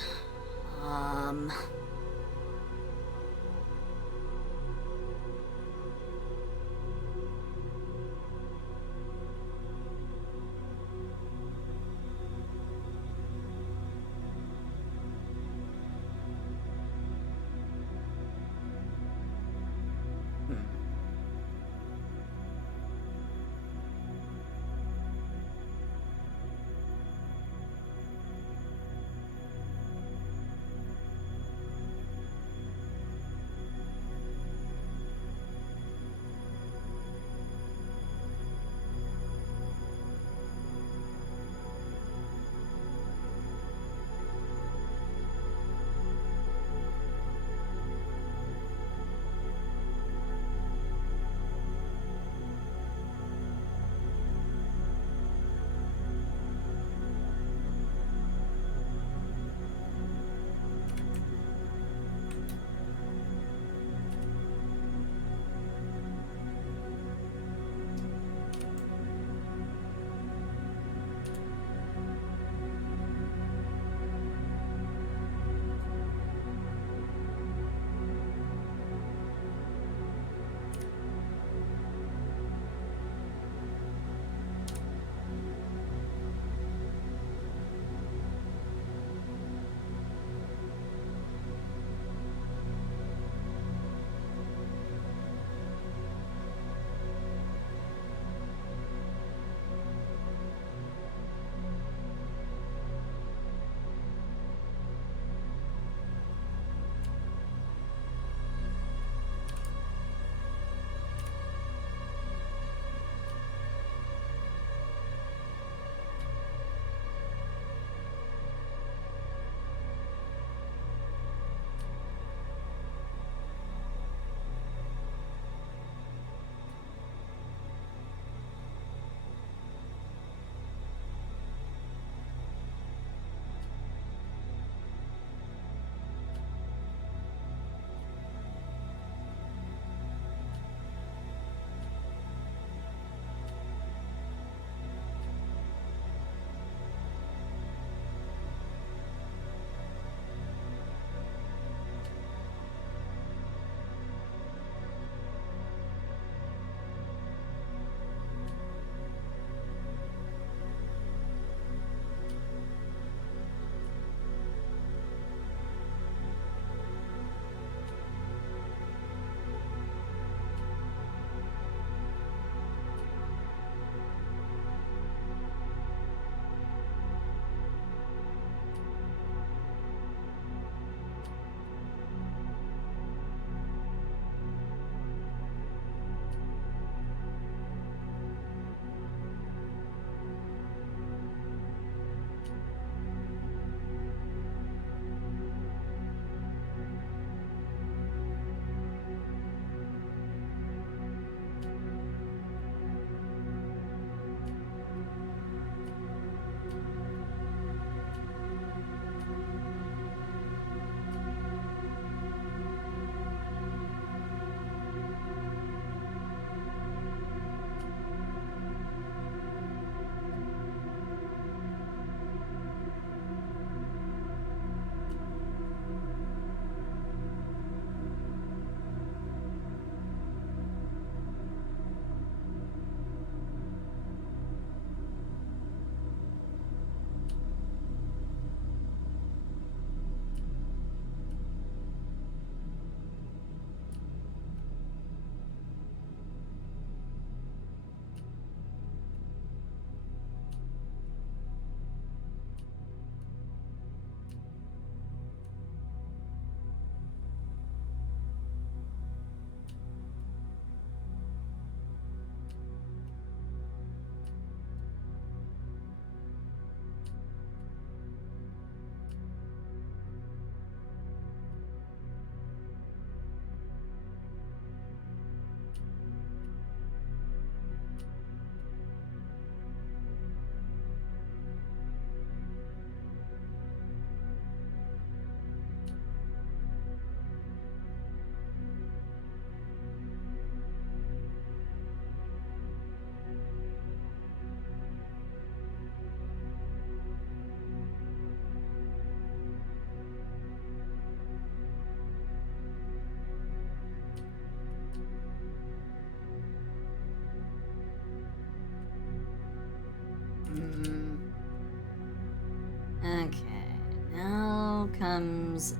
Okay, now comes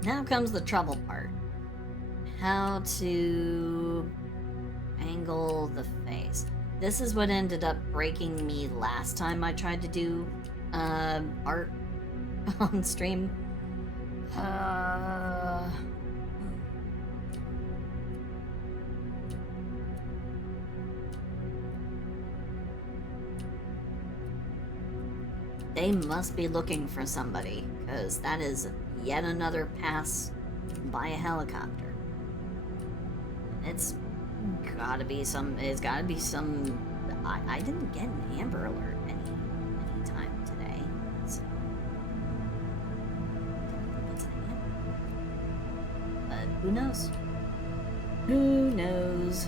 the trouble part. How to angle the face. This is what ended up breaking me last time I tried to do art on stream. They must be looking for somebody, because that is yet another pass by a helicopter. It's gotta be some. I didn't get an Amber Alert any time today, so I don't think it's an Amber. But who knows? Who knows?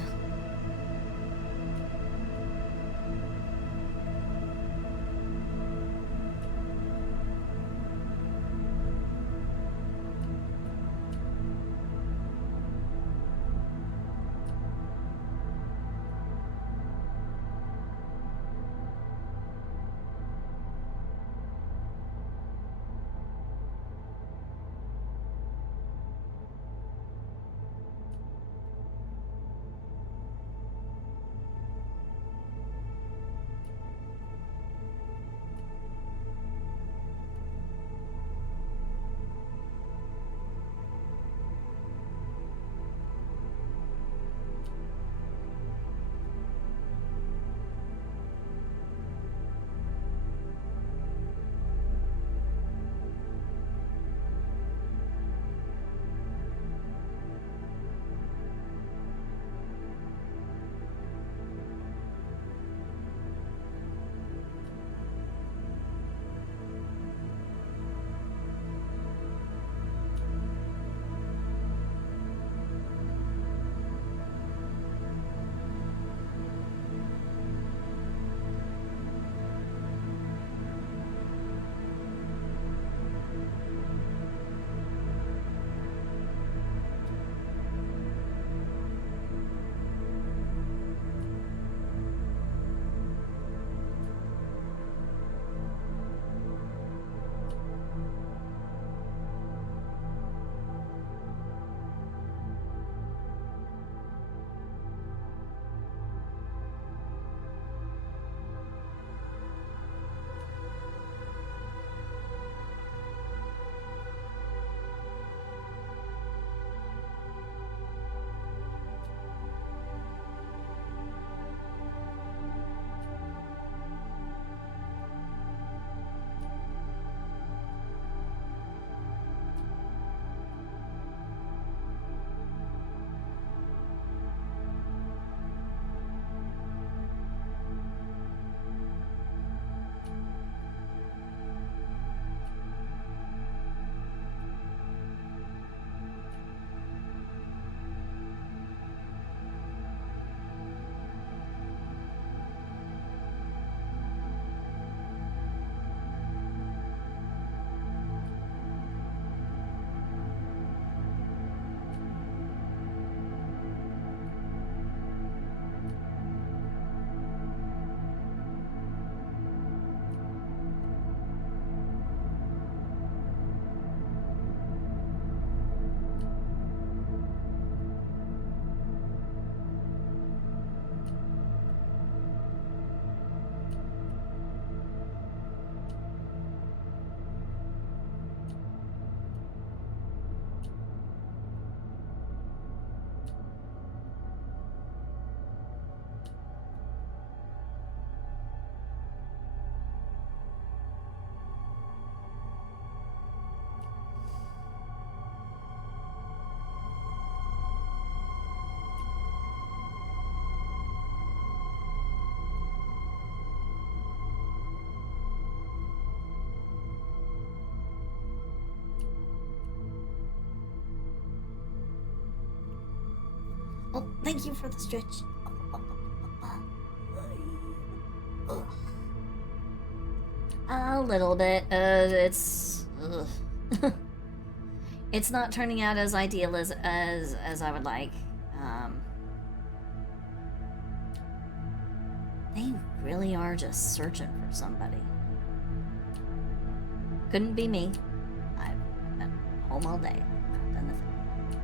Oh, thank you for the stretch. A little bit. It's it's not turning out as ideal as I would like. They really are just searching for somebody. couldn't be me. I've been home all day. Not done a thing.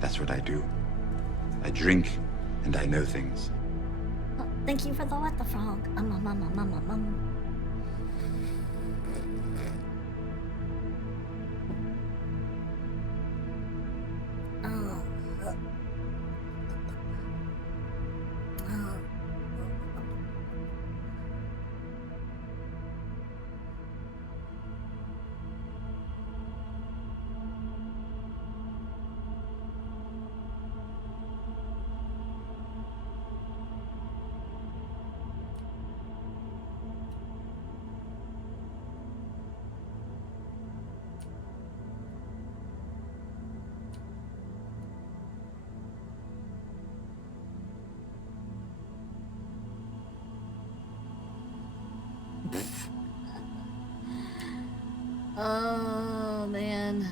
That's what I do. I drink and I know things. Oh, thank you for the what the frog. Oh. Oh, man.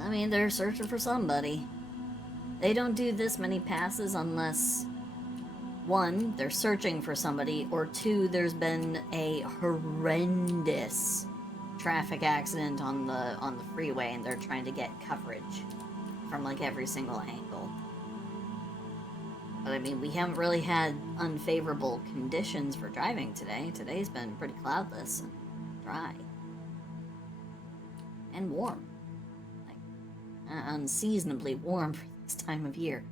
I mean, they're searching for somebody. They don't do this many passes unless, one, they're searching for somebody, or two, there's been a horrendous traffic accident on the freeway and they're trying to get coverage from like every single angle. But I mean, we haven't really had unfavorable conditions for driving today. Today's been pretty cloudless and dry. And warm. Like, unseasonably warm for this time of year.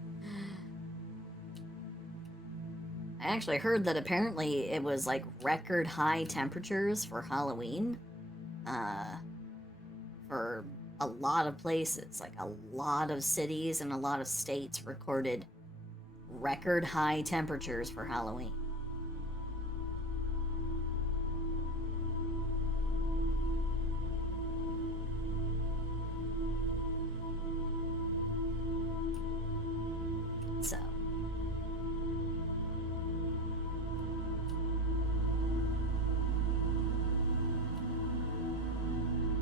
I actually heard that apparently it was like record high temperatures for Halloween. For a lot of places. Like a lot of cities and a lot of states recorded record high temperatures for Halloween. So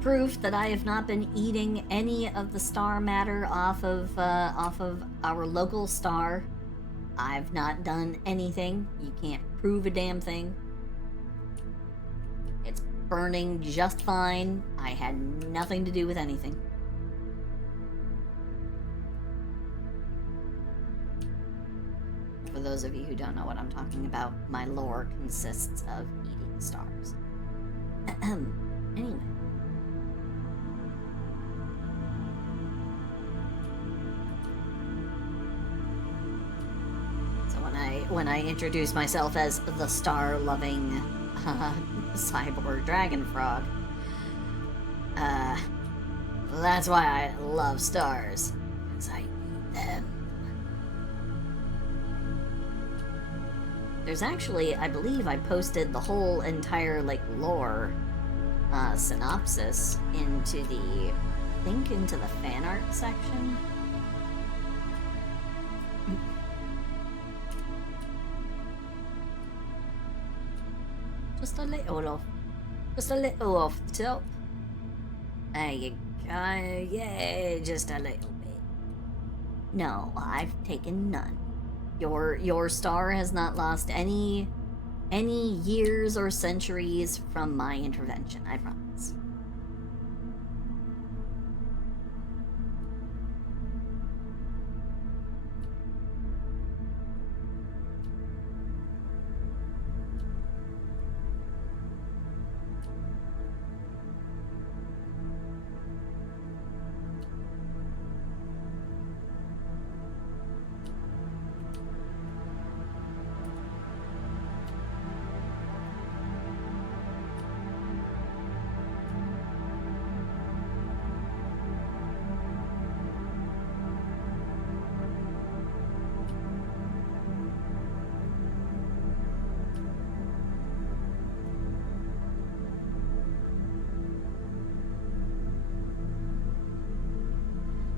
proof that I have not been eating any of the star matter off of our local star. I've not done anything. You can't prove a damn thing. It's burning just fine. I had nothing to do with anything. For those of you who don't know what I'm talking about, my lore consists of eating stars. Anyway. When I introduce myself as the star-loving cyborg dragon frog, that's why I love stars, because I eat them. There's actually, I believe I posted the whole entire, like, lore synopsis into the, I think into the fan art section. Just a little off the top. There you go, yeah, just a little bit. No, I've taken none. Your star has not lost any years or centuries from my intervention, I promise.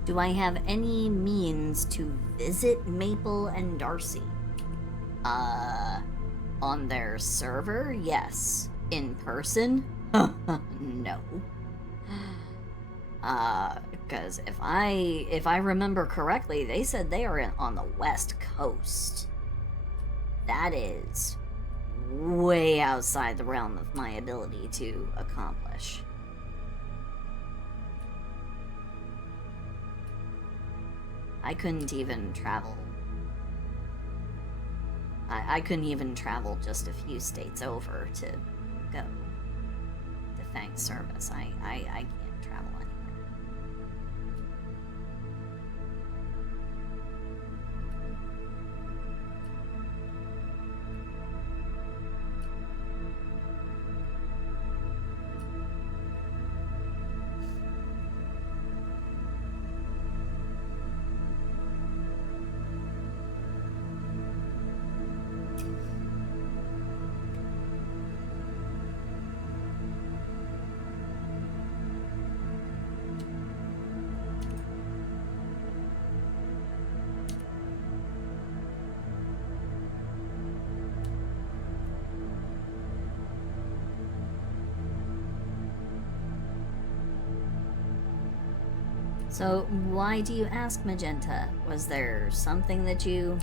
Do I have any means to visit Maple and Darcy? On their server? Yes. In person? No. Because if I remember correctly, they said they are on the West Coast. That is way outside the realm of my ability to accomplish. I couldn't even travel. I couldn't even travel just a few states over to go to Fang's service. I can't travel anywhere. So, why do you ask, Magenta? Was there something that you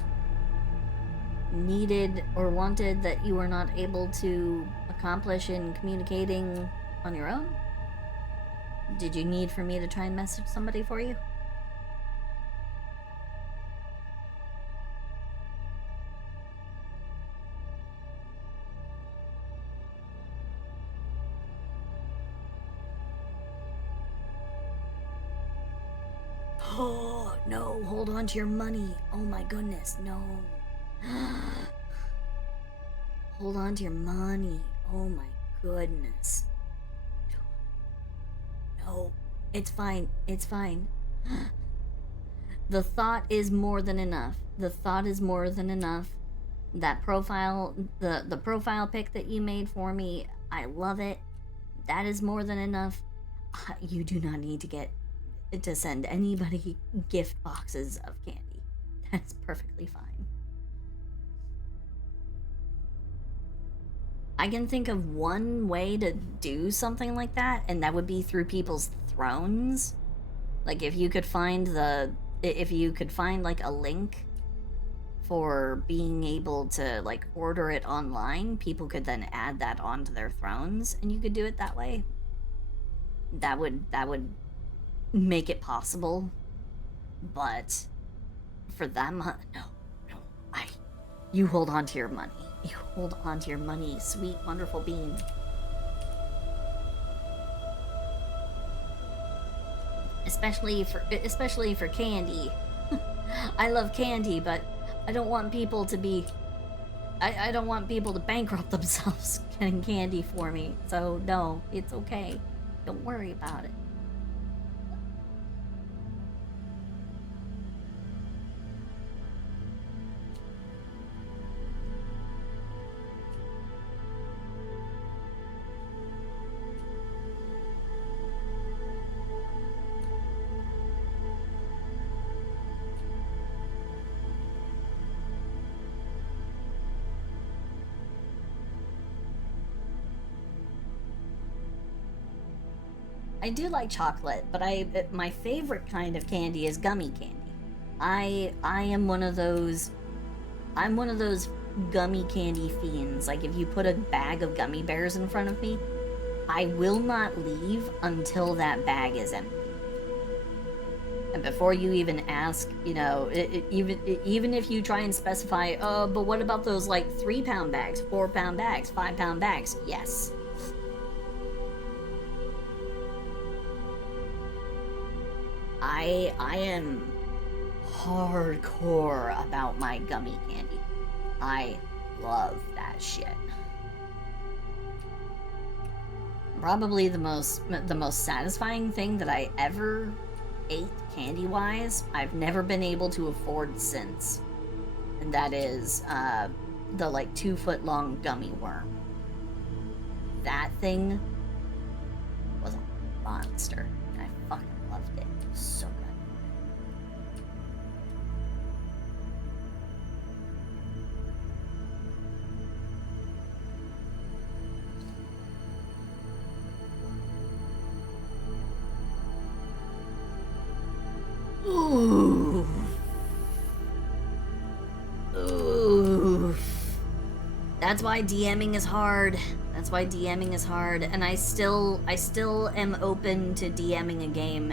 needed or wanted that you were not able to accomplish in communicating on your own? Did you need for me to try and message somebody for you? Oh, no, hold on to your money. Oh my goodness, no. Hold on to your money. Oh my goodness. No, it's fine. It's fine. The thought is more than enough. The thought is more than enough. That profile, the profile pic that you made for me, I love it. That is more than enough. You do not need to send anybody gift boxes of candy. That's perfectly fine. I can think of one way to do something like that, and that would be through people's thrones. Like if you could find like a link for being able to like order it online, people could then add that onto their thrones, and you could do it that way. That would make it possible, but for them, no, you hold on to your money. You hold on to your money, sweet, wonderful bean. Especially for candy. I love candy, but I don't want people to be. I don't want people to bankrupt themselves getting candy for me. So no, it's okay. Don't worry about it. I do like chocolate, but my favorite kind of candy is gummy candy. I am one of those. I'm one of those gummy candy fiends. Like if you put a bag of gummy bears in front of me, I will not leave until that bag is empty. And before you even ask, you know, even if you try and specify, but what about those like 3-pound bags, 4-pound bags, 5-pound bags? Yes. I am hardcore about my gummy candy. I love that shit. Probably the most satisfying thing that I ever ate candy-wise, I've never been able to afford since. And that is the like 2-foot-long gummy worm. That thing was a monster. And I fucking loved it. It was so good. Ooh. Ooh. That's why DMing is hard. That's why DMing is hard, and I still am open to DMing a game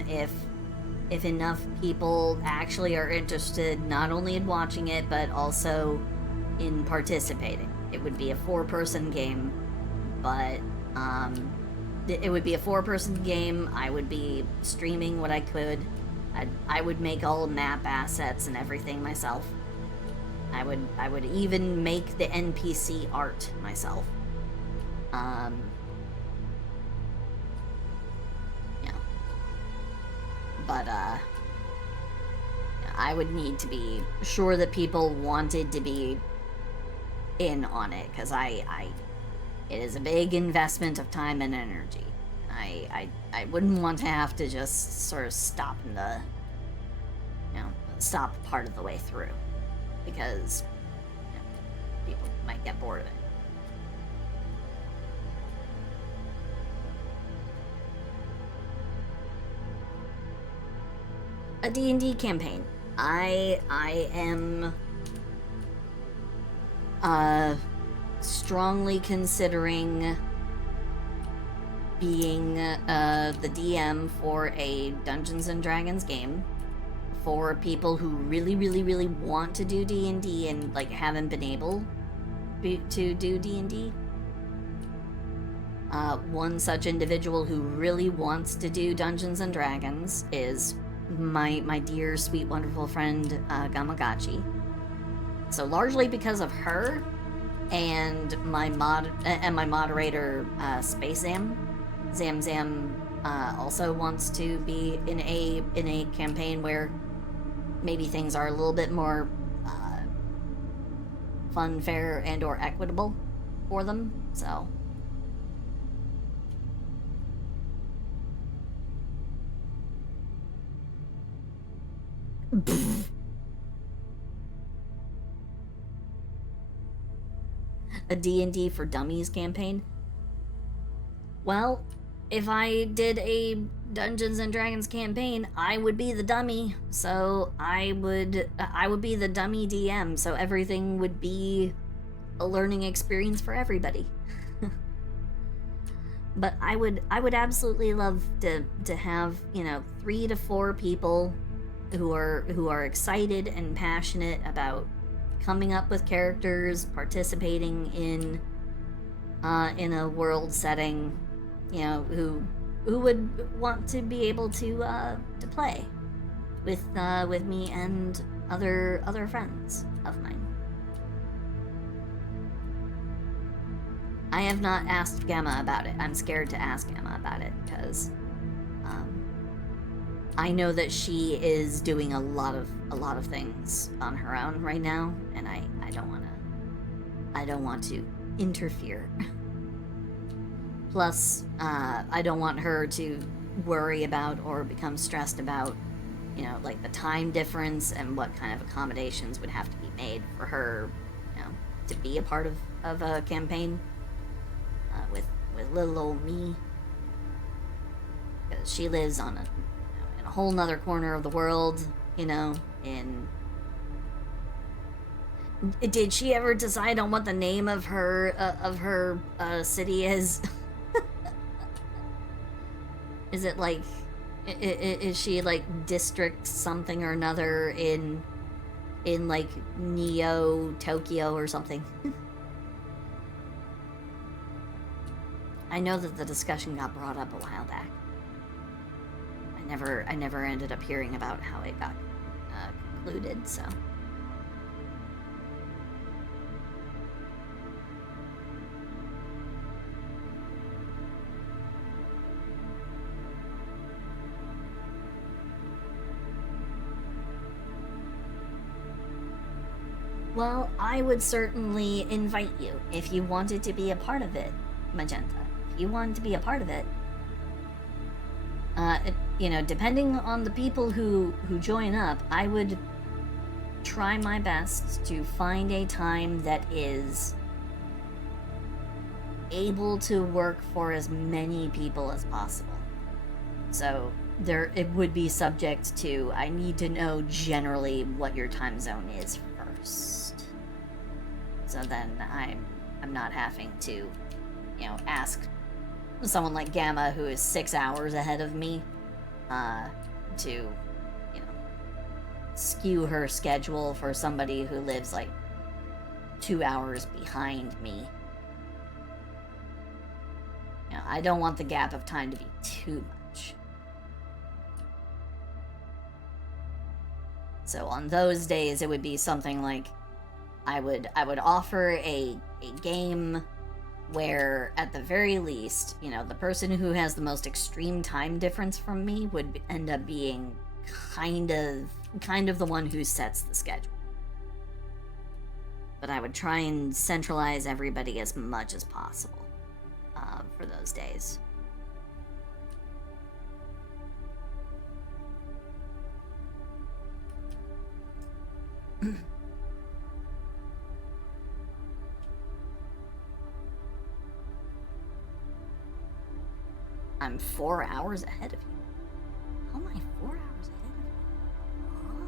if enough people actually are interested, not only in watching it, but also in participating. It would be a 4-person game, but it would be a 4-person game. I would be streaming what I could. I would make all map assets and everything myself. I would even make the NPC art myself. Yeah. But I would need to be sure that people wanted to be in on it, because it is a big investment of time and energy. I wouldn't want to have to just sort of stop in the, stop part of the way through, because people might get bored of it. A D&D campaign. I am strongly considering being the DM for a Dungeons and Dragons game for people who really, really, really want to do D&D and like haven't been able to do D&D. One such individual who really wants to do Dungeons and Dragons is my dear, sweet, wonderful friend Gamagachi. So largely because of her and my moderator Space Zam also wants to be in a campaign where maybe things are a little bit more fun, fair, and or equitable for them. So a D&D for Dummies campaign. Well, if I did a Dungeons and Dragons campaign, I would be the dummy. So I would be the dummy DM. So everything would be a learning experience for everybody. But I would absolutely love to have 3 to 4 people who are excited and passionate about coming up with characters, participating in a world setting, who would want to be able to play with me and other friends of mine. I have not asked Gamma about it. I'm scared to ask Gamma about it because I know that she is doing a lot of things on her own right now, and I don't want to interfere. Plus, I don't want her to worry about or become stressed about, like the time difference and what kind of accommodations would have to be made for her, to be a part of a campaign with little old me. Because she lives in a whole nother corner of the world, Did she ever decide on what the name of her city is? Is it like, is she like district something or another in like Neo Tokyo or something? I know that the discussion got brought up a while back. I never ended up hearing about how it got concluded, so. Well, I would certainly invite you if you wanted to be a part of it, Magenta. If you wanted to be a part of it, depending on the people who join up, I would try my best to find a time that is able to work for as many people as possible. So it would be subject to, I need to know generally what your time zone is first. So then I'm I'm not having to, you know, ask someone like Gamma, who is 6 hours ahead of me, to, you know, skew her schedule for somebody who lives like 2 hours behind me. You know, I don't want the gap of time to be too much. So on those days, it would be something like I would offer a game where, at the very least, you know, the person who has the most extreme time difference from me would end up being kind of the one who sets the schedule. But I would try and centralize everybody as much as possible for those days. I'm 4 hours ahead of you. How am I 4 hours ahead of you? Huh?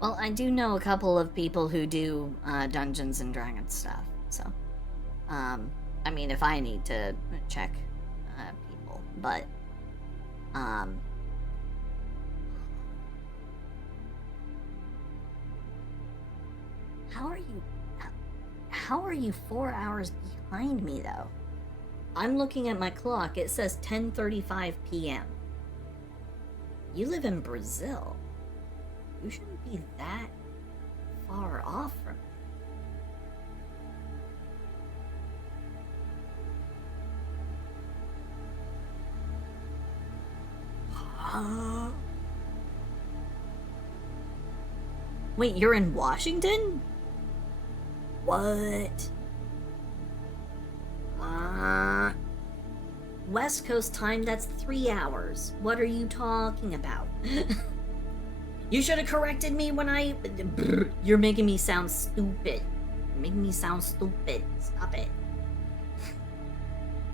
Well, I do know a couple of people who do Dungeons and Dragons stuff, so I mean, if I need to check people, but how are you 4 hours behind me, though? I'm looking at my clock. It says 10:35 p.m. You live in Brazil. You shouldn't be that far off from me. Wait, you're in Washington? What? West Coast time, that's 3 hours. What are you talking about? You should have corrected me when I... You're making me sound stupid. You're making me sound stupid. Stop it.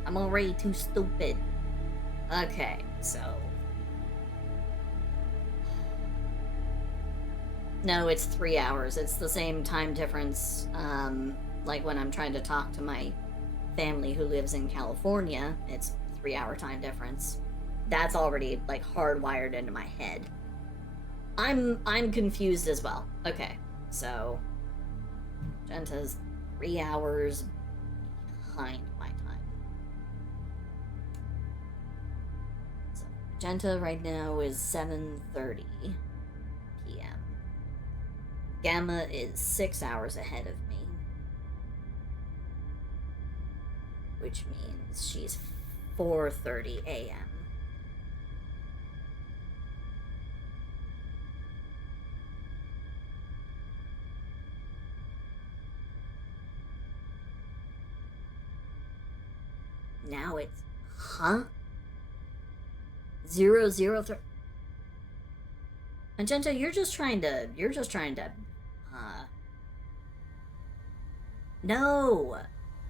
I'm already too stupid. Okay, so... No, it's 3 hours. It's the same time difference, like when I'm trying to talk to my family who lives in California, it's 3 hour time difference. That's already, like, hardwired into my head. I'm confused as well. Okay, so Genta's 3 hours behind my time. So Genta right now is 7:30 p.m. Gamma is 6 hours ahead of me, which means she's 4:30 a.m. Now it's, huh? 003. Magenta, you're just trying to, no,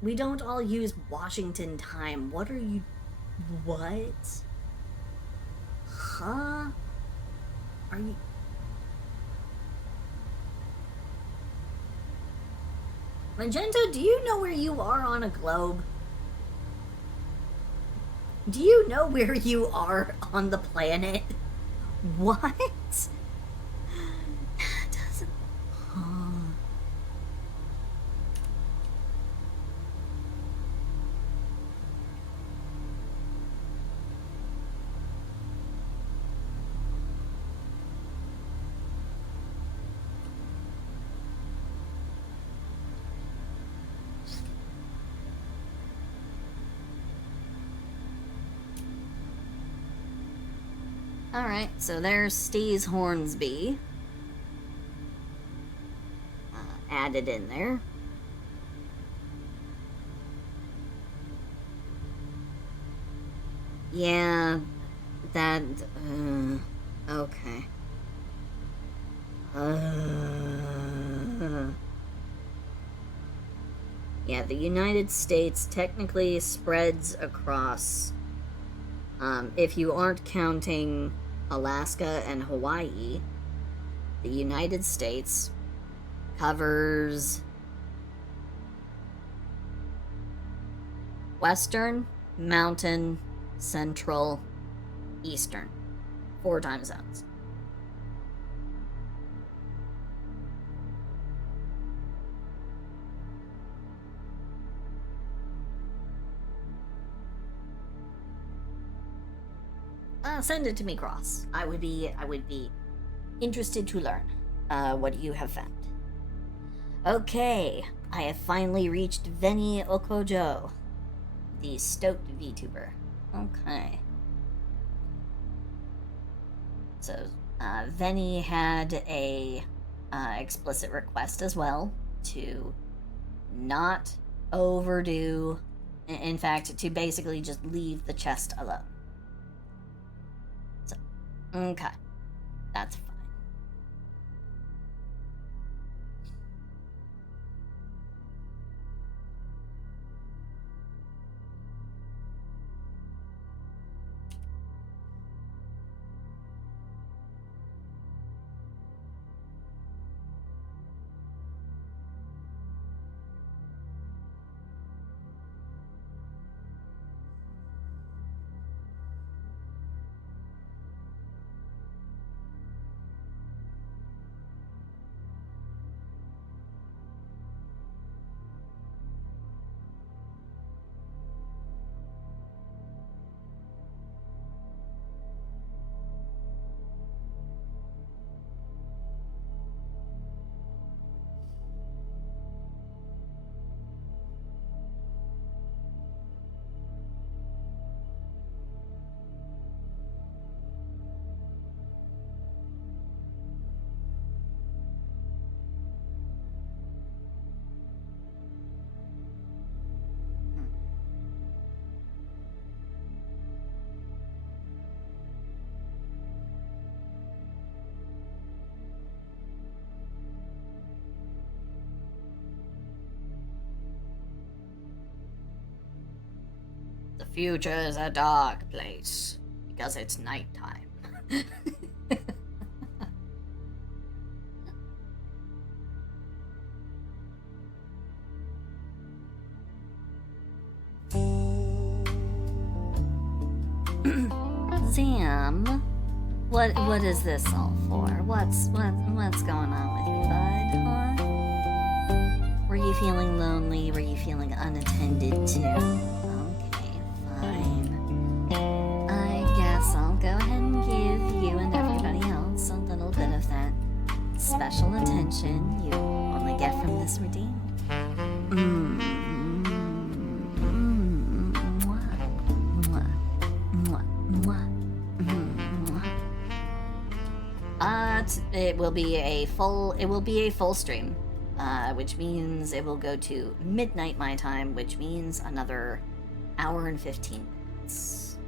we don't all use Washington time. What are you, what? Huh? Are you... Magenta, do you know where you are on a globe? Do you know where you are on the planet? What? That doesn't... Alright, so there's Steez Hornsby. Added in there. Yeah, that... okay. Yeah, the United States technically spreads across If you aren't counting Alaska and Hawaii, the United States covers Western, Mountain, Central, Eastern. 4 time zones. Send it to me, Cross. I would be interested to learn what you have found. Okay, I have finally reached Veni Okojo, the stoked VTuber. Okay. So, Veni had a explicit request as well to not overdo, in fact, to basically just leave the chest alone. So, okay. That's fine. The future is a dark place because it's nighttime. Zam, what is this all for? What's going on with you, bud? Huh? Were you feeling lonely? Were you feeling unattended to? Okay, fine. I guess I'll go ahead and give you and everybody else a little bit of that special attention you only get from this redeemed. It will be a full stream, which means it will go to midnight my time, which means another hour and 15 minutes.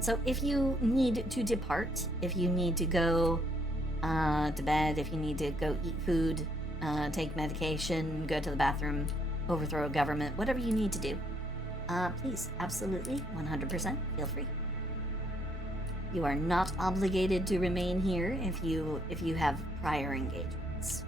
So if you need to depart, if you need to go to bed, if you need to go eat food, take medication, go to the bathroom, overthrow a government, whatever you need to do, please, absolutely, 100%, feel free. You are not obligated to remain here if you have prior engagements.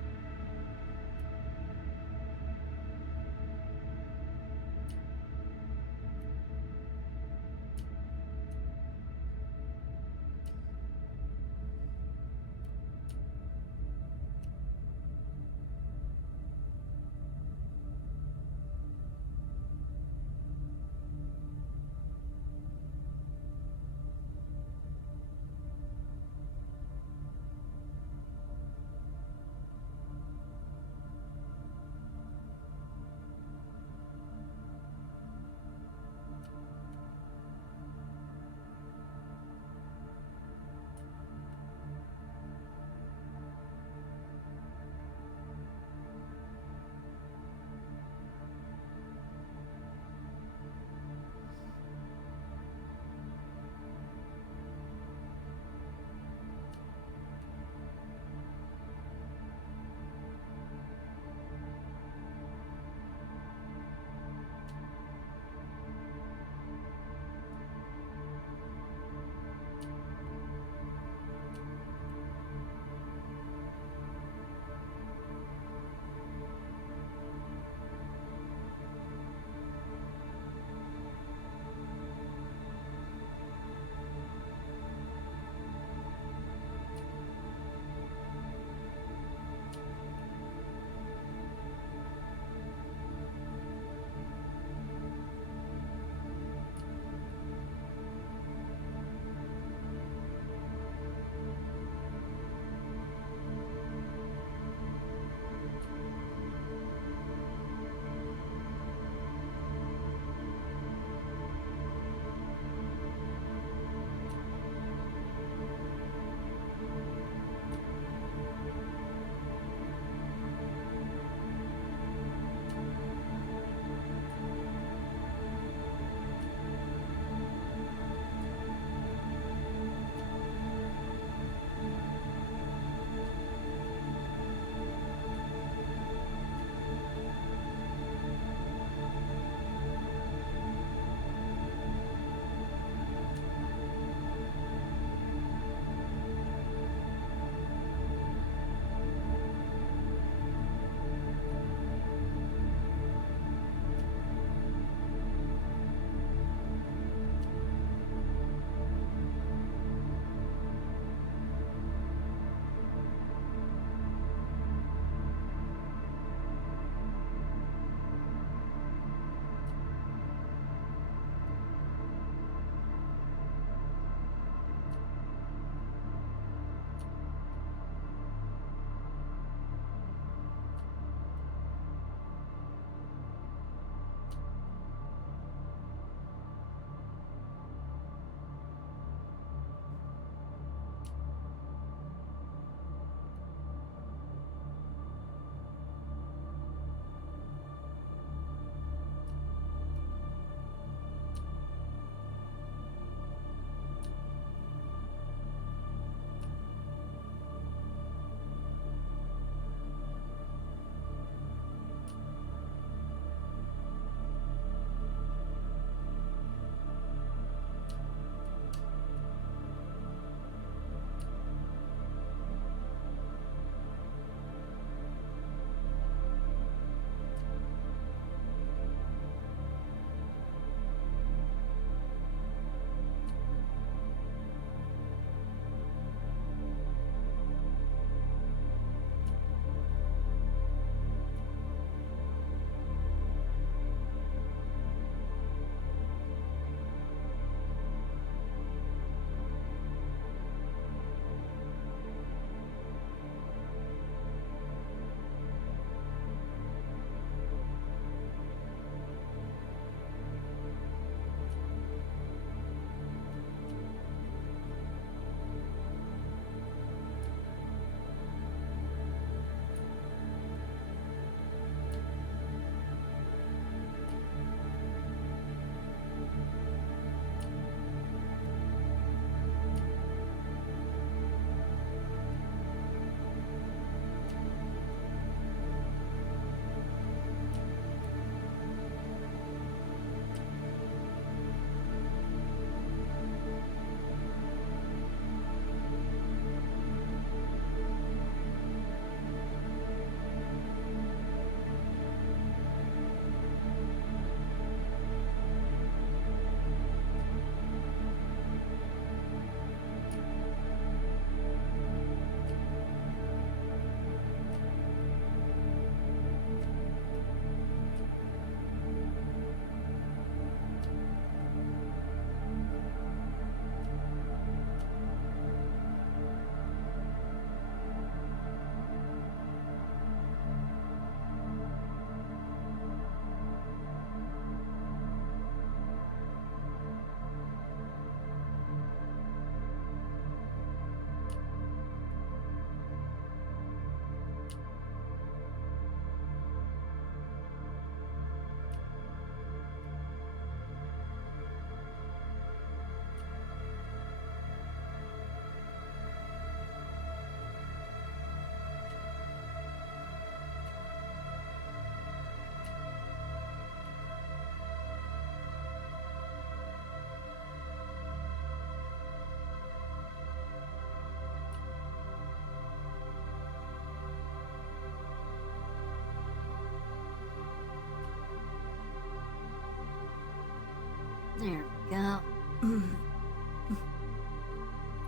There we go.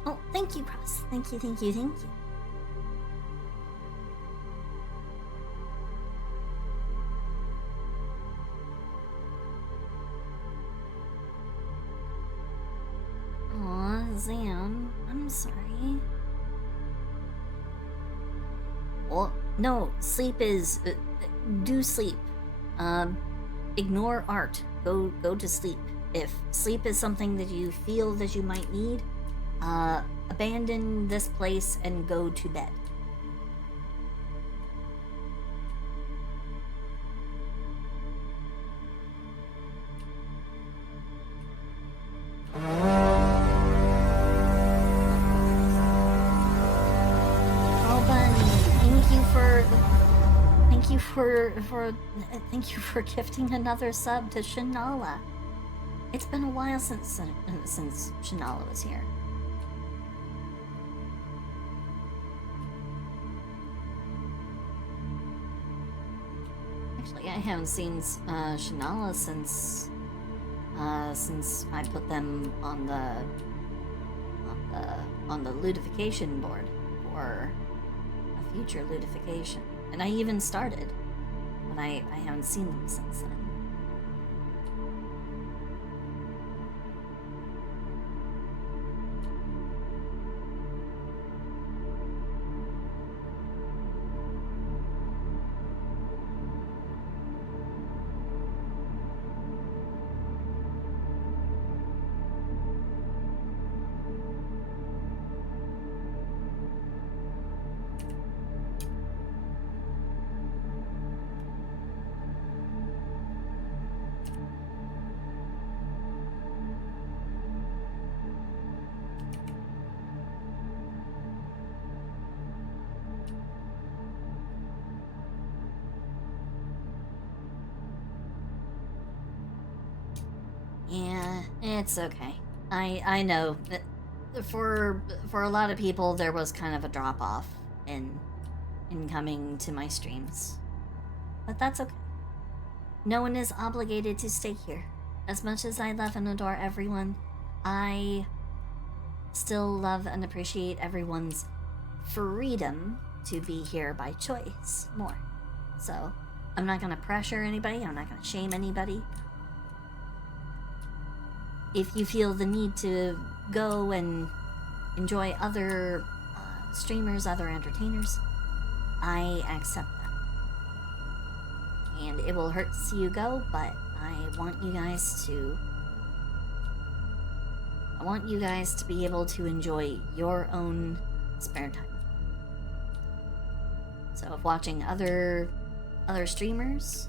Oh, thank you, Press. Thank you, thank you, thank you. Aw, Zam, I'm sorry. Well, no, sleep is... do sleep. Ignore art. Go to sleep. If sleep is something that you feel that you might need, abandon this place and go to bed. Oh, Bunny, thank you for gifting another sub to Shanala. It's been a while since Shanala was here. Actually, I haven't seen Shanala since I put them on the ludification board for a future ludification, and I even started, but I haven't seen them since then. Yeah, it's okay. I know that for a lot of people there was kind of a drop off in coming to my streams. But that's okay. No one is obligated to stay here. As much as I love and adore everyone, I still love and appreciate everyone's freedom to be here by choice more. So, I'm not gonna pressure anybody, I'm not gonna shame anybody. If you feel the need to go and enjoy other streamers, other entertainers, I accept that. And it will hurt to see you go, but I want you guys to be able to enjoy your own spare time. So if watching other streamers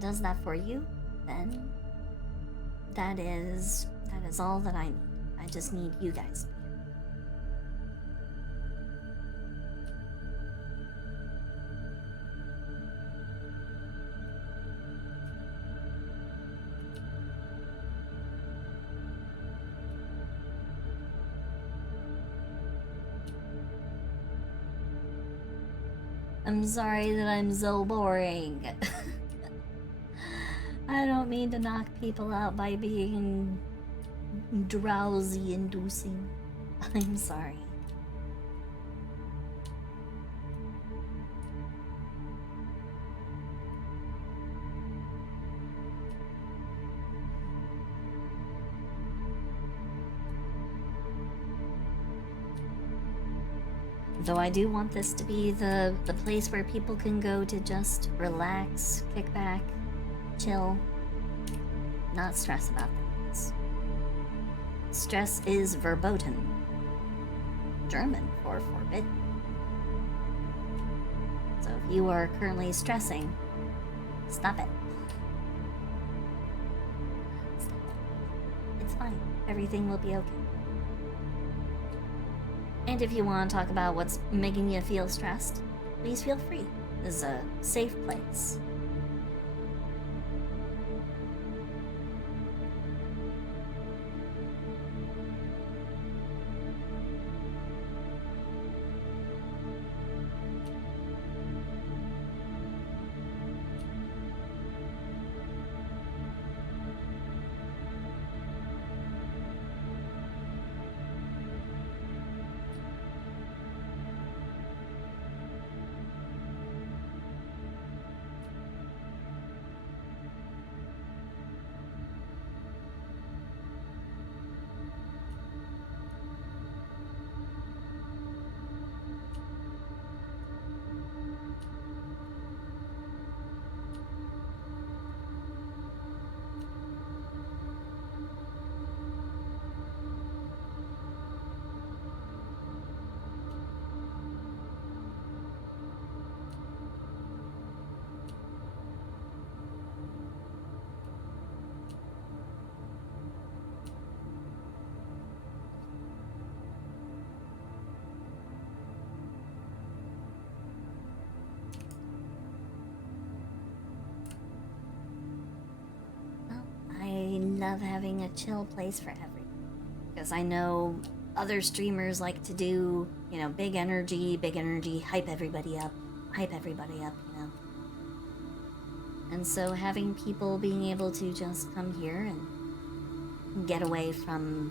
does that for you, then that is all that I need. I just need you guys. I'm sorry that I'm so boring. I don't mean to knock people out by being drowsy inducing. I'm sorry. Though I do want this to be the place where people can go to just relax, kick back, chill, not stress about things. Stress is verboten. German for forbidden. So if you are currently stressing, stop it. Stop it. It's fine. Everything will be okay. And if you want to talk about what's making you feel stressed, please feel free. This is a safe place. love having a chill place for everyone. Because I know other streamers like to do, you know, big energy, hype everybody up, you know. And so having people being able to just come here and get away from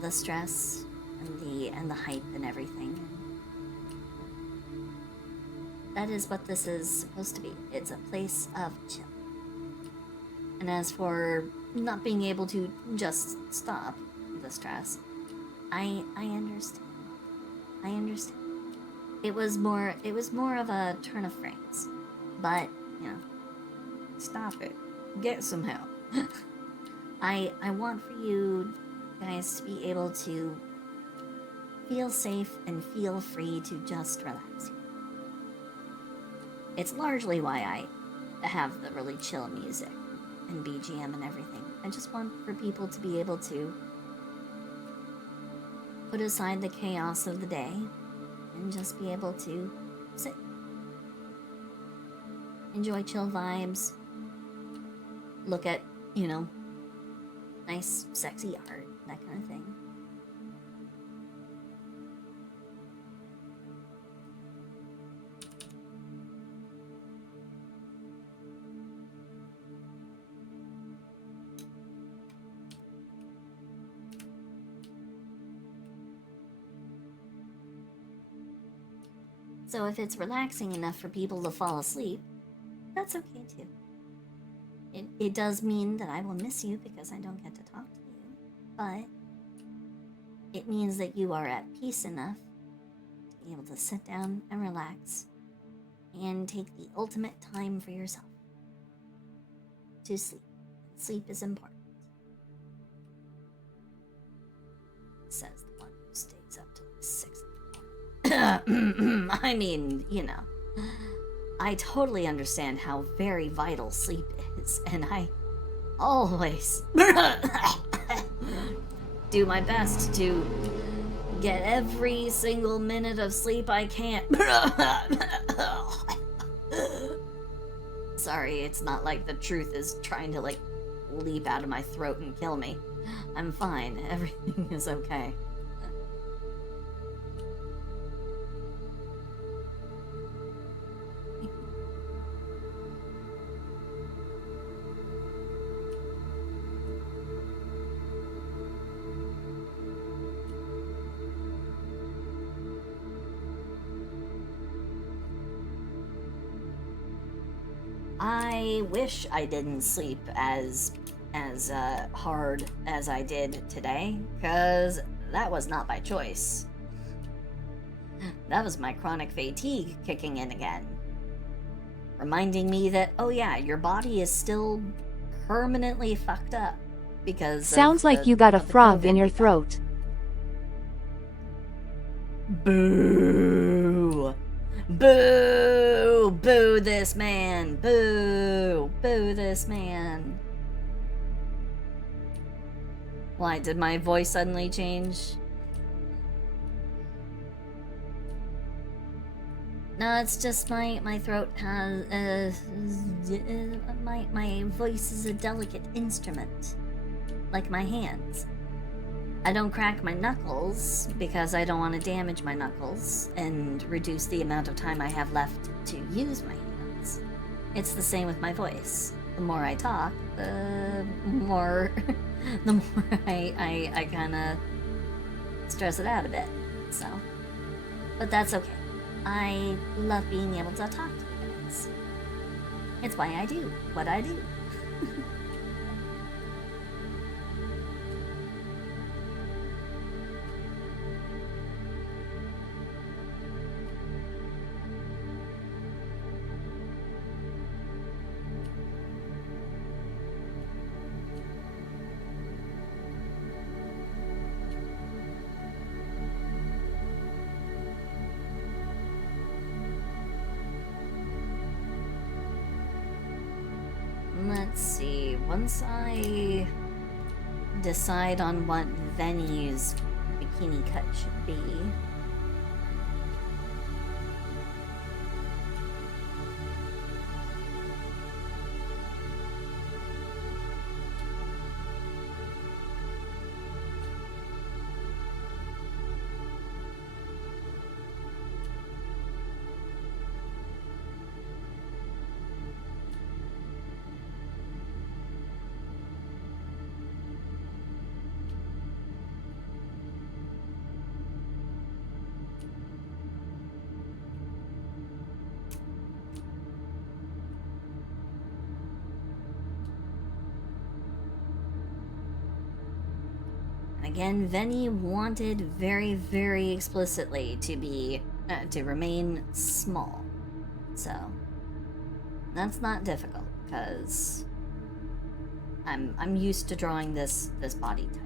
the stress and the hype and everything. That is what this is supposed to be. It's a place of chill. And as for not being able to just stop the stress, I understand. I understand. It was more of a turn of phrase. But, you know, stop it. Get some help. I want for you guys to be able to feel safe and feel free to just relax. It's largely why I have the really chill music and BGM and everything. I just want for people to be able to put aside the chaos of the day and just be able to sit. Enjoy chill vibes. Look at, you know, nice, sexy art, that kind of thing. So if it's relaxing enough for people to fall asleep, that's okay too. It does mean that I will miss you because I don't get to talk to you, but it means that you are at peace enough to be able to sit down and relax and take the ultimate time for yourself to sleep. Sleep is important, says the one who stays up till 6 I mean, you know, I totally understand how very vital sleep is, and I always do my best to get every single minute of sleep I can. Sorry, it's not like the truth is trying to, like, leap out of my throat and kill me. I'm fine. Everything is okay. I wish I didn't sleep as hard as I did today, because that was not by choice. That was my chronic fatigue kicking in again. Reminding me that, oh yeah, your body is still permanently fucked up because Sounds like you got a frog in your throat. Boo! Boo! Boo this man! Boo! Boo this man! Why, did my voice suddenly change? No, it's just my throat has, my voice is a delicate instrument. Like my hands. I don't crack my knuckles because I don't want to damage my knuckles and reduce the amount of time I have left to use my hands. It's the same with my voice. The more I talk, the more I kind of stress it out a bit. So, but that's okay. I love being able to talk to you guys. It's why I do what I do. Let's see, once I decide on what venue's bikini cut should be, Again, Venny wanted very, very explicitly to be, to remain small. So, that's not difficult, because I'm used to drawing this body type.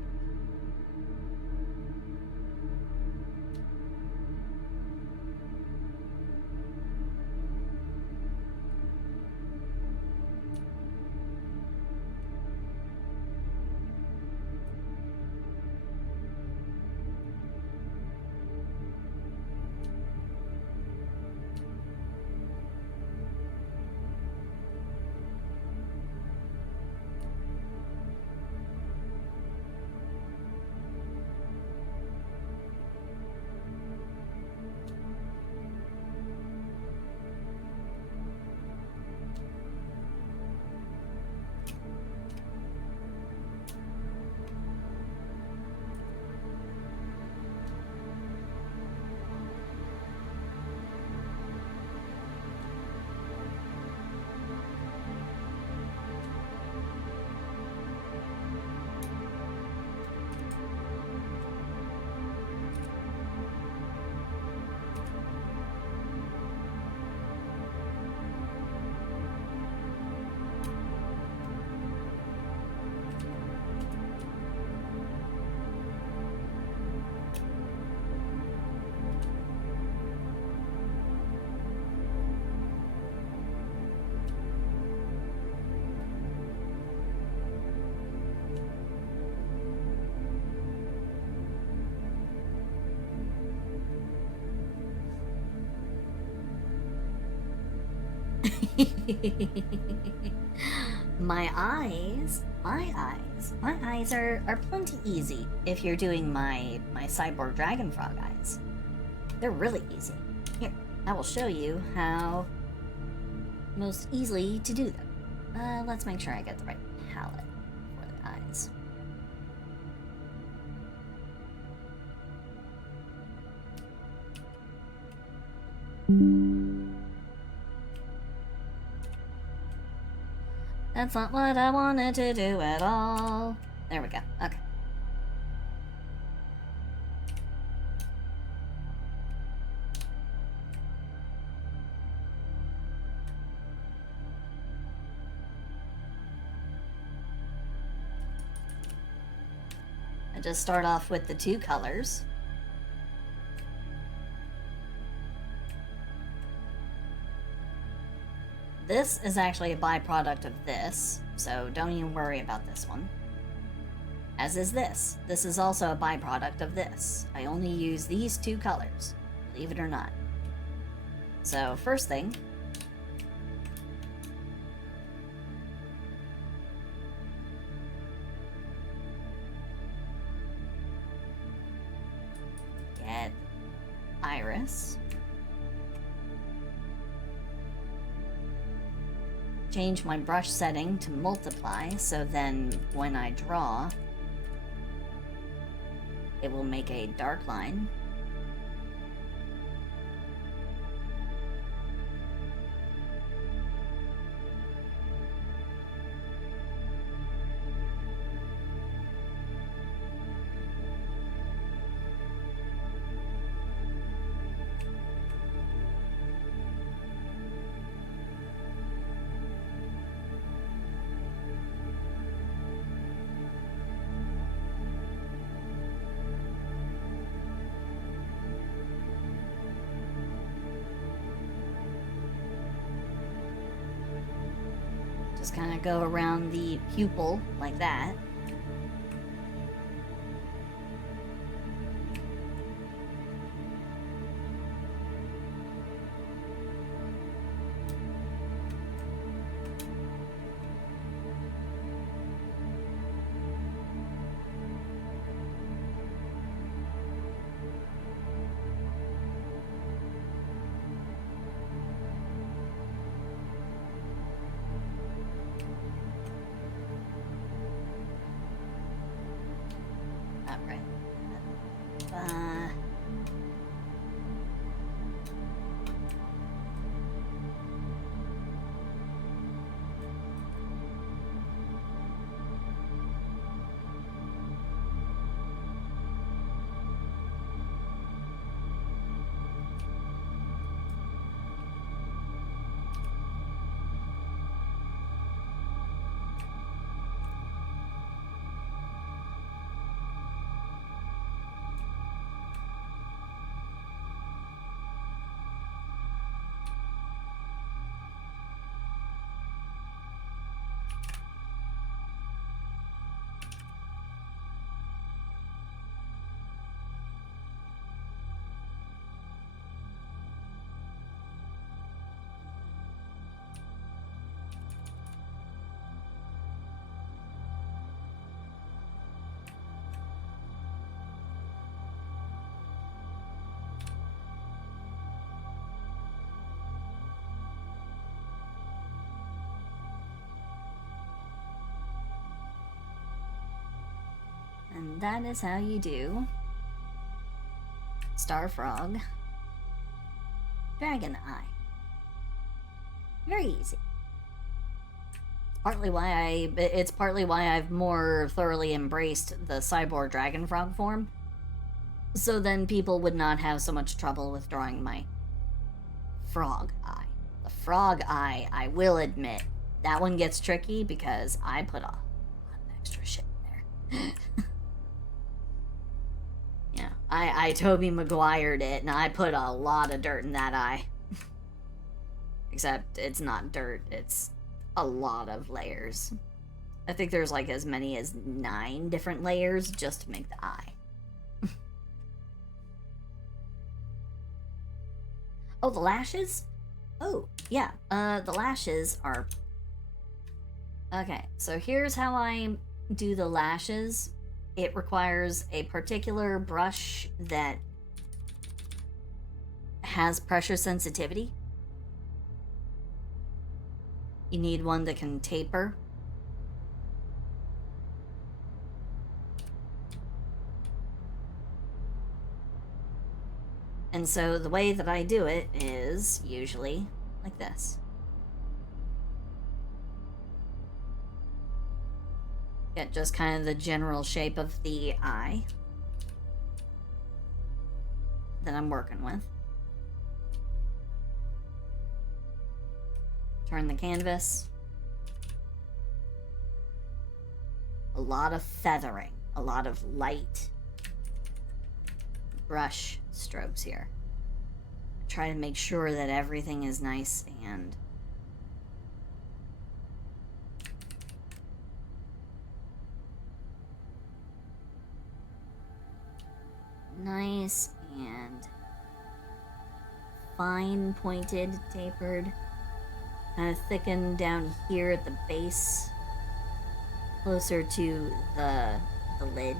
My eyes are plenty easy if you're doing my cyborg dragon frog eyes. They're really easy. Here, I will show you how most easily to do them. Let's make sure I get the right palette for the eyes. That's not what I wanted to do at all. There we go. Okay. I just start off with the two colors. This is actually a byproduct of this, so don't even worry about this one. As is this. This is also a byproduct of this. I only use these two colors, believe it or not. So, first thing, get iris. Change my brush setting to multiply, so then when I draw, it will make a dark line. Just kind of go around the pupil like that. And that is how you do Star Frog Dragon Eye. Very easy. It's partly why I've more thoroughly embraced the cyborg dragon frog form. So then people would not have so much trouble with drawing my frog eye. The frog eye, I will admit, that one gets tricky because I put a lot of extra shit in there. Yeah, I Tobey Maguire'd it, and I put a lot of dirt in that eye. Except it's not dirt, it's a lot of layers. I think there's like as many as 9 different layers just to make the eye. Oh, the lashes? Oh, yeah, the lashes are... Okay, so here's how I do the lashes. It requires a particular brush that has pressure sensitivity. You need one that can taper. And so the way that I do it is usually like this. Get just kind of the general shape of the eye that I'm working with. Turn the canvas. A lot of feathering, a lot of light brush strokes here. Try to make sure that everything is nice and nice and fine pointed, tapered. Kind of thicken down here at the base, closer to the lid.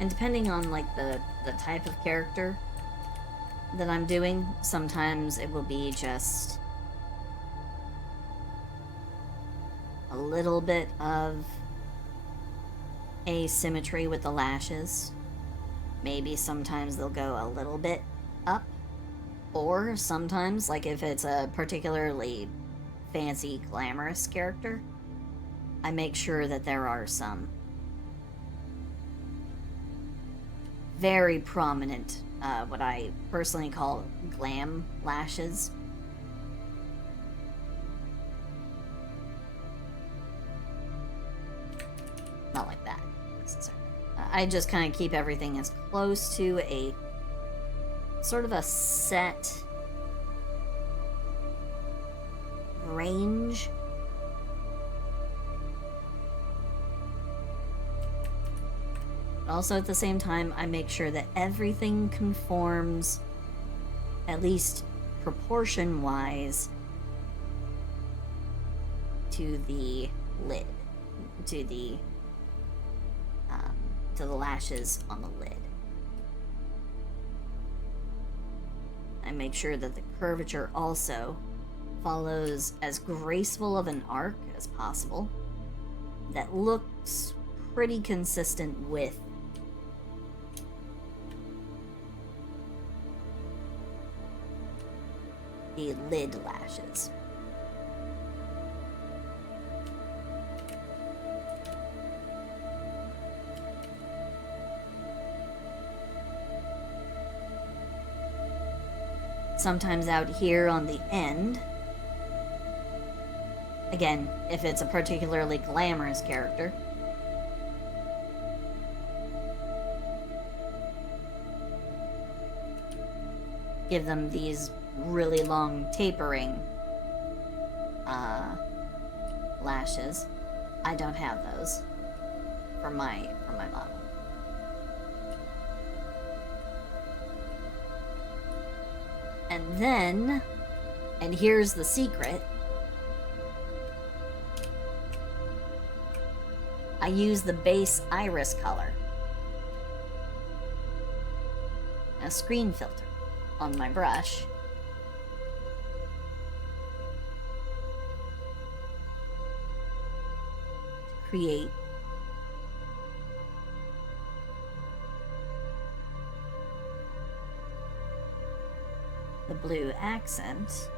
And depending on like the type of character that I'm doing, sometimes it will be just a little bit of asymmetry with the lashes. Maybe sometimes they'll go a little bit up, or sometimes, like if it's a particularly fancy, glamorous character, I make sure that there are some very prominent, what I personally call glam lashes. Not like that, necessarily. I just kind of keep everything as close to a sort of a set range. But also at the same time, I make sure that everything conforms, at least proportion-wise, to the lid, to the lashes on the lid. I make sure that the curvature also follows as graceful of an arc as possible that looks pretty consistent with the lid lashes. Sometimes out here on the end, again, if it's a particularly glamorous character, give them these really long tapering lashes. I don't have those for my model. And then, and here's the secret, I use the base iris color. a screen filter on my brush. To create the blue accent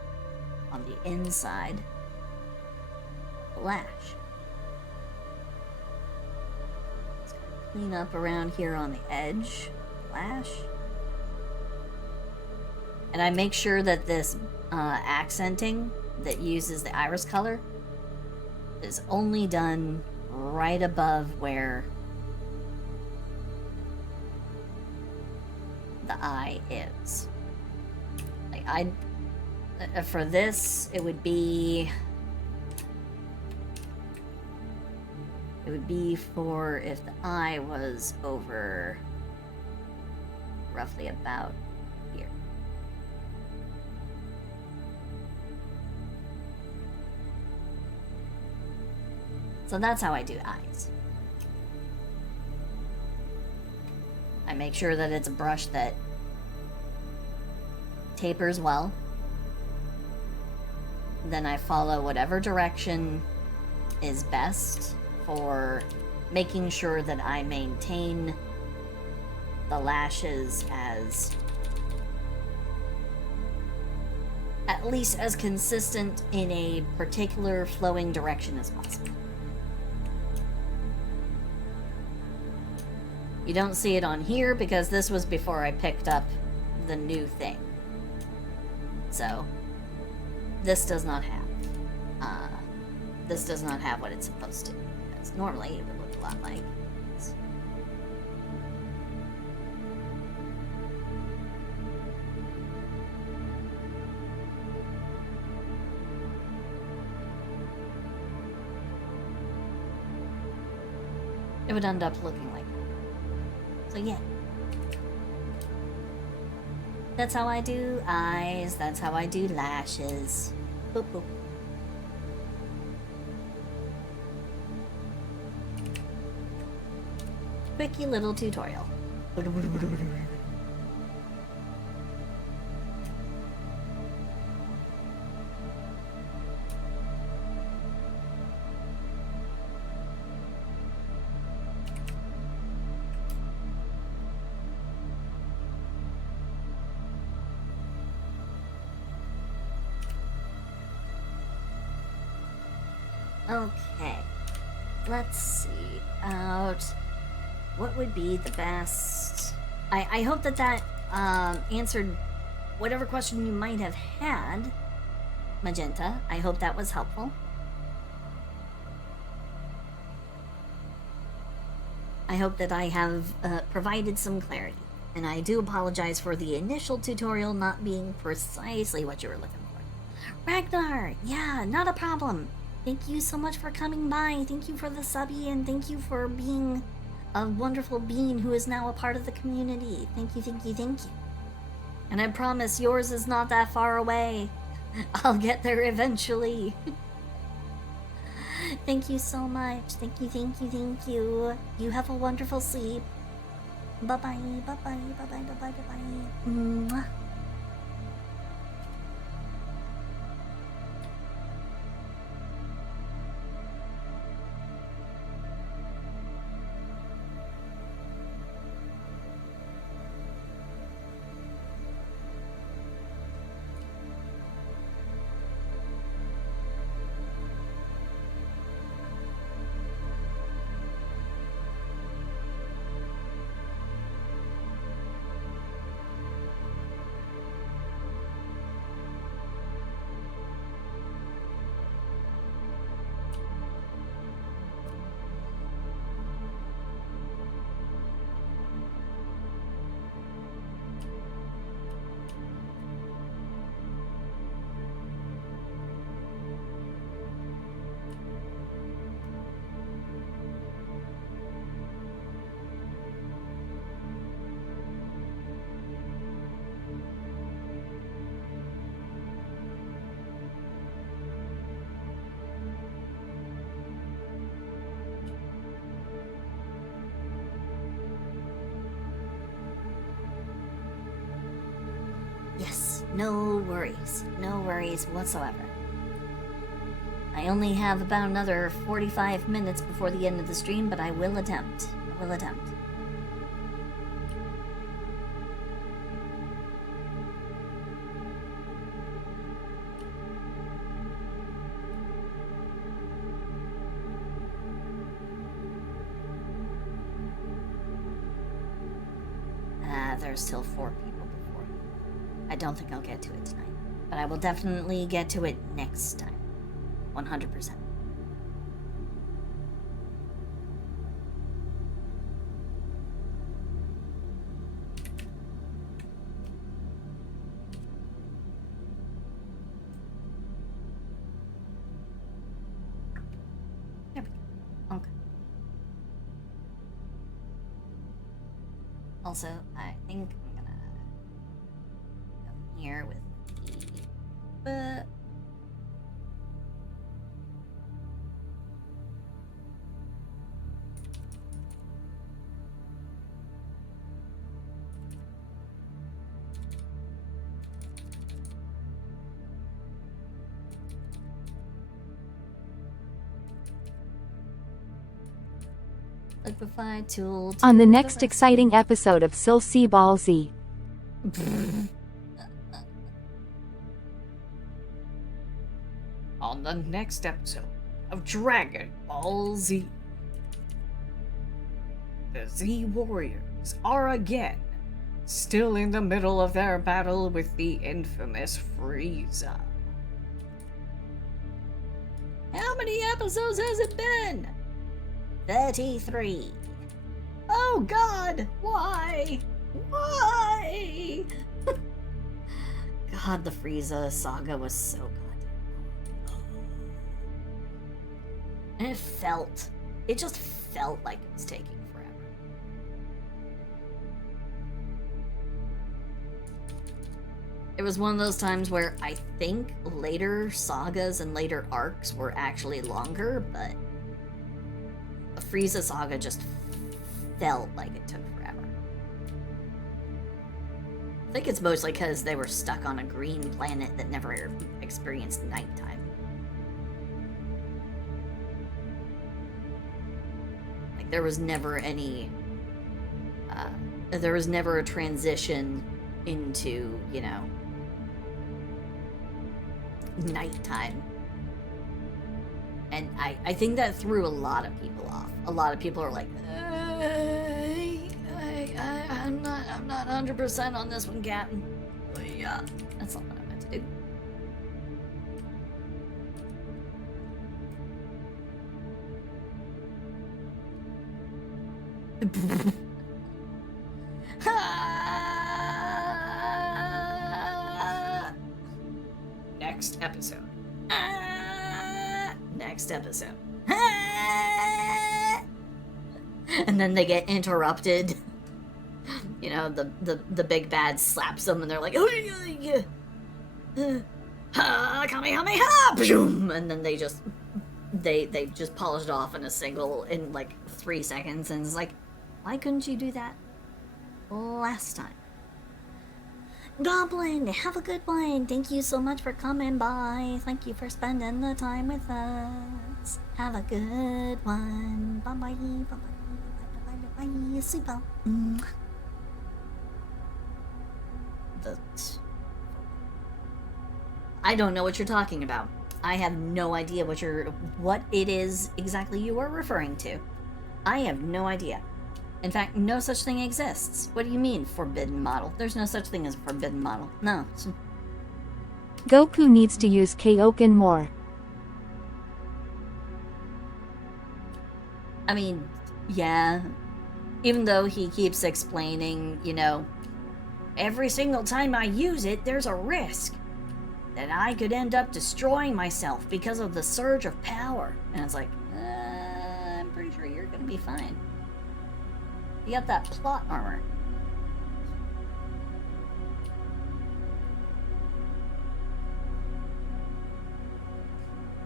on the inside of the lash. Just gonna clean up around here on the edge lash. And I make sure that this accenting that uses the iris color is only done right above where the eye is. Like for this, it would be for if the eye was over roughly about here. So that's how I do eyes. I make sure that it's a brush that tapers well. Then I follow whatever direction is best for making sure that I maintain the lashes as at least as consistent in a particular flowing direction as possible. You don't see it on here because this was before I picked up the new thing. So this does not have what it's supposed to, because normally it would look a lot like this. It would end up looking like that. So yeah. That's how I do eyes, that's how I do lashes. Boop boop. Quickie little tutorial. Okay, let's see about what would be the best. I hope that answered whatever question you might have had, Magenta. I hope that was helpful. I hope that I have provided some clarity, and I do apologize for the initial tutorial not being precisely what you were looking for. Ragnar, yeah, not a problem. Thank you so much for coming by. Thank you for the subby, and thank you for being a wonderful being who is now a part of the community. Thank you, thank you, thank you. And I promise yours is not that far away. I'll get there eventually. Thank you so much. Thank you, thank you, thank you. You have a wonderful sleep. Bye-bye, bye-bye, bye-bye, bye-bye, bye-bye. Mwah. No worries. No worries whatsoever. I only have about another 45 minutes before the end of the stream, but I will attempt. I will attempt. There's still 4 people before me. I don't think I'll get to it tonight, but I will definitely get to it next time. 100%. There we go. Okay. Also, I think I'm gonna go here with the liquefied tool. On the next exciting episode of Sil C Ball Z. On the next episode of Dragon Ball Z, the Z Warriors are again still in the middle of their battle with the infamous Frieza. How many episodes has it been? 33. Oh God, why? Why? God, the Frieza saga was so goddamn long. And it just felt like it was taking forever. It was one of those times where I think later sagas and later arcs were actually longer, but the Frieza saga just felt like it took forever. I think it's mostly because they were stuck on a green planet that never experienced nighttime. Like, there was never any... there was never a transition into, you know, nighttime. And I think that threw a lot of people off. A lot of people are like, I'm not 100% on this one, Captain. Yeah, that's not what I meant to do. Next episode. Next episode. And then they get interrupted. You know, the big bad slaps them and they're like, Kamehameha! And then they just polish it off in a single in like 3 seconds, and it's like, why couldn't you do that last time? Goblin, have a good one. Thank you so much for coming by. Thank you for spending the time with us. Have a good one. Bye bye. Bye bye. Bye bye. Bye. Sleep well. I don't know what you're talking about. I have no idea what it is exactly you are referring to. I have no idea. In fact, no such thing exists. What do you mean, forbidden model? There's no such thing as a forbidden model. No. Goku needs to use Kaioken more. I mean, yeah. Even though he keeps explaining, you know, every single time I use it, there's a risk that I could end up destroying myself because of the surge of power. And it's like, I'm pretty sure you're gonna be fine. You got that plot armor.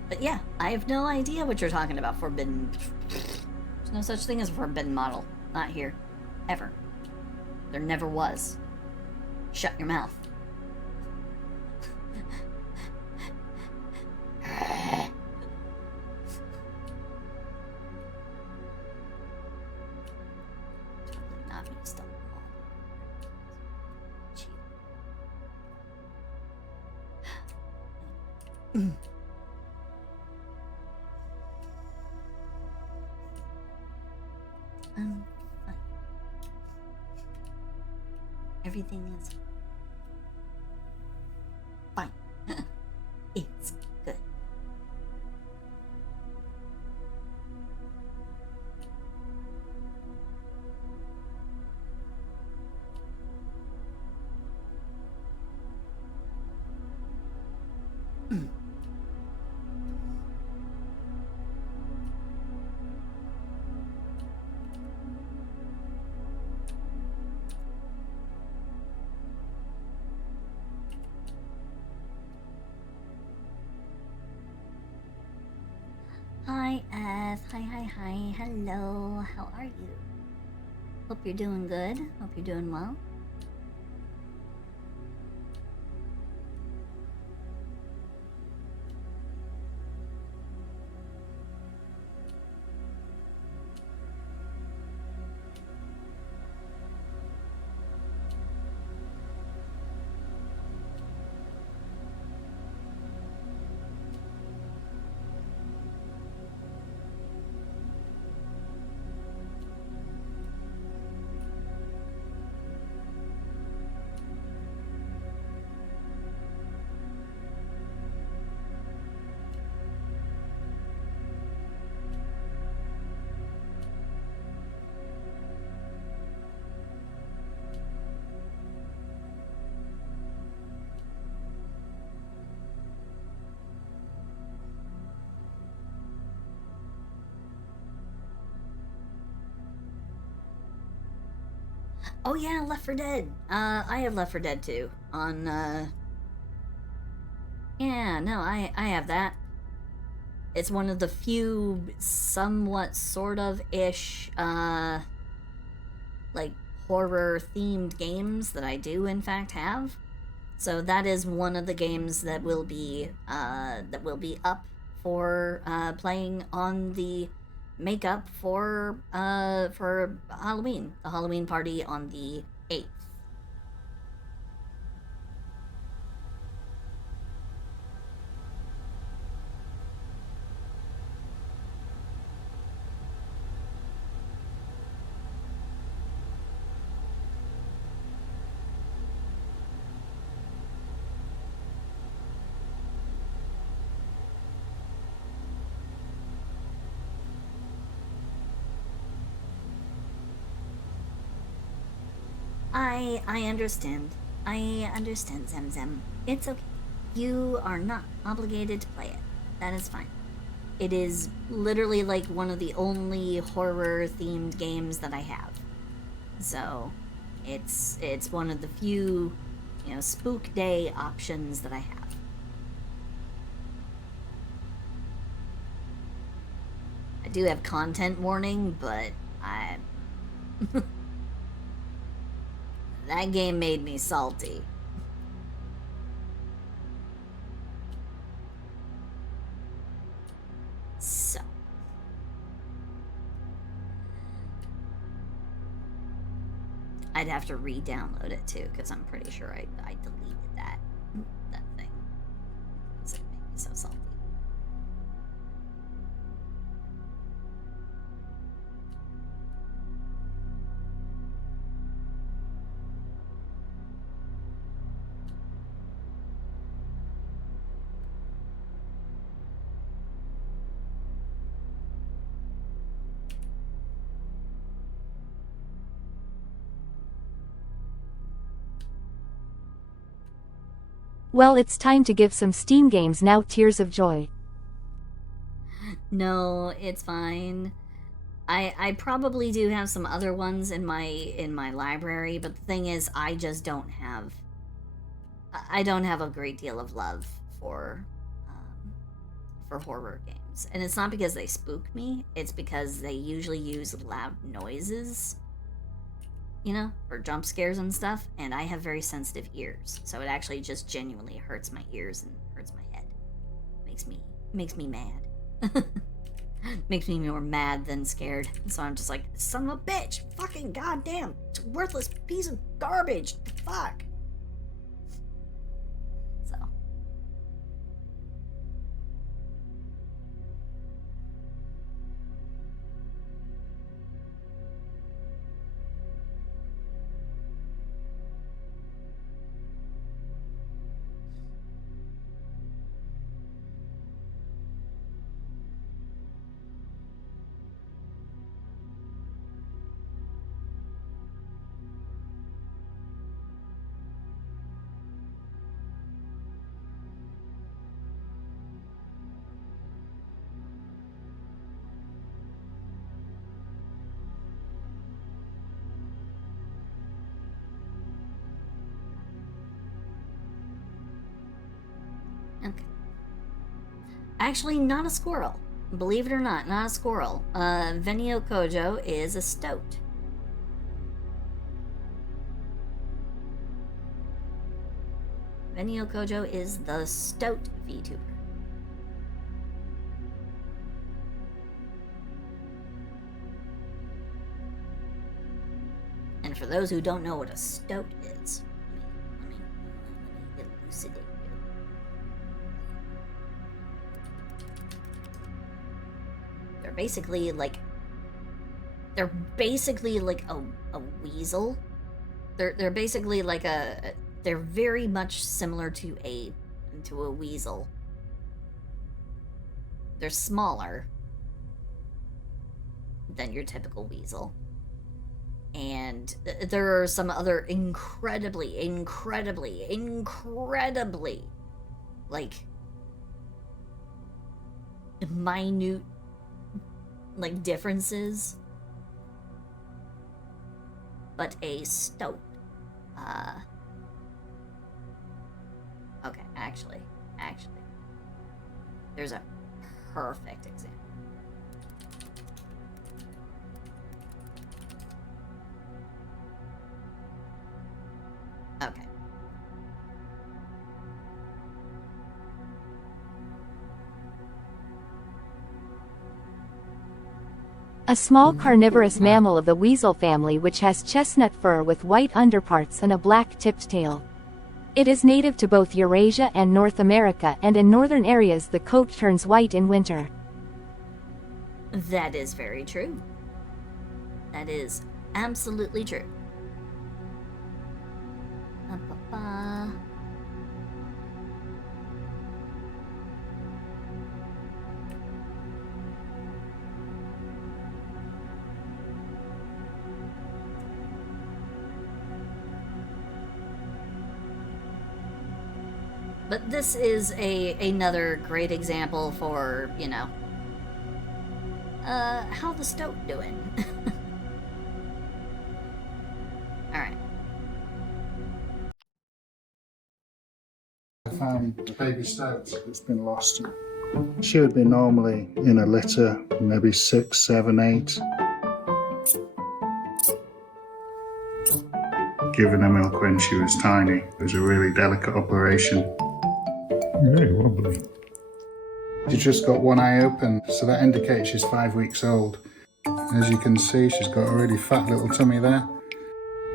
But yeah, I have no idea what you're talking about, forbidden. There's no such thing as a forbidden model. Not here. Ever. There never was. Shut your mouth. Fine. Everything is fine. It's good. Hi, Eth. Hi. Hello. How are you? Hope you're doing good. Hope you're doing well. Oh yeah, Left 4 Dead. I have Left 4 Dead 2 on, yeah, no, I have that. It's one of the few somewhat sort of ish, like horror-themed games that I do in fact have. So that is one of the games that will be up for playing on the makeup for Halloween, the Halloween party on the 8th. I understand. I understand, Zemzem. It's okay. You are not obligated to play it. That is fine. It is literally like one of the only horror-themed games that I have. So, it's one of the few, spook day options that I have. I do have content warning, but that game made me salty. So. I'd have to re-download it too, because I'm pretty sure I deleted that thing. Because it made me so salty. Well, it's time to give some Steam games now. Tears of joy. No, it's fine. I probably do have some other ones in my library, but the thing is, I just don't have a great deal of love for horror games, and it's not because they spook me. It's because they usually use loud noises, for jump scares and stuff, and I have very sensitive ears, so it actually just genuinely hurts my ears and hurts my head. Makes me mad. Makes me more mad than scared. So I'm just like, son of a bitch, fucking goddamn, worthless piece of garbage. Fuck. So. Actually, not a squirrel. Believe it or not, not a squirrel. V-Holokini is a stoat. V-Holokini is the stoat VTuber. And for those who don't know what a stoat is, let me elucidate you. They're basically like a weasel. They're basically like they're very much similar to a weasel. They're smaller than your typical weasel. And there are some other incredibly, like, minute, like, differences. But a stoat, okay, actually, there's a perfect example. Okay. A small carnivorous mammal of the weasel family which has chestnut fur with white underparts and a black-tipped tail. It is native to both Eurasia and North America, and in northern areas the coat turns white in winter. That is very true. That is absolutely true. But this is another great example for, you know, how the stoat doing? Alright. I found a baby stoat that's been lost. She would be normally in a litter, maybe 6, 7, 8. Giving her milk when she was tiny. It was a really delicate operation. Very wobbly. She's just got one eye open, so that indicates she's 5 weeks old. As you can see, she's got a really fat little tummy there.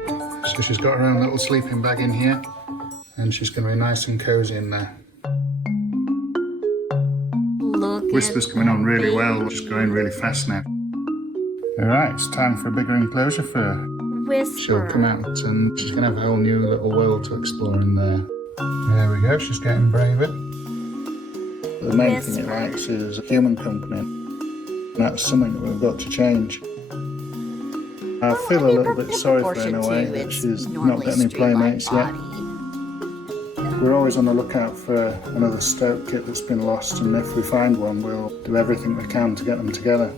So she's got her own little sleeping bag in here, and she's going to be nice and cozy in there. Look, Whisper's coming on really well, just going really fast now. Alright, it's time for a bigger enclosure for her. Whisper. She'll come out and she's going to have a whole new little world to explore in there. There we go, she's getting braver. The main thing it likes is human company. That's something that we've got to change. I feel a little bit sorry for her in a way that she's not got any playmates yet. We're always on the lookout for another stoat kit that's been lost, and if we find one, we'll do everything we can to get them together.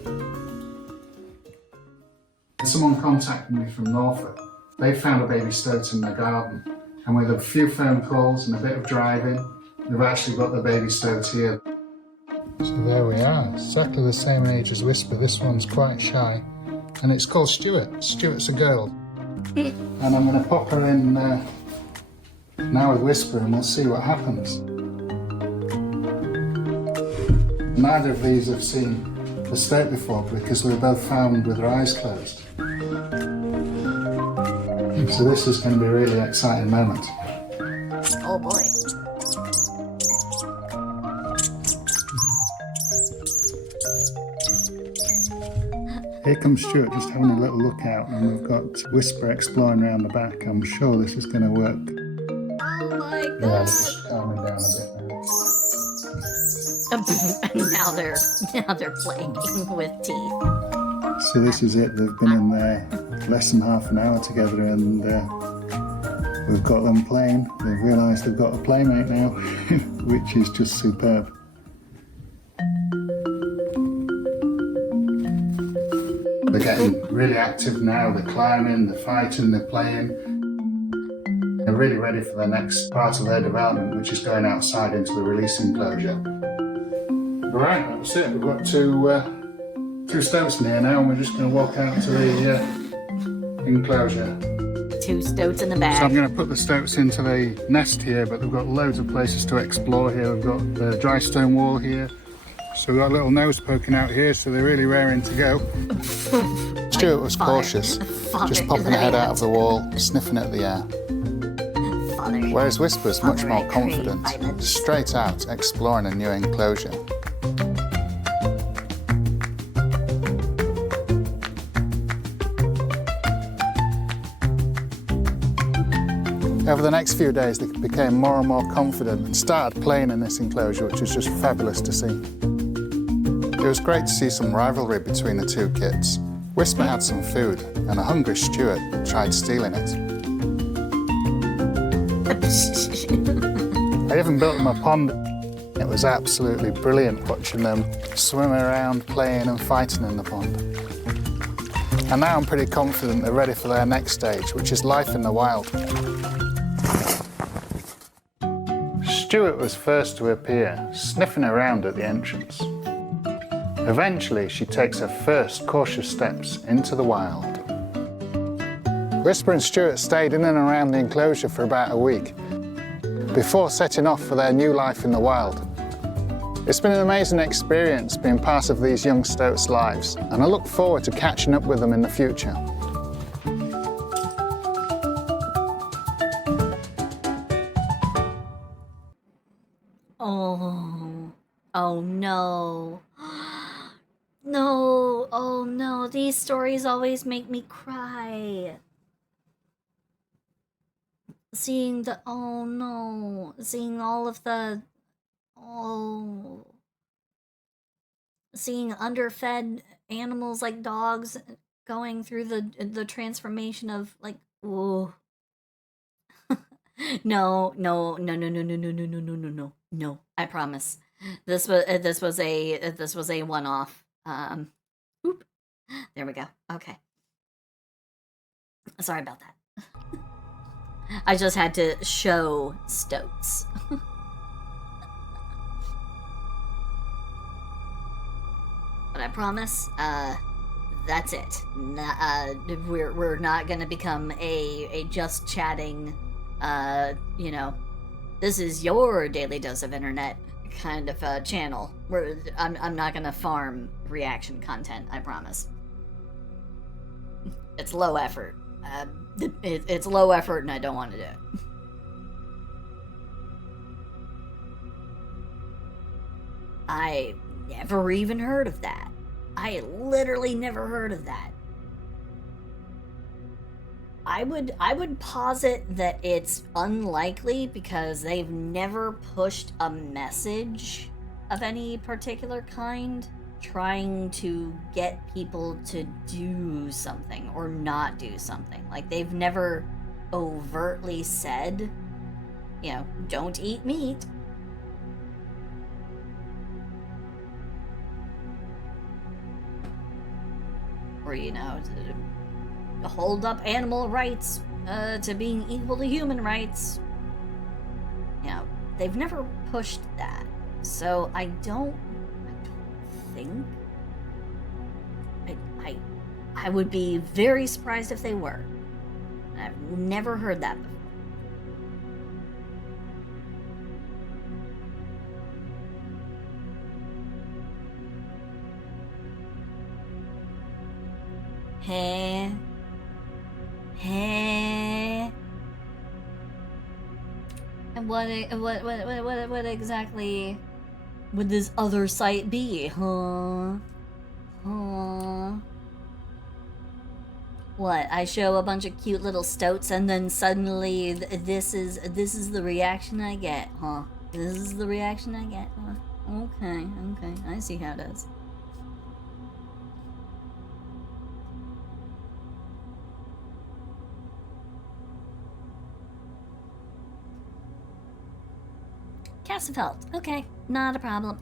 Someone contacted me from Norfolk. They found a baby stoat in their garden, and with a few phone calls and a bit of driving, they've actually got the baby stoat here. So there we are, exactly the same age as Whisper. This one's quite shy, and it's called Stuart. Stuart's a girl. And I'm going to pop her in now with Whisper, and we'll see what happens. Neither of these have seen the stoat before because we were both found with our eyes closed. So this is going to be a really exciting moment. Oh boy. Here comes Stuart just having a little look out, and we've got Whisper exploring around the back. I'm sure this is going to work. Oh my god. Yeah, this is calming down a bit now. now they're playing with teeth. So this is it. They've been in there less than half an hour together, and we've got them playing. They've realised they've got a playmate now, which is just superb. They're getting really active now. They're climbing, they're fighting, they're playing. They're really ready for the next part of their development, which is going outside into the release enclosure. Right, that's it. We've got two stoats in here now, and we're just going to walk out to the enclosure. 2 stoats in the So bag. I'm going to put the stoats into the nest here, but we've got loads of places to explore here. We've got the dry stone wall here. So we've got a little nose poking out here, so they're really raring to go. Stuart was cautious, just popping her head out of the wall, sniffing at the air. Whereas Whisper's much more confident, straight out exploring a new enclosure. Over the next few days, they became more and more confident and started playing in this enclosure, which was just fabulous to see. It was great to see some rivalry between the two kids. Whisper had some food, and a hungry Stuart tried stealing it. I even built them a pond. It was absolutely brilliant watching them swim around, playing and fighting in the pond. And now I'm pretty confident they're ready for their next stage, which is life in the wild. Stuart was first to appear, sniffing around at the entrance. Eventually, she takes her first cautious steps into the wild. Whisper and Stuart stayed in and around the enclosure for about a week before setting off for their new life in the wild. It's been an amazing experience being part of these young stoats' lives, and I look forward to catching up with them in the future. Oh no. No, oh no, these stories always make me cry. Seeing the, oh no, seeing all of the, oh. Seeing underfed animals like dogs going through the transformation of like, oh. No, I promise. This was a one-off. Oop. There we go. Okay. Sorry about that. I just had to show stoats. But I promise, that's it. We're not gonna become a just chatting, you know, this is your daily dose of internet kind of channel. I'm not gonna farm reaction content, I promise. It's low effort. It's low effort and I don't want to do it. I never even heard of that. I literally never heard of that. I would posit that it's unlikely because they've never pushed a message of any particular kind trying to get people to do something or not do something. Like, they've never overtly said, you know, don't eat meat. Or, you know, to hold up animal rights to being equal to human rights. You know, they've never pushed that. So I don't think I would be very surprised if they were. I've never heard that before. Hey. And what exactly would this other site be, huh? What? I show a bunch of cute little stoats, and then suddenly this is the reaction I get, huh? This is the reaction I get, huh? Okay, I see how it is. Cassifelt. Okay, not a problem.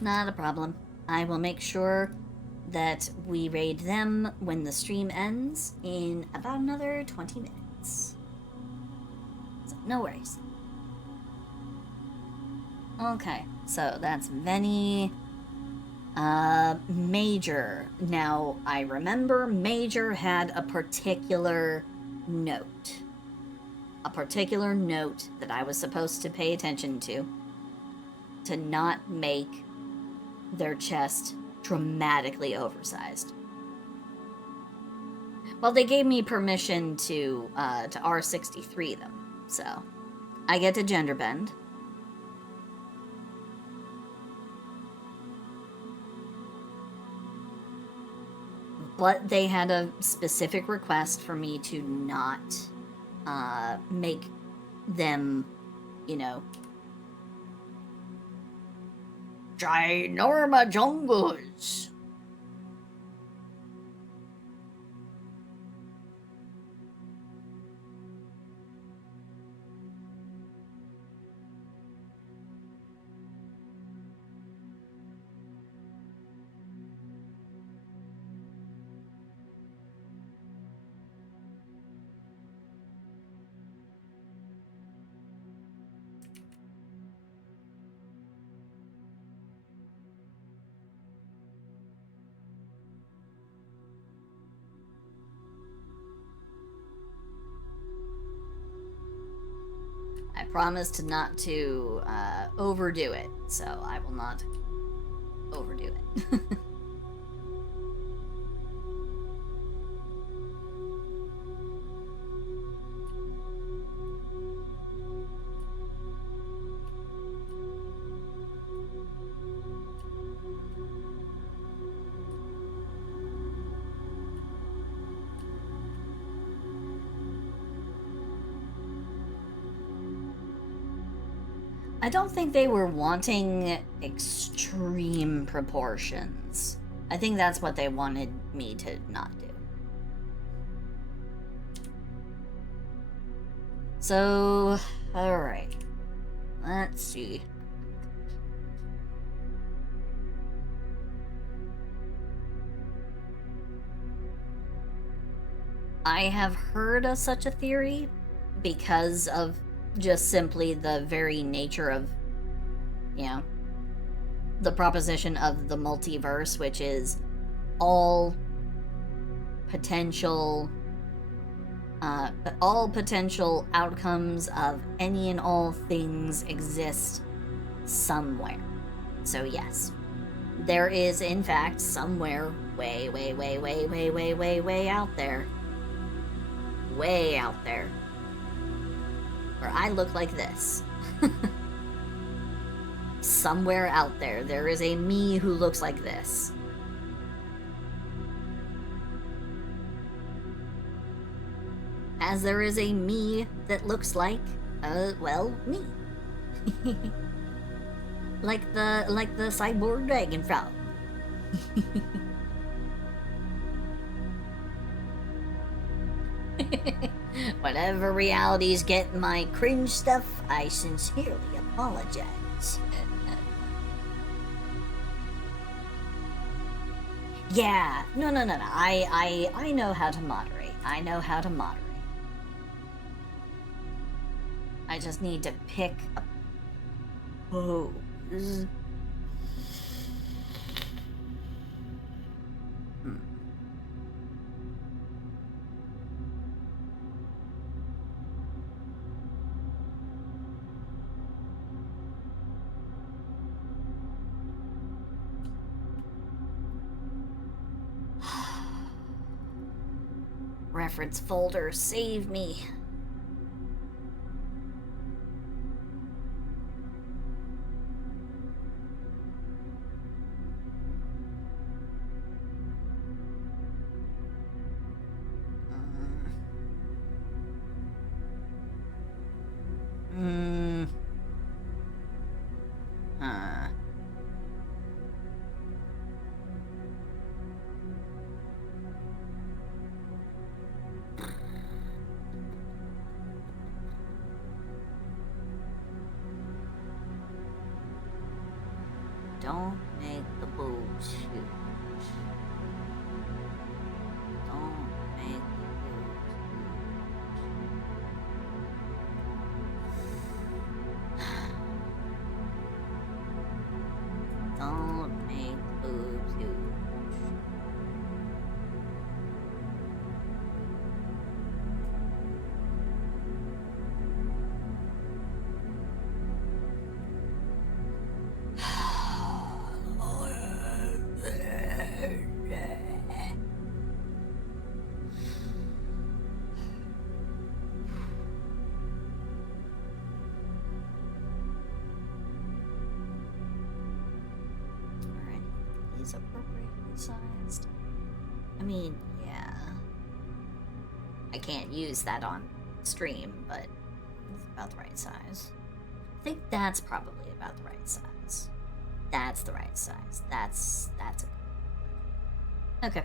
Not a problem. I will make sure that we raid them when the stream ends in about another 20 minutes. So, no worries. Okay, so that's Veni. Major. Now, I remember Major had a particular note. A particular note that I was supposed to pay attention to not make their chest dramatically oversized. Well, they gave me permission to R63 them, so I get to gender bend. But they had a specific request for me to not make them, you know, ginorma jungles. I promised not to overdo it, so I will not overdo it. I don't think they were wanting extreme proportions. I think that's what they wanted me to not do. So, alright. Let's see. I have heard of such a theory because of just simply the very nature of, you know, the proposition of the multiverse, which is all potential outcomes of any and all things exist somewhere. So yes, there is in fact somewhere way out there, way out there, where I look like this. Somewhere out there is a me who looks like this. As there is a me that looks like, well, me. like the cyborg dragon frog. Whatever realities get my cringe stuff, I sincerely apologize. Yeah, no. I know how to moderate. I know how to moderate. I just need to pick a pose. Reference folder, save me. Don't make the boobs huge. Don't make the boobs huge. sized. I mean, yeah. I can't use that on stream, but it's about the right size. I think that's probably about the right size. That's the right size. That's a... Okay.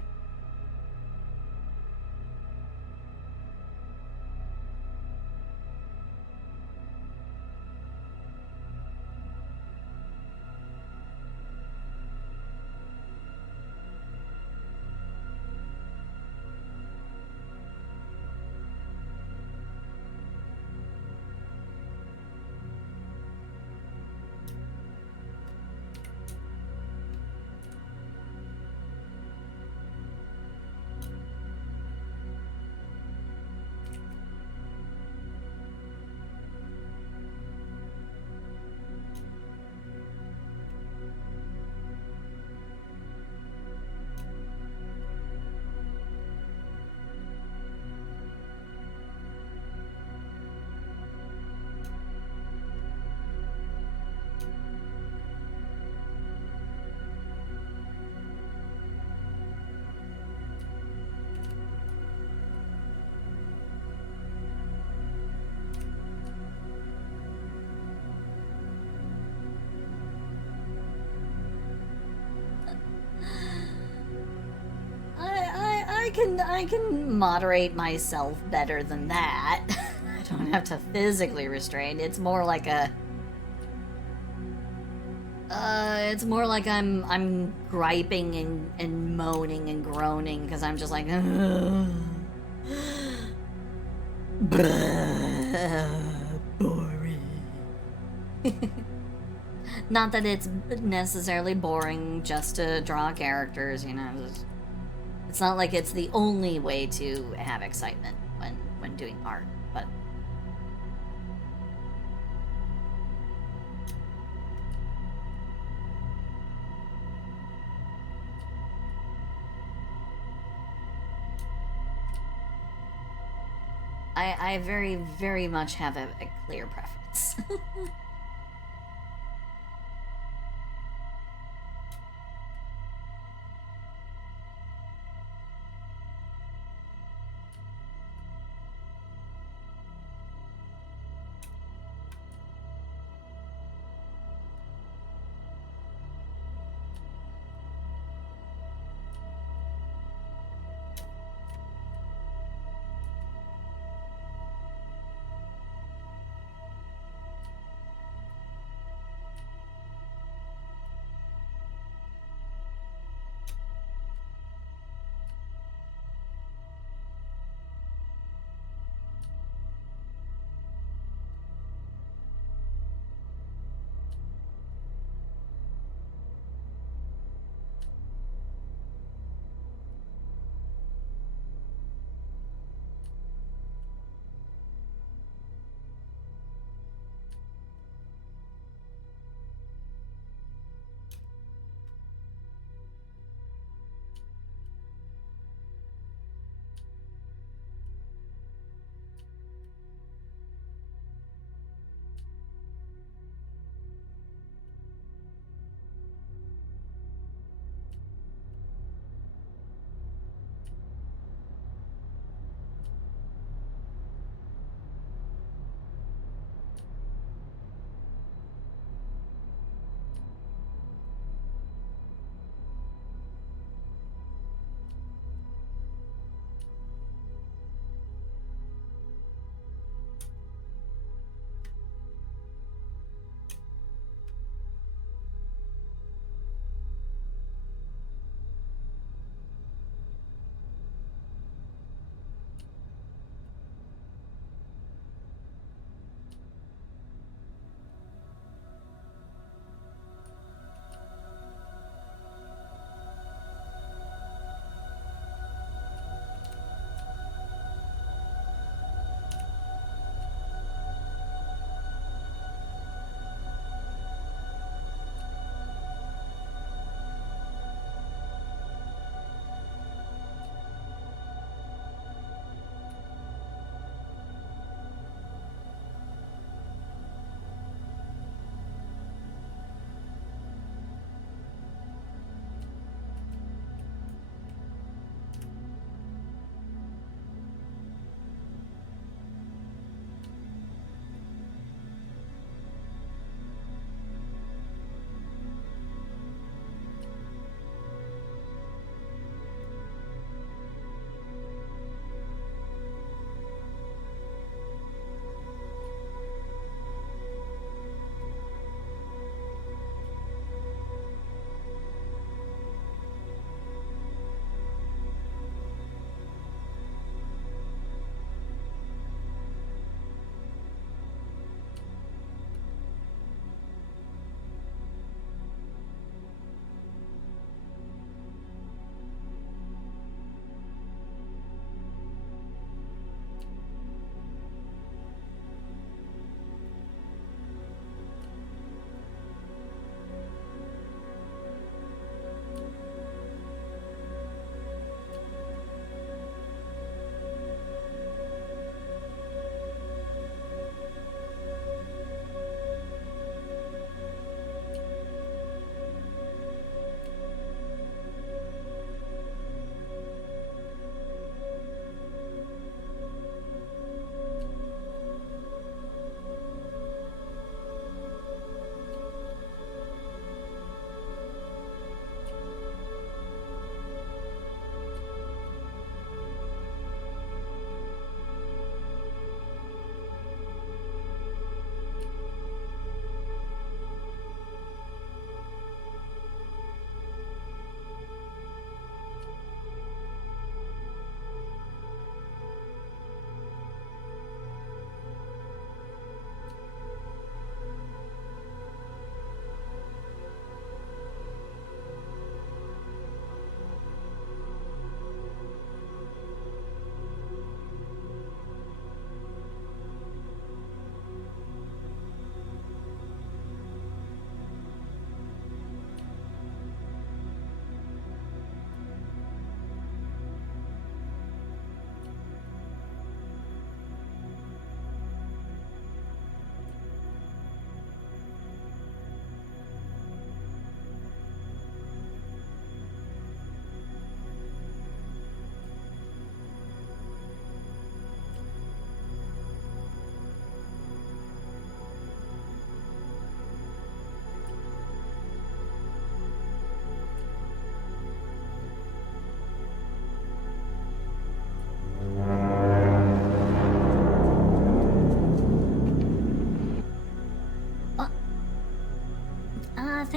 I can moderate myself better than that. I don't have to physically restrain. It's more like a... it's more like I'm griping and moaning and groaning because I'm just like... boring. Not that it's necessarily boring just to draw characters, you know. It's not like it's the only way to have excitement when doing art, but... I very, very much have a clear preference.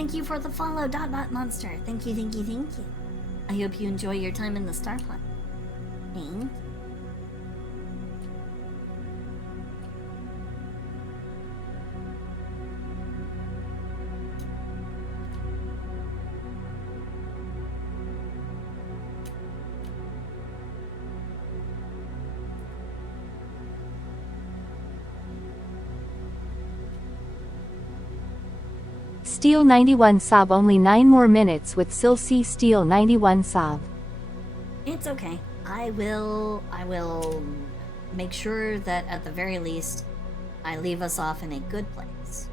Thank you for the follow, Monster. Thank you, thank you, thank you. I hope you enjoy your time in the Star Planet. Thank you. Steel 91 Sob only 9 more minutes with Sil C Steel 91 Sob. It's okay. I will make sure that at the very least I leave us off in a good place.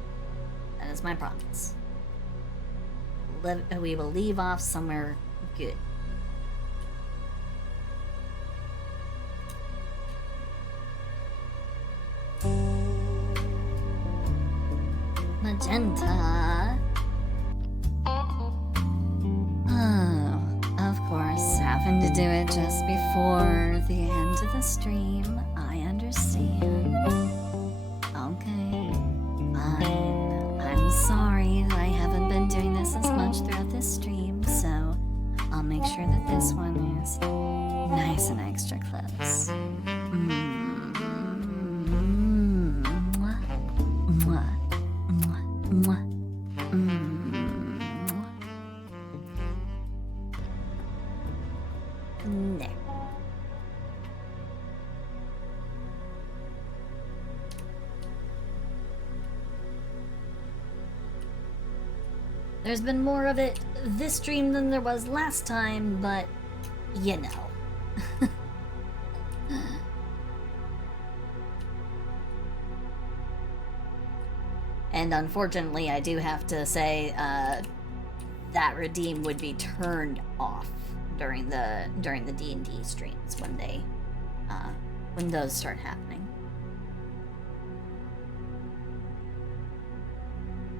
That is my promise. We will leave off somewhere good. Magenta. Oh, of course, having to do it just before the end of the stream. I understand. Okay, fine. I'm sorry that I haven't been doing this as much throughout this stream, so I'll make sure that this one is nice and extra close. Mwah. Mwah. Mwah. There. There's been more of it this stream than there was last time, but you know. And unfortunately, I do have to say that redeem would be turned off during the D&D streams when those start happening.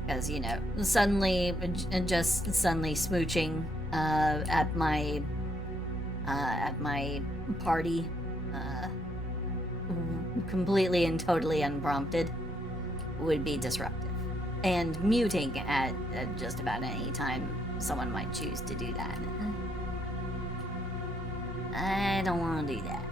Because, you know, suddenly smooching at my party completely and totally unprompted would be disruptive. And muting at just about any time someone might choose to do that. I don't want to do that.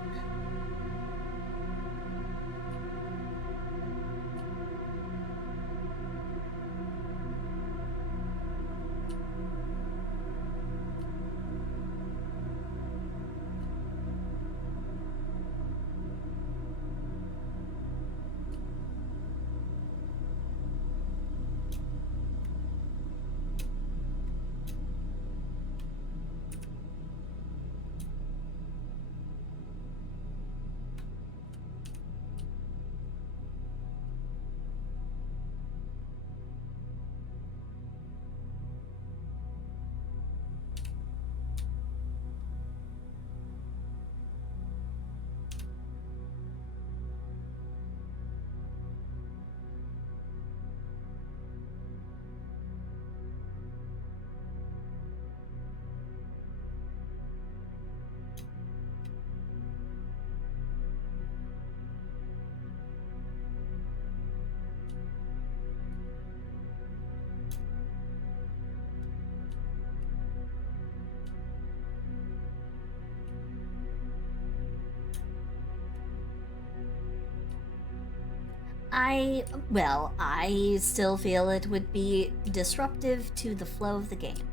I still feel it would be disruptive to the flow of the game.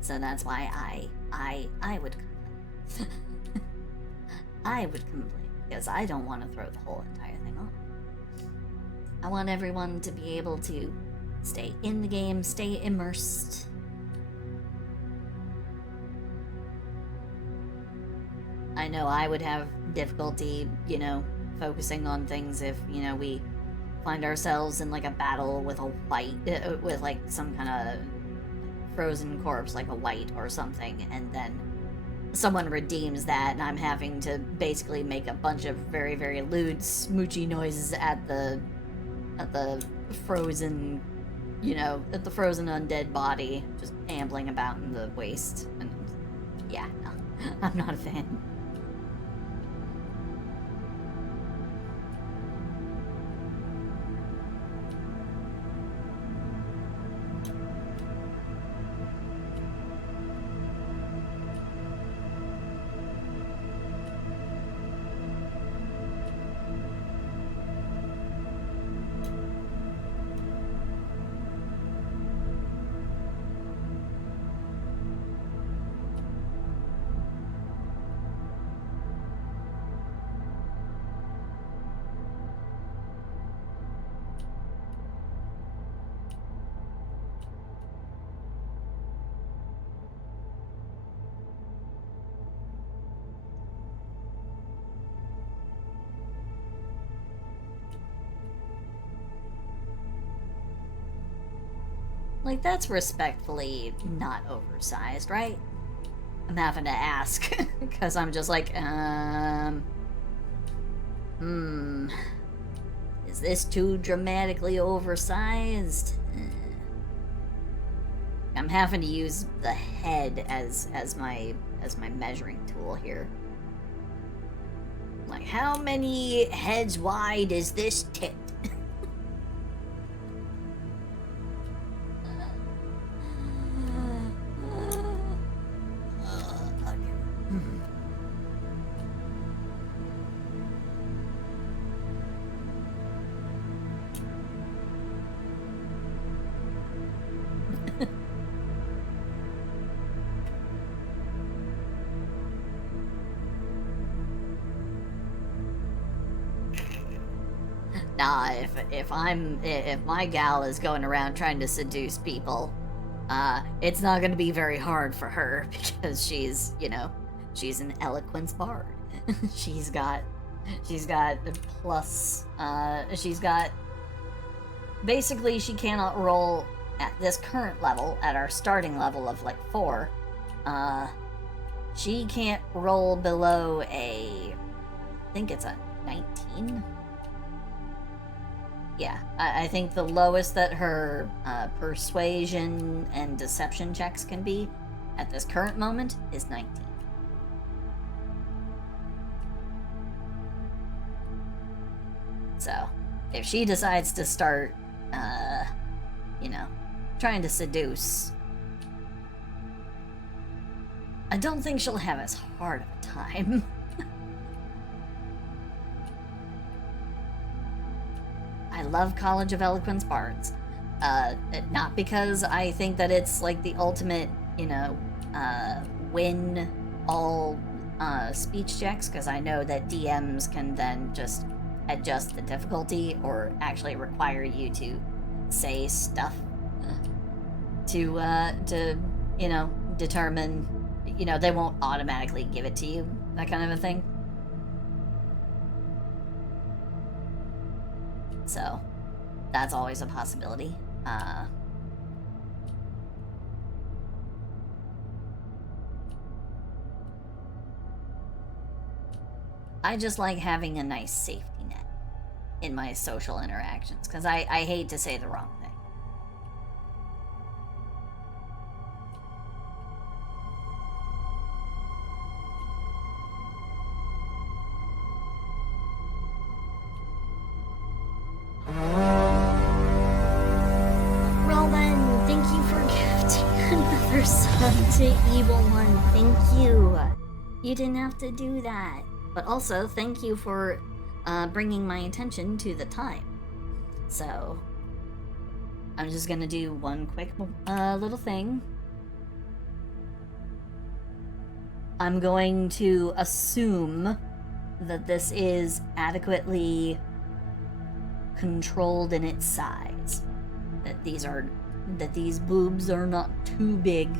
So that's why I would complain. I would complain, because I don't want to throw the whole entire thing off. I want everyone to be able to stay in the game, stay immersed. I know I would have difficulty, you know, focusing on things if, you know, we find ourselves in like a battle with a white, with like some kind of frozen corpse, like a white or something, and then someone redeems that, and I'm having to basically make a bunch of very, very lewd, smoochy noises at the frozen, you know, at the frozen undead body, just ambling about in the waste. And yeah, no, I'm not a fan. Like, that's respectfully not oversized, right? I'm having to ask, because I'm just like, is this too dramatically oversized? I'm having to use the head as my measuring tool here. Like, how many heads wide is this tit? Nah, if my gal is going around trying to seduce people, it's not gonna be very hard for her because she's, you know, she's an eloquence bard. she's got the plus, she's got, basically she cannot roll at this current level, at our starting level of like 4, she can't roll below I think it's a 19? Yeah, I think the lowest that her persuasion and deception checks can be at this current moment is 19. So, if she decides to start, you know, trying to seduce, I don't think she'll have as hard of a time. I love College of Eloquence Bards. Not because I think that it's like the ultimate, you know, win all speech checks, because I know that DMs can then just adjust the difficulty or actually require you to say stuff to you know, determine, you know, they won't automatically give it to you, that kind of a thing. So, that's always a possibility. I just like having a nice safety net in my social interactions, because I hate to say the wrong thing. Roman, thank you for gifting another sub to Evil One. Thank you. You didn't have to do that. But also, thank you for bringing my attention to the time. So, I'm just gonna do one quick little thing. I'm going to assume that this is adequately controlled in its size. That these boobs are not too big.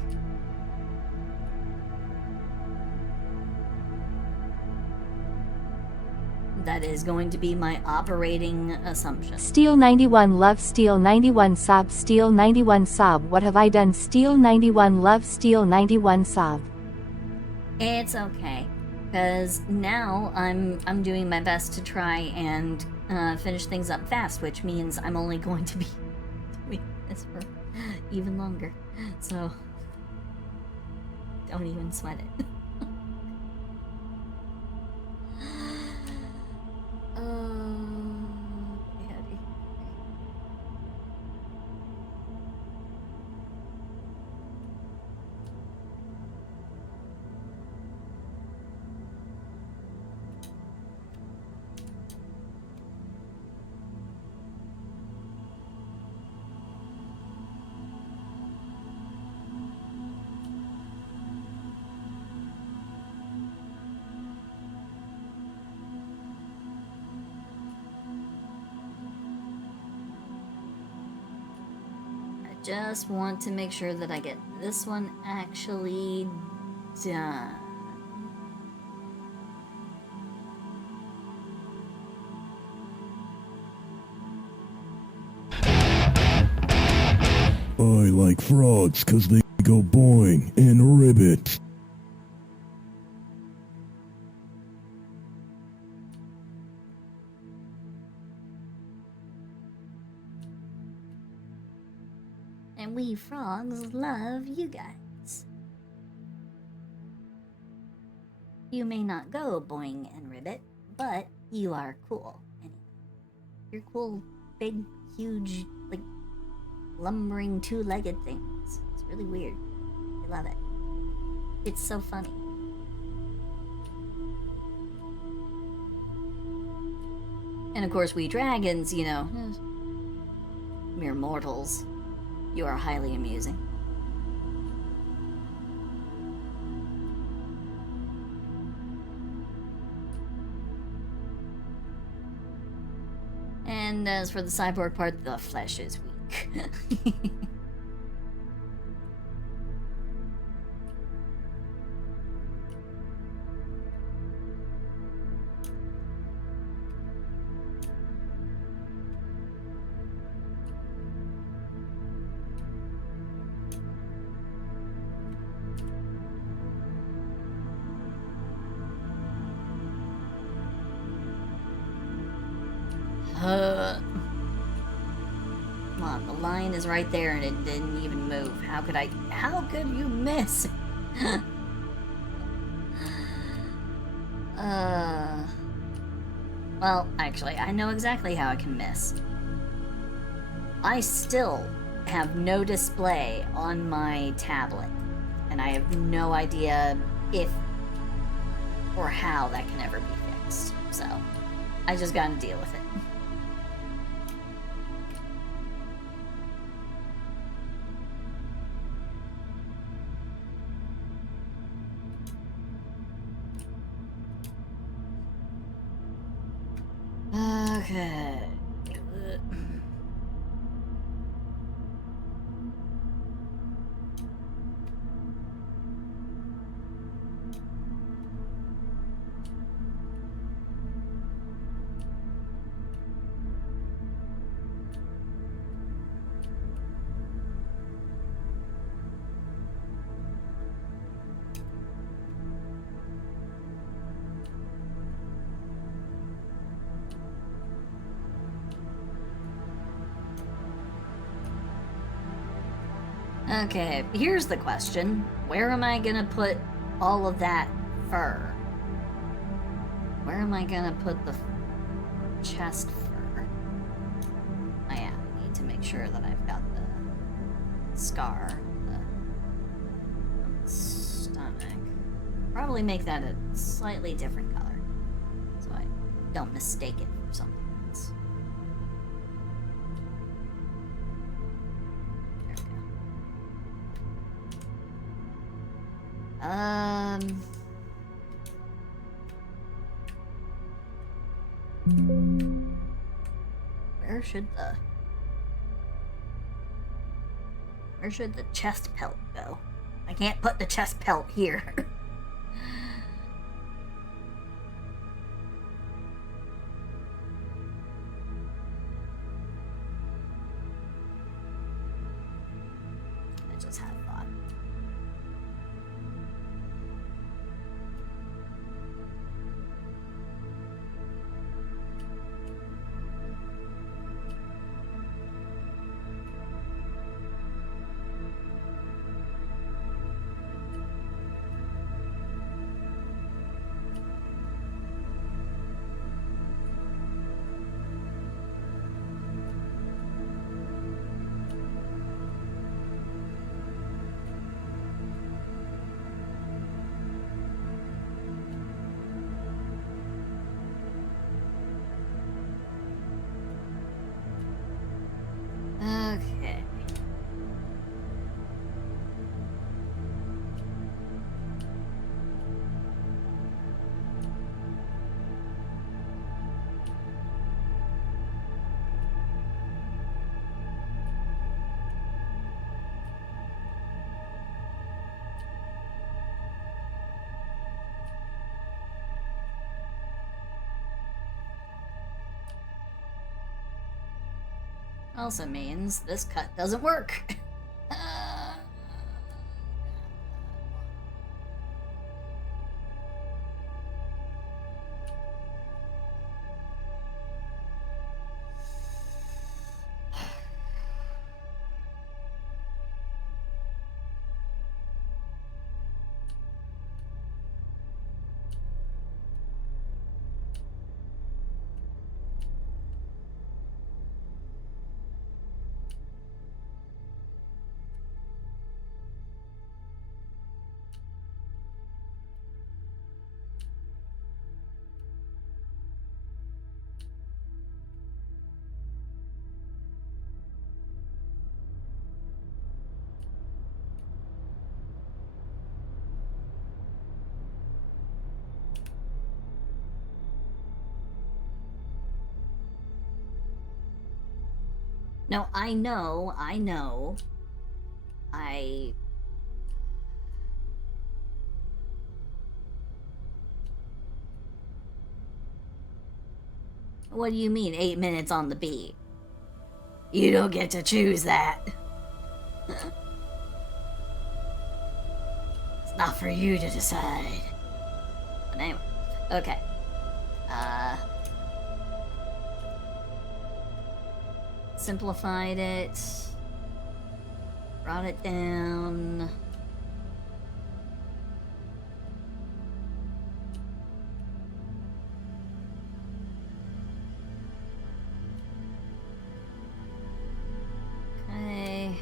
That is going to be my operating assumption. Steel 91 love Steel 91 sob Steel 91 sob what have I done Steel 91 love Steel 91 sob. It's okay, because now I'm doing my best to try and finish things up fast, which means I'm only going to be doing this for even longer. So don't even sweat it. Daddy. Just want to make sure that I get this one actually done. I like frogs 'cause they go boing and ribbit. And we frogs love you guys. You may not go boing and ribbit, but you are cool. Anyway, you're cool, big, huge, like, lumbering two-legged things. It's really weird. I love it. It's so funny. And of course, we dragons, you know, mere mortals. You are highly amusing. And as for the cyborg part, the flesh is weak. Come on, the line is right there and it didn't even move. How could you miss? Well, actually, I know exactly how I can miss. I still have no display on my tablet, and I have no idea if or how that can ever be fixed. So, I just gotta deal with it. Okay. Okay, here's the question. Where am I gonna put all of that fur? Where am I gonna put the chest fur? I need to make sure that I've got the scar on the stomach. Probably make that a slightly different color, so I don't mistake it for something else. Where should the chest pelt go? I can't put the chest pelt here. I just had a thought. Okay. Also means this cut doesn't work. No, I know. What do you mean, 8 minutes on the beat? You don't get to choose that. It's not for you to decide. But anyway, okay. Simplified it. Brought it down. Okay.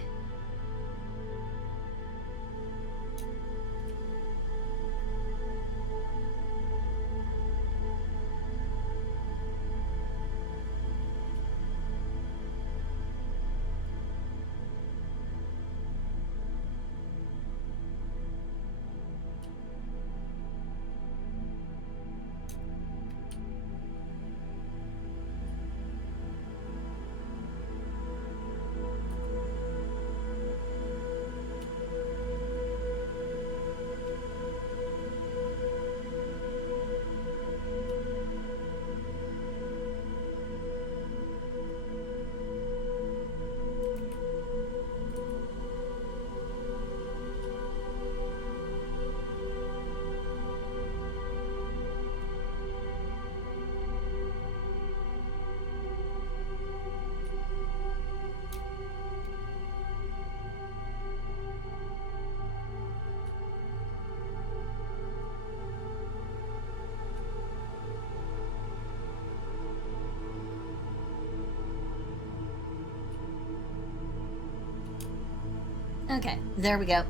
Okay, there we go.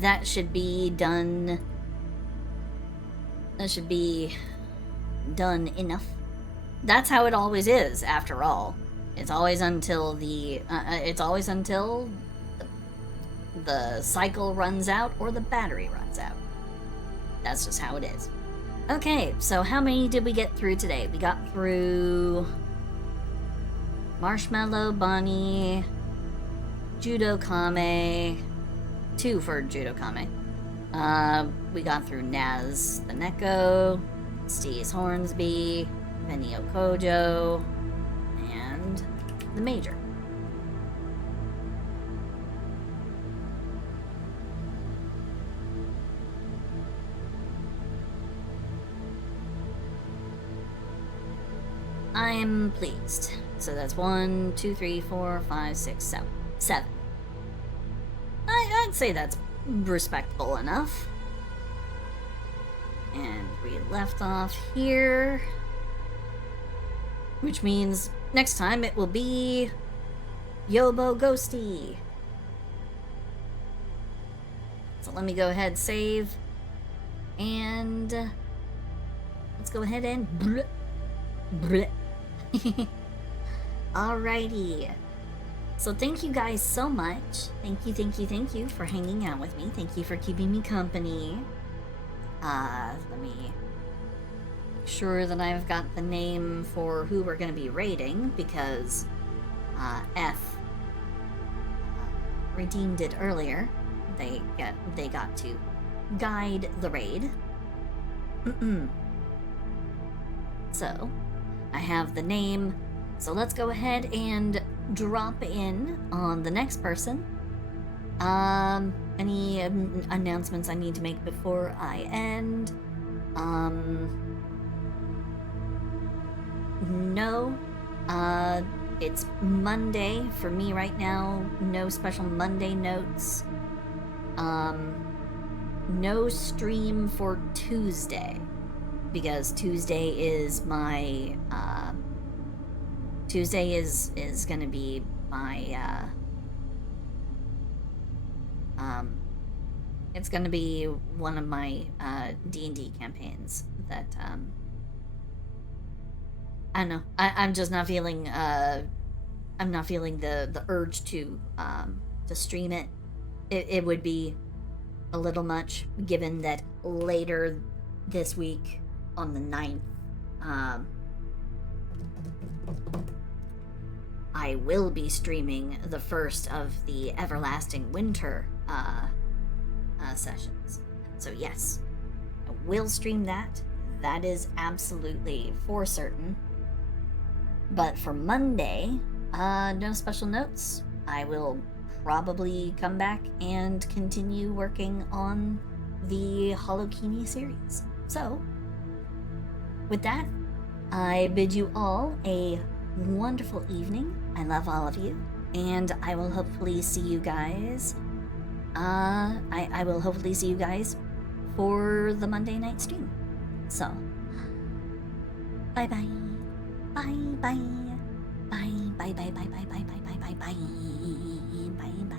That should be done. That should be done enough. That's how it always is, after all. It's always until the the cycle runs out or the battery runs out. That's just how it is. Okay, so how many did we get through today? We got through Marshmallow Bunny, Judo Kame, 2 for Judo Kame. We got through Naz the Neko, Steez Hornsby, Benio Kojo, and the Major. I'm pleased. So that's 1, 2, 3, 4, 5, 6, 7. 7. I'd say that's respectable enough. And we left off here. Which means next time it will be Yobo Ghosty. So let me go ahead, save. And let's go ahead and alrighty. So thank you guys so much. Thank you for hanging out with me. Thank you for keeping me company. Let me make sure that I've got the name for who we're going to be raiding, because F redeemed it earlier. They got to guide the raid. So I have the name. So let's go ahead and drop in on the next person. Any announcements I need to make before I end? No. It's Monday for me right now. No special Monday notes. No stream for Tuesday, because Tuesday is my Tuesday is gonna be my it's gonna be one of my D&D campaigns that I don't know. I'm just not feeling I'm not feeling the urge to stream it. It would be a little much, given that later this week on the 9th I will be streaming the first of the Everlasting Winter sessions. So yes, I will stream that. That is absolutely for certain. But for Monday, no special notes. I will probably come back and continue working on the Holokini series. So, with that, I bid you all a wonderful evening. I love all of you, and I will hopefully see you guys. I will hopefully see you guys for the Monday night stream. So, bye bye, bye bye, bye bye bye bye bye bye bye bye bye bye bye bye.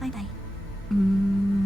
Bye bye.